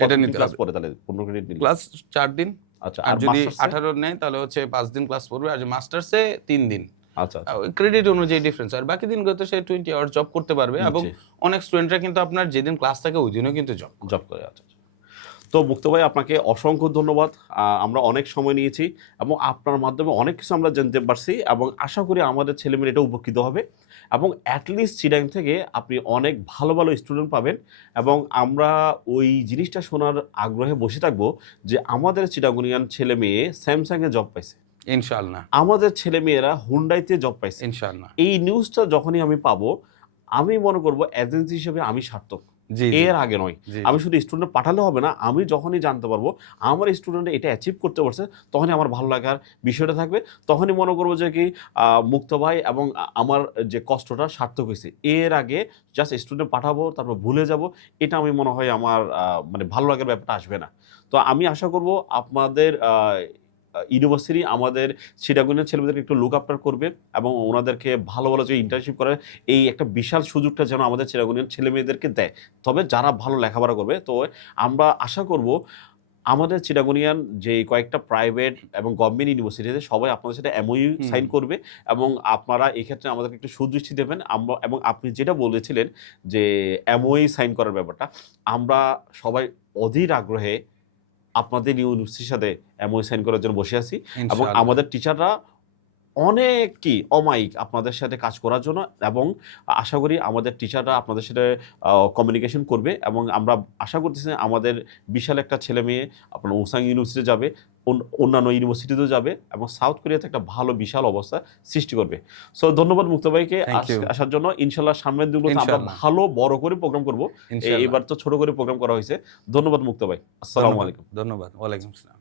এটা নিতে ক্লাস হবে। পড়ে তাহলে 15 ক্রেডিট নিলে? ক্লাস 4 দিন। আচ্ছা। আর আর যদি মাস্টার্সে? 18 নেয় তাহলে হচ্ছে 5 দিন ক্লাস পড়বে, আর মাস্টার্সে 3 দিন। আচ্ছা, আচ্ছা। ক্রেডিট অনুযায়ী ডিফারেন্স। আর বাকি দিনগুলোতে সে 20 আওয়ার জব করতে পারবে, এবং অনেক স্টুডেন্টরা কিন্তু আপনার যেদিন ক্লাস থাকে ওই দিনও কিন্তু জব করে। আচ্ছা। তো মুক্ত ভাই, আপনাকে অসংখ্য ধন্যবাদ। আমরা অনেক সময় নিয়েছি, এবং আপনার মাধ্যমে অনেক কিছু আমরা জানতে পারছি, এবং আশা করি আমাদের ছেলেমেয়েরা এটা উপকৃত হবে, এবং অ্যাটলিস্ট চিটাং থেকে আপনি অনেক ভালো ভালো স্টুডেন্ট পাবেন, এবং আমরা ওই জিনিসটা শোনার আগ্রহে বসে থাকবো যে আমাদের চিটাগনিয়ান ছেলে মেয়ে স্যামসাংয়ে জব পাইছে, ইনশাআল্লাহ। আমাদের ছেলেমেয়েরা হুন্ডাইতে জব পাইছে। ইনশাআল্লাহ। এই নিউজটা যখনই আমি পাবো, আমি মনে করবো এজেন্সি হিসেবে আমি সার্থক। জি, এর আগে নয়, আমি শুধু স্টুডেন্ট পাঠালে হবে না, আমি যখনই জানতে পারবো আমার স্টুডেন্ট এটা অ্যাচিভ করতে পারছে, তখনই আমার ভালো লাগার বিষয়টা থাকবে, তখনই মনে করবো যে কি মুক্ত ভাই এবং আমার যে কষ্টটা সার্থক হয়েছে। এর আগে জাস্ট স্টুডেন্ট পাঠাবো তারপর ভুলে যাব, এটা আমি মনে হয় আমার মানে ভালো লাগার ব্যাপারটা আসবে না। তো আমি আশা করব আপনাদের ইউনিভার্সিটি আমাদের চিটাগংয়ের ছেলেমেয়েদেরকে একটু লুক আফটার করবে, এবং ওনাদেরকে ভালো ভালো যে ইন্টার্নশিপ করে এই একটা বিশাল সুযোগটা যেন আমাদের চিটাগংয়ের ছেলেমেয়েদেরকে দেয়, তবে যারা ভালো লেখাপড়া করবে। তো আমরা আশা করব আমাদের চিটাগনিয়ান যে কয়েকটা প্রাইভেট এবং গভর্নমেন্ট ইউনিভার্সিটিতে সবাই আপনাদের সাথে এমওইউ সাইন করবে, এবং আপনারা এই ক্ষেত্রে আমাদেরকে একটু সুদৃষ্টি দেবেন। আমরা, এবং আপনি যেটা বলেছিলেন যে এমওইউ সাইন করার ব্যাপারটা, আমরা সবাই অধীর আগ্রহে আপনাদের ইউনিভার্সিটির সাথে এমওইউ সাইন করার জন্য বসে আছি, এবং আমাদের টিচাররা অনেক কি অমায়িক আপনাদের সাথে কাজ করার জন্য, এবং আশা করি আমাদের টিচাররা আপনাদের সাথে কমিউনিকেশন করবে, এবং আমরা আশা করতেছি আমাদের বিশাল একটা ছেলে মেয়ে আপনার ওসাং ইউনিভার্সিটি যাবে, অন্যান্য ইউনিভার্সিটিতেও যাবে, এবং সাউথ কোরিয়াতে একটা ভালো বিশাল অবস্থা সৃষ্টি করবে। সো ধন্যবাদ মুক্তা ভাইকে Thank you. আসার জন্য। ইনশাল্লাহ সামনের দিনগুলোতে আমরা ইনশাআল্লাহ। ভালো বড় করে প্রোগ্রাম করবো। ইনশাআল্লাহ। এবার তো ছোট করে প্রোগ্রাম করা হয়েছে। ধন্যবাদ মুক্তা ভাই, আসসালামু আলাইকুম। ধন্যবাদ, ওয়ালাইকুম আসসালাম।